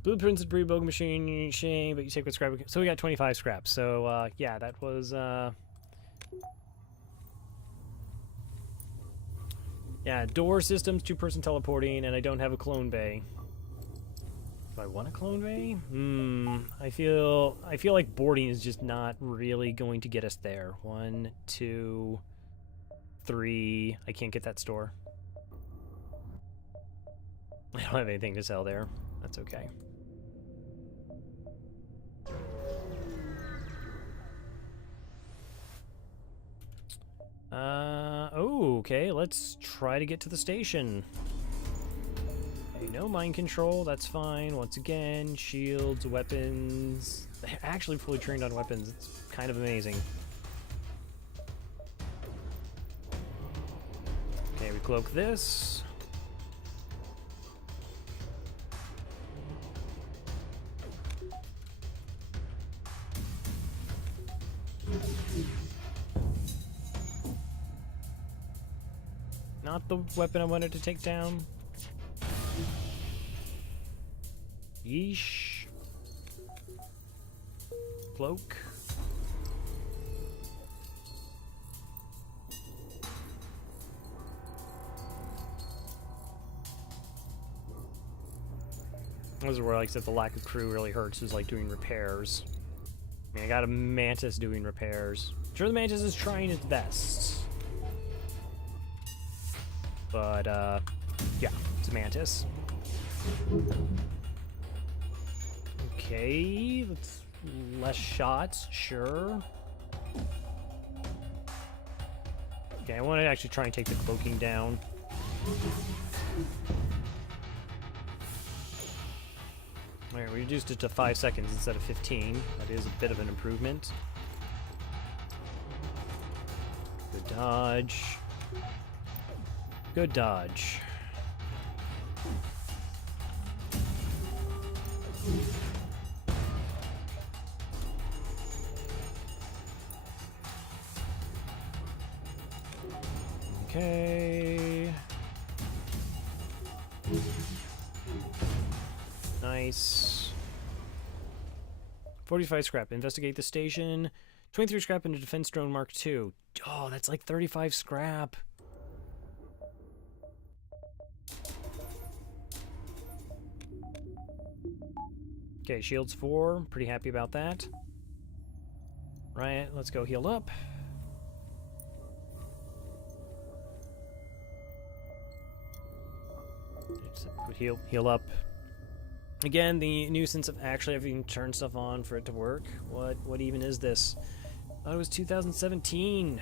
Blueprints and pre-build machine, shame, but you take what scrap. So we got 25 scraps. So yeah, that was yeah, door systems, 2-person teleporting, and I don't have a clone bay. Do I want a clone bay? I feel like boarding is just not really going to get us there. 1, 2, 3. I can't get that store. I don't have anything to sell there. That's okay. Oh, okay, let's try to get to the station. Okay, no mind control, that's fine. Once again, shields, weapons. They're actually fully trained on weapons. It's kind of amazing. Okay, we cloak this. Not the weapon I wanted to take down. Yeesh. Cloak. This is where, like I said, the lack of crew really hurts, is like doing repairs. I mean, I got a Mantis doing repairs. Sure, the Mantis is trying its best. But, yeah, it's a Mantis. Okay, let's less shots, sure. Okay, I want to actually try and take the cloaking down. Alright, we reduced it to 5 seconds instead of 15. That is a bit of an improvement. Good dodge. Good dodge. Okay. Nice. 45 scrap. Investigate the station. 23 scrap into defense drone Mark II. Oh, that's like 35 scrap. Okay, shields 4. Pretty happy about that. Right, let's go heal up. Heal up. Again, the nuisance of actually having to turn stuff on for it to work. What even is this? I thought it was 2017.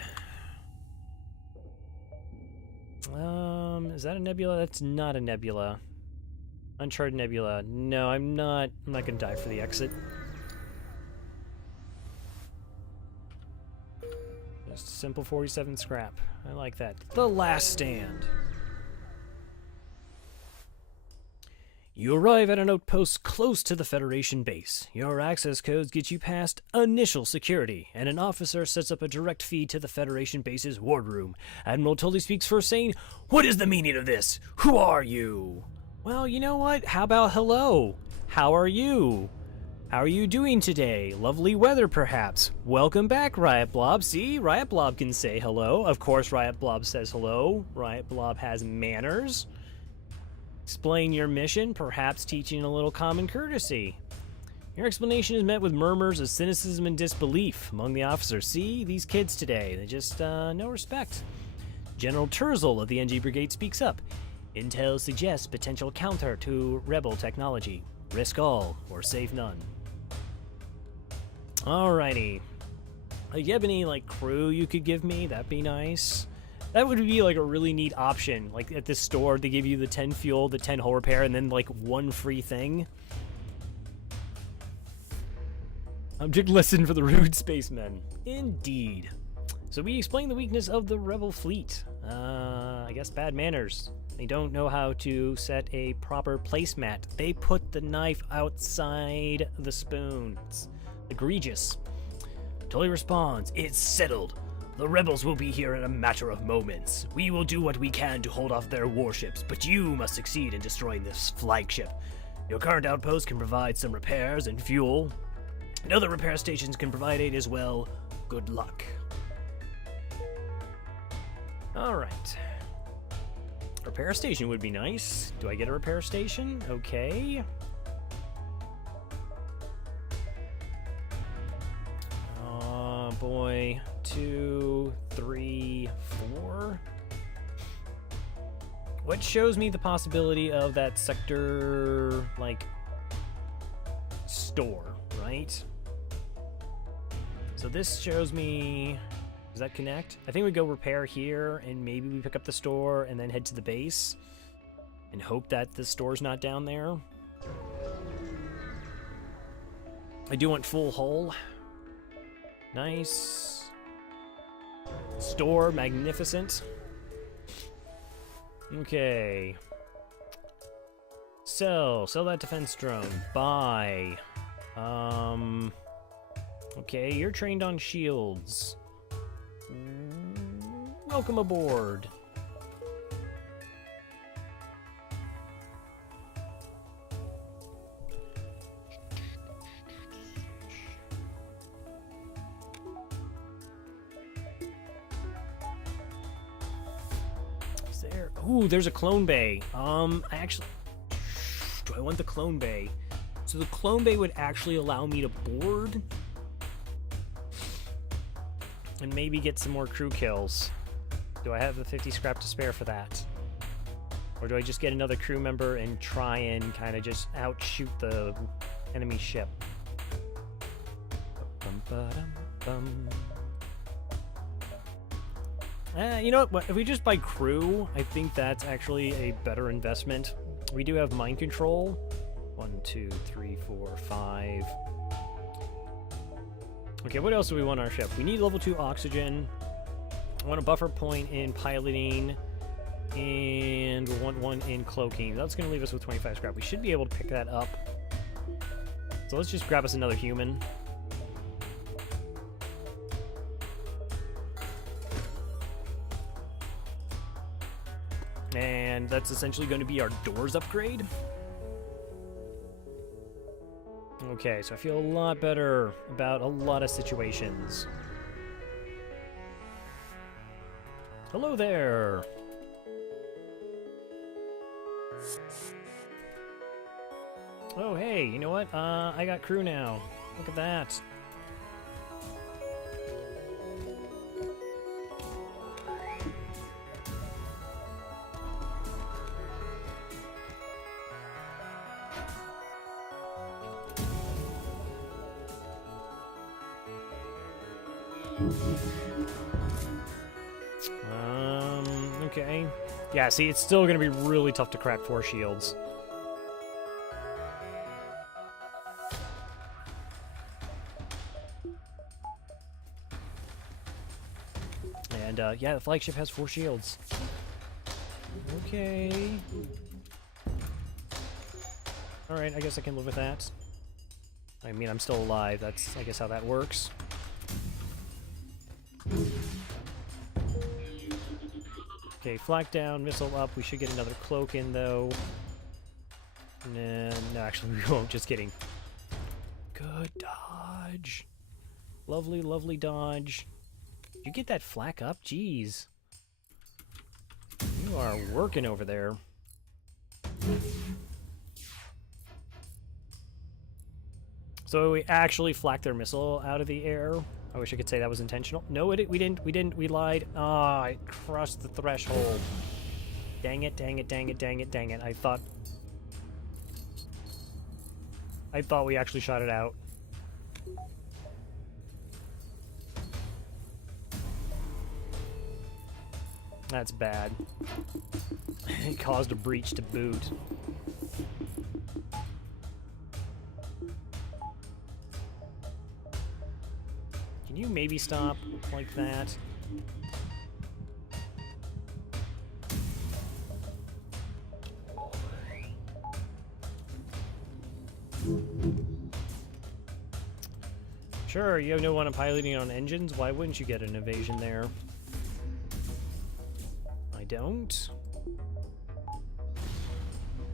Is that a nebula? That's not a nebula. Uncharted nebula. No, I'm not gonna die for the exit. Just simple 47 scrap. I like that. The Last Stand. You arrive at an outpost close to the Federation base. Your access codes get you past initial security, and an officer sets up a direct feed to the Federation base's wardroom. Admiral Tully speaks first, saying, "What is the meaning of this? Who are you?" Well, you know what? How about hello? How are you? How are you doing today? Lovely weather, perhaps. Welcome back, Riot Blob. See, Riot Blob can say hello. Of course, Riot Blob says hello. Riot Blob has manners. Explain your mission, perhaps teaching a little common courtesy. Your explanation is met with murmurs of cynicism and disbelief among the officers. See, these kids today, they just, no respect. General Terzel of the NG Brigade speaks up. Intel suggests potential counter to rebel technology. Risk all, or save none. Alrighty. You have any, like, crew you could give me? That'd be nice. That would be, like, a really neat option. Like, at this store, they give you the 10 fuel, the 10 hull repair, and then, like, one free thing. Object lesson for the rude spacemen. Indeed. So we explain the weakness of the rebel fleet. I guess bad manners. They don't know how to set a proper placemat. They put the knife outside the spoon. It's egregious. Tully responds, "It's settled. The rebels will be here in a matter of moments. We will do what we can to hold off their warships, but you must succeed in destroying this flagship. Your current outpost can provide some repairs and fuel, and other repair stations can provide aid as well. Good luck." Alright. Repair station would be nice. Do I get a repair station? Okay. Boy. 2, 3, 4. What shows me the possibility of that sector, like, store, right? So this shows me... Does that connect? I think we go repair here, and maybe we pick up the store, and then head to the base, and hope that the store's not down there. I do want full hull. Nice. Store, magnificent. Okay. Sell that defense drone. Buy. Okay, you're trained on shields. Welcome aboard. Is there? Ooh, there's a clone bay. I actually... Do I want the clone bay? So the clone bay would actually allow me to board and maybe get some more crew kills. Do I have the 50 scrap to spare for that? Or do I just get another crew member and try and kind of just outshoot the enemy ship? You know what? If we just buy crew, I think that's actually a better investment. We do have mind control. 1, 2, 3, 4, 5. Okay, what else do we want on our ship? We need level 2 oxygen. I want a buffer point in piloting, and we want one in cloaking. That's going to leave us with 25 scrap. We should be able to pick that up. So let's just grab us another human. And that's essentially going to be our doors upgrade. Okay, so I feel a lot better about a lot of situations. Hello there! Oh, hey, you know what? I got crew now. Look at that. Okay. Yeah, see, it's still gonna be really tough to crack 4 shields. And, yeah, the flagship has 4 shields. Okay. Alright, I guess I can live with that. I mean, I'm still alive. That's, I guess, how that works. Okay, flak down, missile up. We should get another cloak in, though. No, actually, we won't. Just kidding. Good dodge. Lovely, lovely dodge. Did you get that flak up? Jeez. You are working over there. So we actually flaked their missile out of the air. I wish I could say that was intentional. No, we didn't. We lied. Ah, I crossed the threshold. Dang it, dang it, dang it, dang it, dang it. I thought we actually shot it out. That's bad. It caused a breach to boot. Can you maybe stop like that? Sure, you have no one piloting on engines. Why wouldn't you get an evasion there? I don't.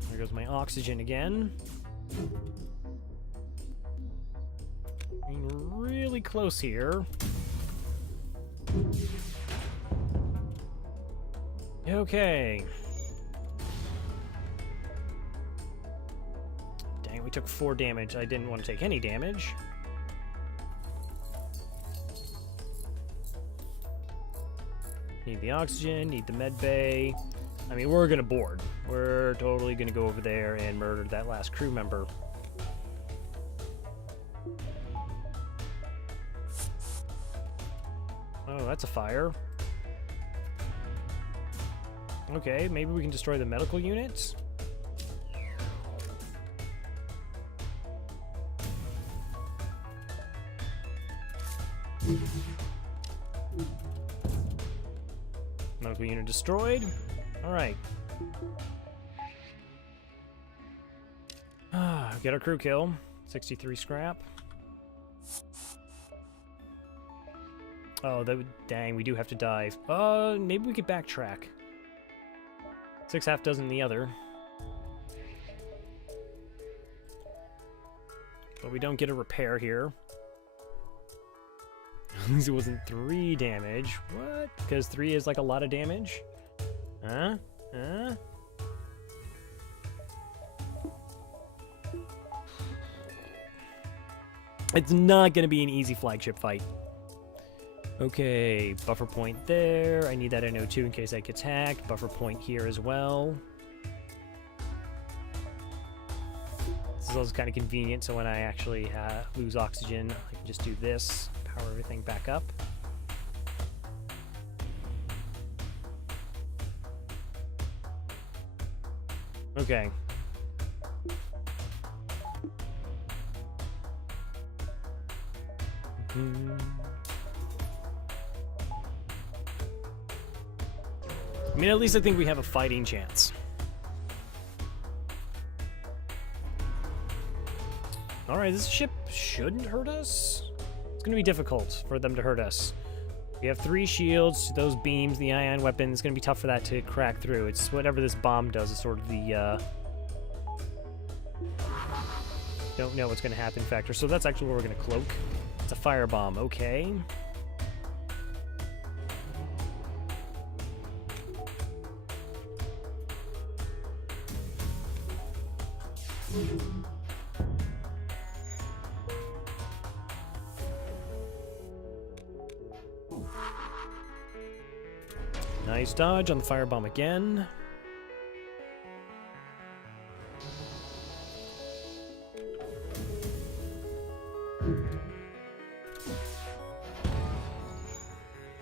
There goes my oxygen again. Really close here. Okay. Dang, we took 4 damage. I didn't want to take any damage. Need the oxygen, need the med bay. I mean, we're gonna board. We're totally gonna go over there and murder that last crew member. Oh, that's a fire. Okay, maybe we can destroy the medical units. Medical unit destroyed. Alright. Get our crew kill. 63 scrap. Oh, that would, dang, we do have to dive. Maybe we could backtrack. 6 half dozen the other. But we don't get a repair here. At least it wasn't 3 damage. What? Because 3 is like a lot of damage? Huh? Huh? It's not going to be an easy flagship fight. Okay, buffer point there. I need that NO2 in case I get attacked. Buffer point here as well. This is also kind of convenient, so when I actually lose oxygen, I can just do this, power everything back up. Okay. I mean, at least I think we have a fighting chance. Alright, this ship shouldn't hurt us. It's gonna be difficult for them to hurt us. We have 3 shields, those beams, the ion weapon. It's going to be tough for that to crack through. It's whatever this bomb does is sort of the, don't know what's going to happen factor. So that's actually where we're going to cloak. It's a firebomb, okay. Nice dodge on the firebomb again.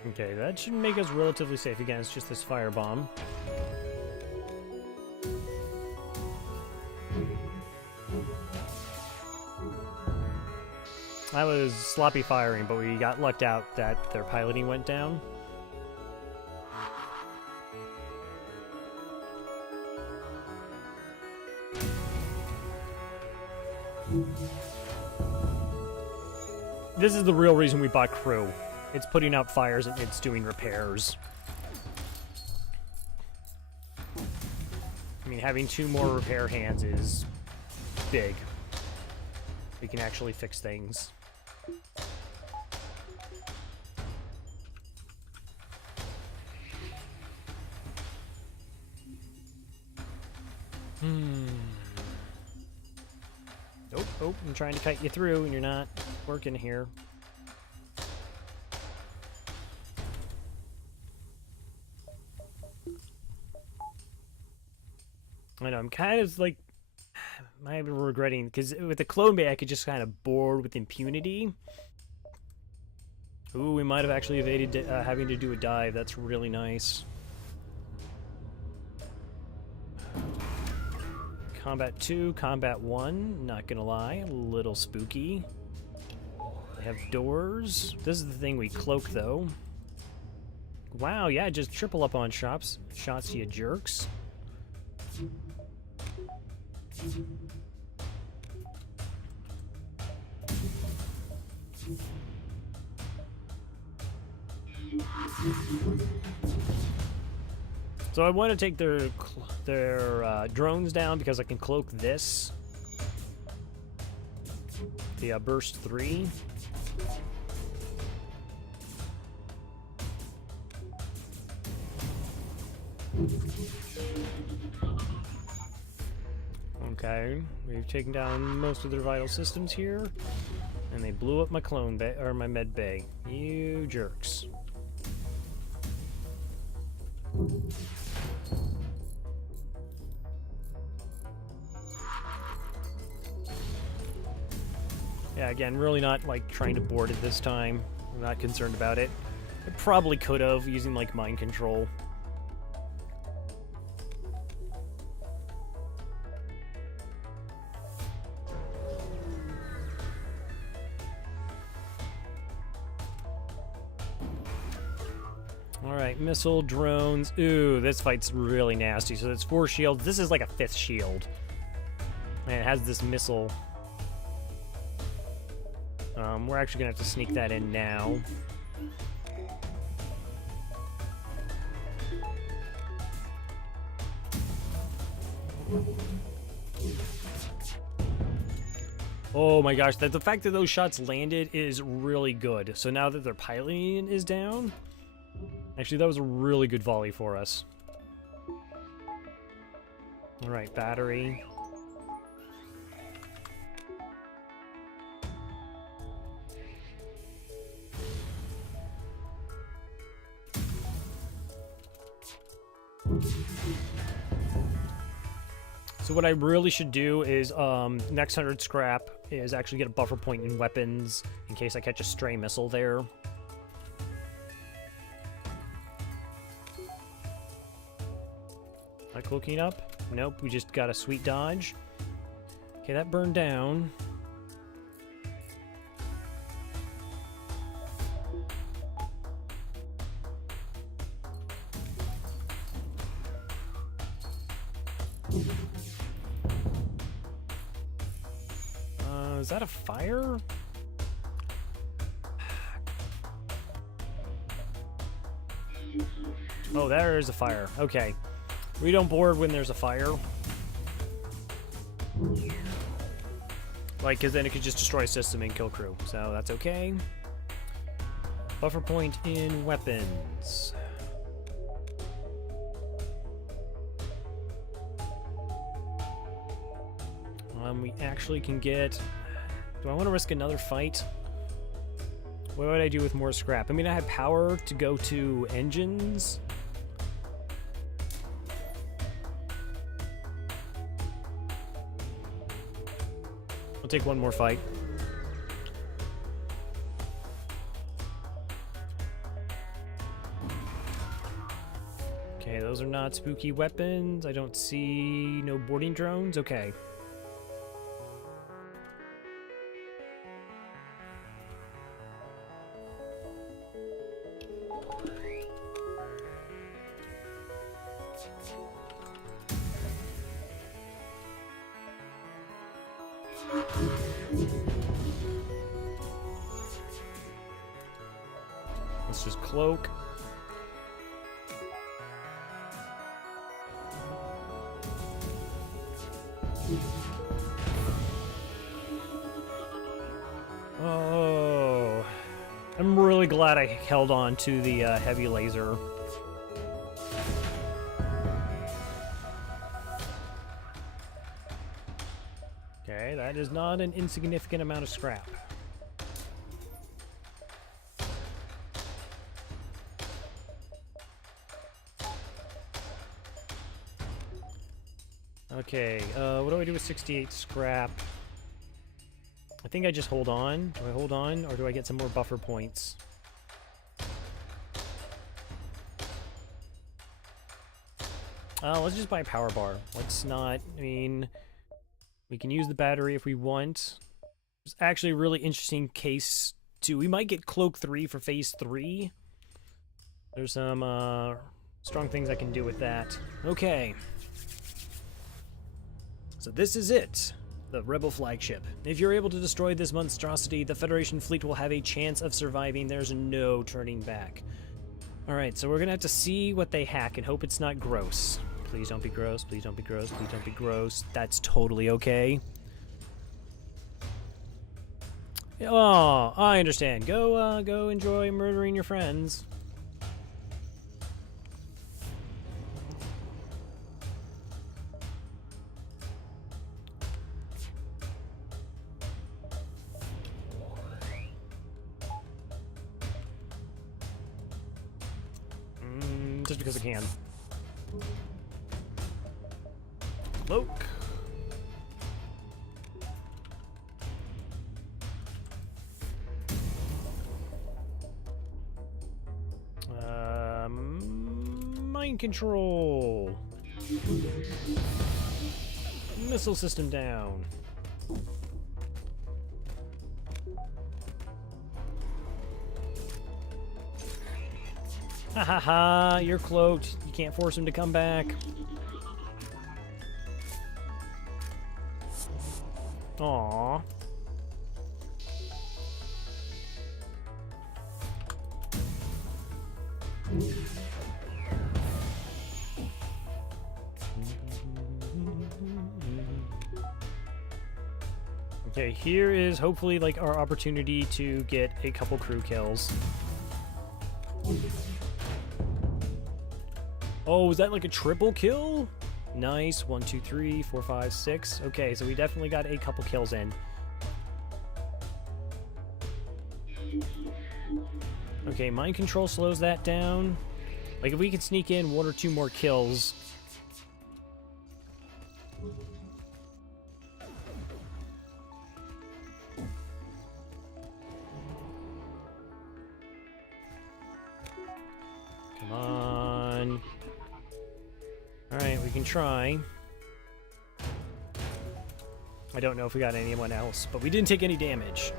Okay, that should make us relatively safe against just this firebomb. That was sloppy firing, but we got lucked out that their piloting went down. This is the real reason we bought crew. It's putting out fires and it's doing repairs. I mean, having 2 more repair hands is big. We can actually fix things. Oh, I'm trying to kite you through and you're not working here. I know, I'm kind of like, I'm regretting, because with the clone bay I could just kind of board with impunity. Ooh, we might have actually evaded having to do a dive. That's really nice. Combat 2, Combat 1, not gonna lie, a little spooky. They have doors. This is the thing we cloak, though. Wow, yeah, just triple up on shots, you jerks. So I want to take their drones down because I can cloak this. The burst 3. Okay, we've taken down most of their vital systems here, and they blew up my clone bay or my med bay. You jerks. Yeah, again, really not like trying to board it this time. I'm not concerned about it. I probably could have using like mind control. Alright, missile, drones. Ooh, this fight's really nasty. So it's 4 shields. This is like a 5th shield. And it has this missile. We're actually gonna have to sneak that in now. Oh my gosh, the fact that those shots landed is really good. So now that their piloting is down, actually that was a really good volley for us. Alright, battery. So what I really should do is, next 100 scrap is actually get a buffer point in weapons in case I catch a stray missile there. Am I cloaking up? Nope, we just got a sweet dodge. Okay, that burned down. Is that a fire? Oh, there is a fire. Okay. We don't board when there's a fire. Like, because then it could just destroy a system and kill crew. So that's okay. Buffer point in weapons. We actually can get... Do I want to risk another fight? What would I do with more scrap? I mean, I have power to go to engines. I'll take one more fight. Okay, those are not spooky weapons. I don't see no boarding drones. Okay. Let's just cloak. Oh, I'm really glad I held on to the heavy laser. Okay, that is not an insignificant amount of scrap. Okay, what do I do with 68 scrap? I think I just hold on. Do I hold on, or do I get some more buffer points? Let's just buy a power bar. Let's not, I mean, we can use the battery if we want. It's actually a really interesting case, too. We might get Cloak 3 for Phase 3. There's some, strong things I can do with that. Okay. So this is it. The Rebel flagship. If you're able to destroy this monstrosity, the Federation fleet will have a chance of surviving. There's no turning back. Alright, so we're gonna have to see what they hack and hope it's not gross. Please don't be gross, please don't be gross, please don't be gross. That's totally okay. Oh, I understand. Go enjoy murdering your friends. Just because I can. Cloak. Mind control. Missile system down. Ha ha ha, you're cloaked. You can't force him to come back. Aww. Okay, here is hopefully like our opportunity to get a couple crew kills. Oh, is that like a triple kill? Nice. 1, 2, 3, 4, 5, 6. Okay, so we definitely got a couple kills in. Okay, mind control slows that down. Like, if we could sneak in 1 or 2 more kills. Come on. Alright, we can try. I don't know if we got anyone else, but we didn't take any damage.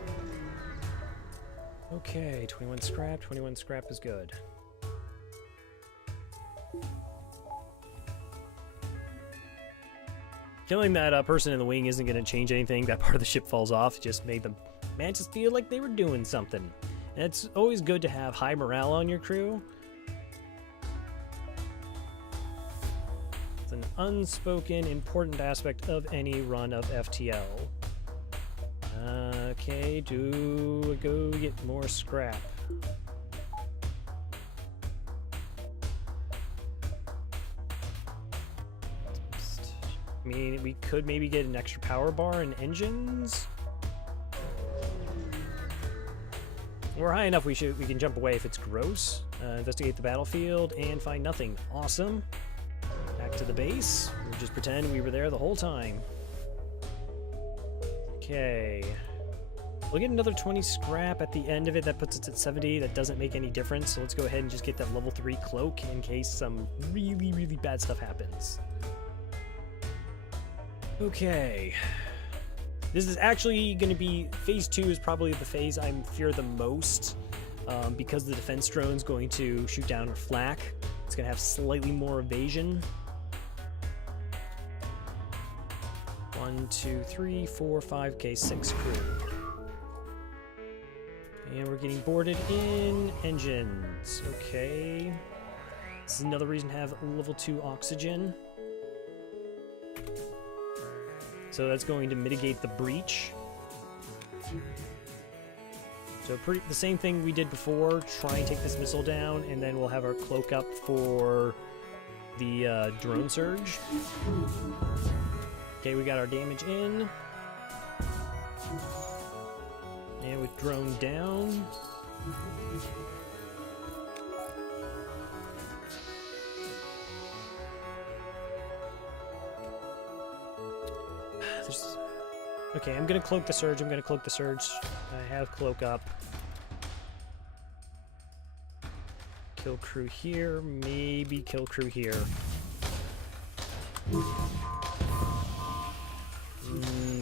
Okay, 21 scrap. 21 scrap is good. Killing that person in the wing isn't going to change anything. That part of the ship falls off. It just made the Mantis feel like they were doing something. And it's always good to have high morale on your crew. an unspoken important aspect of any run of FTL. Okay, do go get more scrap. I mean, we could maybe get an extra power bar and engines. We're high enough we can jump away if it's gross. Investigate the battlefield and find nothing. Awesome. Back to the base. We'll just pretend we were there the whole time. Okay. We'll get another 20 scrap at the end of it. That puts us at 70. That doesn't make any difference. So let's go ahead and just get that level 3 cloak in case some really, really bad stuff happens. Okay. This is actually going to be... Phase 2 is probably the phase I fear the most because the defense drone's going to shoot down our flak. It's going to have slightly more evasion. 1, 2, 3, 4, 5, okay, 6 crew. And we're getting boarded in engines. Okay. This is another reason to have level 2 oxygen. So that's going to mitigate the breach. So the same thing we did before. Try and take this missile down, and then we'll have our cloak up for the drone surge. Okay, we got our damage in. And with drone down. Okay, I'm gonna cloak the surge. I have cloak up. Kill crew here. Maybe kill crew here.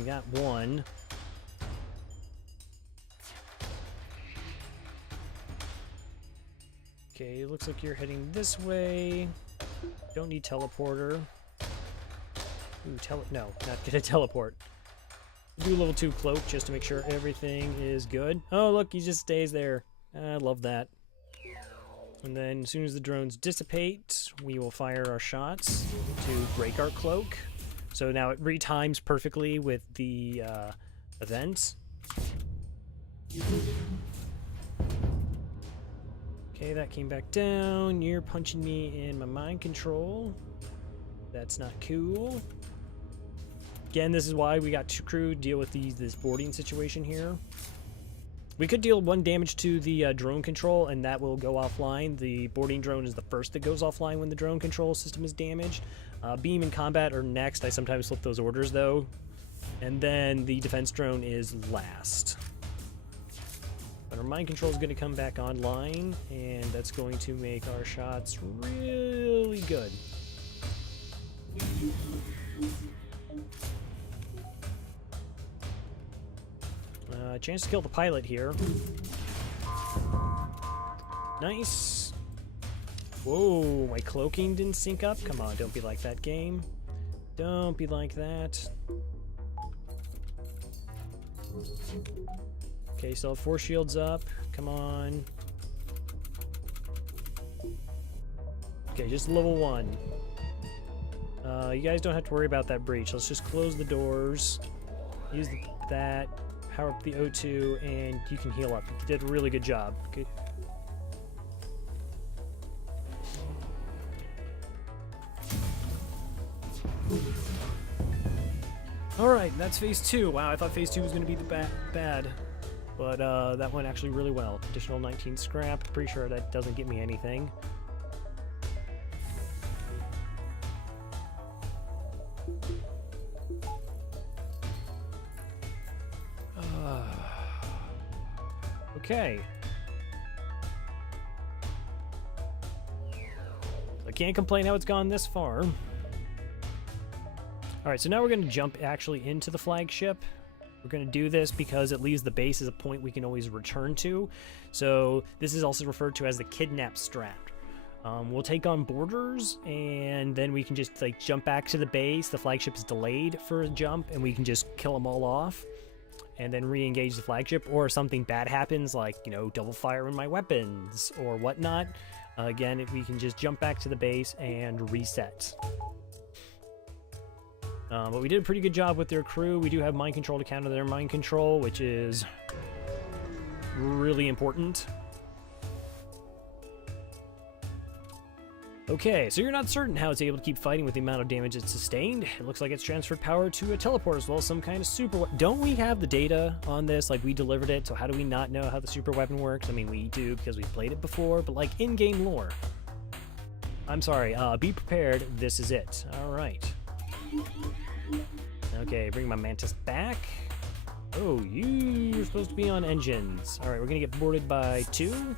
Got one. Okay, looks like you're heading this way. Don't need teleporter. Ooh, no, not gonna teleport. Do level 2 cloak just to make sure everything is good. Oh, look, he just stays there. I love that. And then as soon as the drones dissipate, we will fire our shots to break our cloak. So now it retimes perfectly with the event. Okay, that came back down. You're punching me in my mind control. That's not cool. Again, this is why we got 2 crew to deal with this boarding situation here. We could deal 1 damage to the drone control, and that will go offline. The boarding drone is the first that goes offline when the drone control system is damaged. Beam and combat are next. I sometimes flip those orders, though. And then the defense drone is last. But our mind control is going to come back online, and that's going to make our shots really good. Chance to kill the pilot here. Nice. Whoa, my cloaking didn't sync up? Come on, don't be like that, game. Don't be like that. Okay, still have 4 shields up. Come on. Okay, just level 1. You guys don't have to worry about that breach. Let's just close the doors. Use that. Power up the O2, and you can heal up. You did a really good job. Good. Alright, that's phase 2. Wow, I thought phase 2 was going to be the bad. But that went actually really well. Additional 19 scrap. Pretty sure that doesn't get me anything. Okay. I can't complain how it's gone this far. Alright, so now we're going to jump actually into the flagship. We're going to do this because it leaves the base as a point we can always return to. So this is also referred to as the kidnap strat. We'll take on boarders, and then we can just like jump back to the base. The flagship is delayed for a jump, and we can just kill them all off. And then re-engage the flagship, or something bad happens, like, you know, double fire in my weapons or whatnot. Again, we can just jump back to the base and reset. But we did a pretty good job with their crew. We do have mind control to counter their mind control, which is really important. Okay, so you're not certain how it's able to keep fighting with the amount of damage it's sustained. It looks like it's transferred power to a teleport as well as some kind of super weapon. Don't we have the data on this? Like, we delivered it, so how do we not know how the super weapon works? I mean, we do because we've played it before, but like in-game lore. I'm sorry, be prepared, this is it. Alright. Okay, bring my Mantis back. Oh, you're supposed to be on engines. Alright, we're gonna get boarded by 2.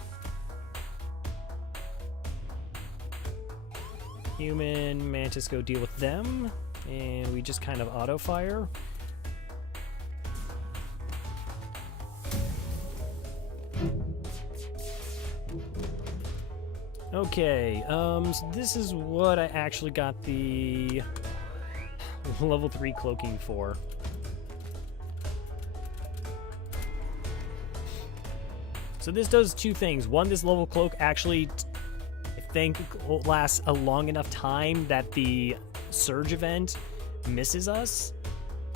Human, Mantis, go deal with them. And we just kind of auto-fire. Okay, so this is what I actually got the level 3 cloaking for. So this does 2 things. One, this level cloak actually, I think, lasts a long enough time that the surge event misses us.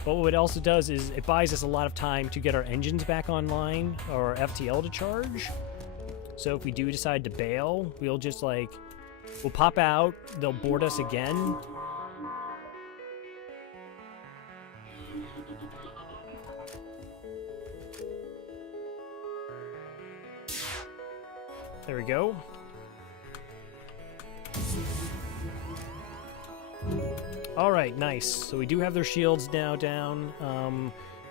But what it also does is it buys us a lot of time to get our engines back online, or FTL to charge. So if we do decide to bail, we'll just like, we'll pop out, they'll board us again. There we go. Alright, nice. So we do have their shields now down.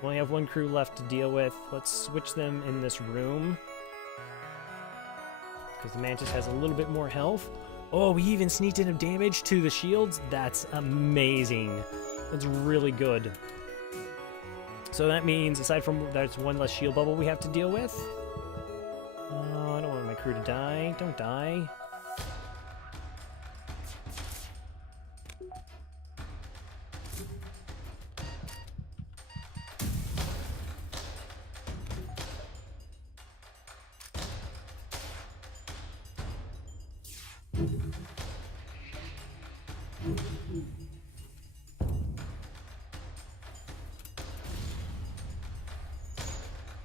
We only have 1 crew left to deal with. Let's switch them in this room, because the Mantis has a little bit more health. Oh, we even sneaked in damage to the shields? That's amazing. That's really good. So that means, aside from that's 1 less shield bubble we have to deal with. Oh, I don't want my crew to die. Don't die.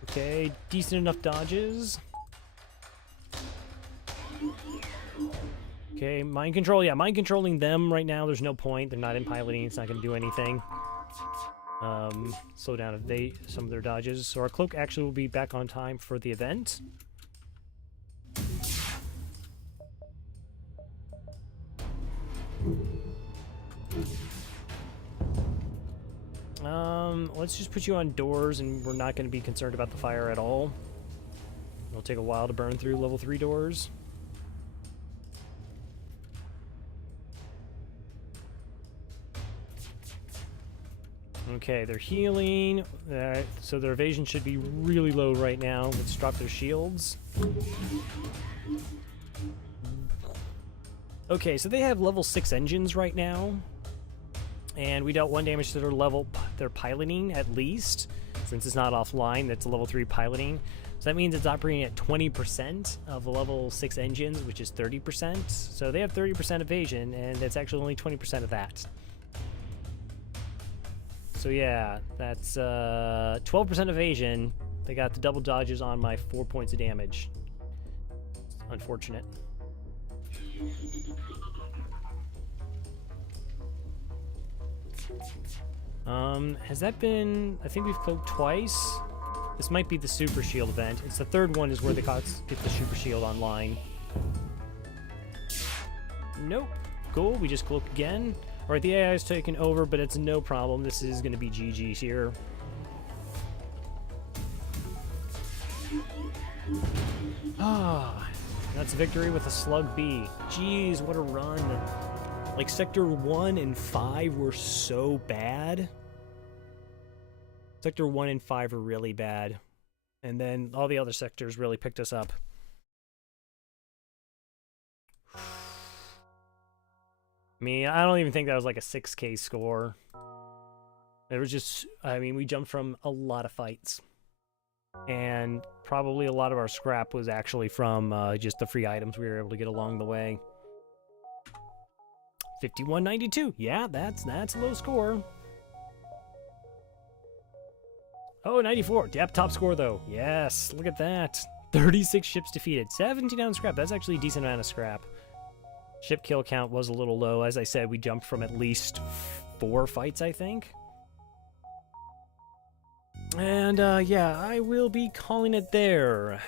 Okay, decent enough dodges. Okay, mind control. Yeah, mind controlling them right now, there's no point. They're not in piloting. It's not going to do anything. Slow down some of their dodges. So our cloak actually will be back on time for the event. Let's just put you on doors, and we're not going to be concerned about the fire at all. It'll take a while to burn through level 3 doors. Okay, they're healing. So their evasion should be really low right now. Let's drop their shields. Okay, so they have level 6 engines right now. And we dealt 1 damage to their piloting, at least. Since it's not offline, that's level 3 piloting. So that means it's operating at 20% of the level 6 engines, which is 30%. So they have 30% evasion, and it's actually only 20% of that. So yeah, that's 12% evasion. They got the double dodges on my 4 points of damage. Unfortunate. Has that been... I think we've cloaked twice. This might be the super shield event. It's the 3rd one is where they get the super shield online. Nope. Cool, we just cloaked again. Alright, the AI is taken over, but it's no problem. This is going to be GG's here. Ah, that's victory with a Slug B. Jeez, what a run. Like, Sector 1 and 5 were so bad. Sector 1 and 5 were really bad. And then all the other sectors really picked us up. I mean, I don't even think that was like a 6K score. It was just, I mean, we jumped from a lot of fights. And probably a lot of our scrap was actually from just the free items we were able to get along the way. 5192. Yeah, that's a low score. Oh, 94. Yep, top score, though. Yes, look at that. 36 ships defeated. 17 on scrap. That's actually a decent amount of scrap. Ship kill count was a little low. As I said, we jumped from at least 4 fights, I think. And, yeah, I will be calling it there.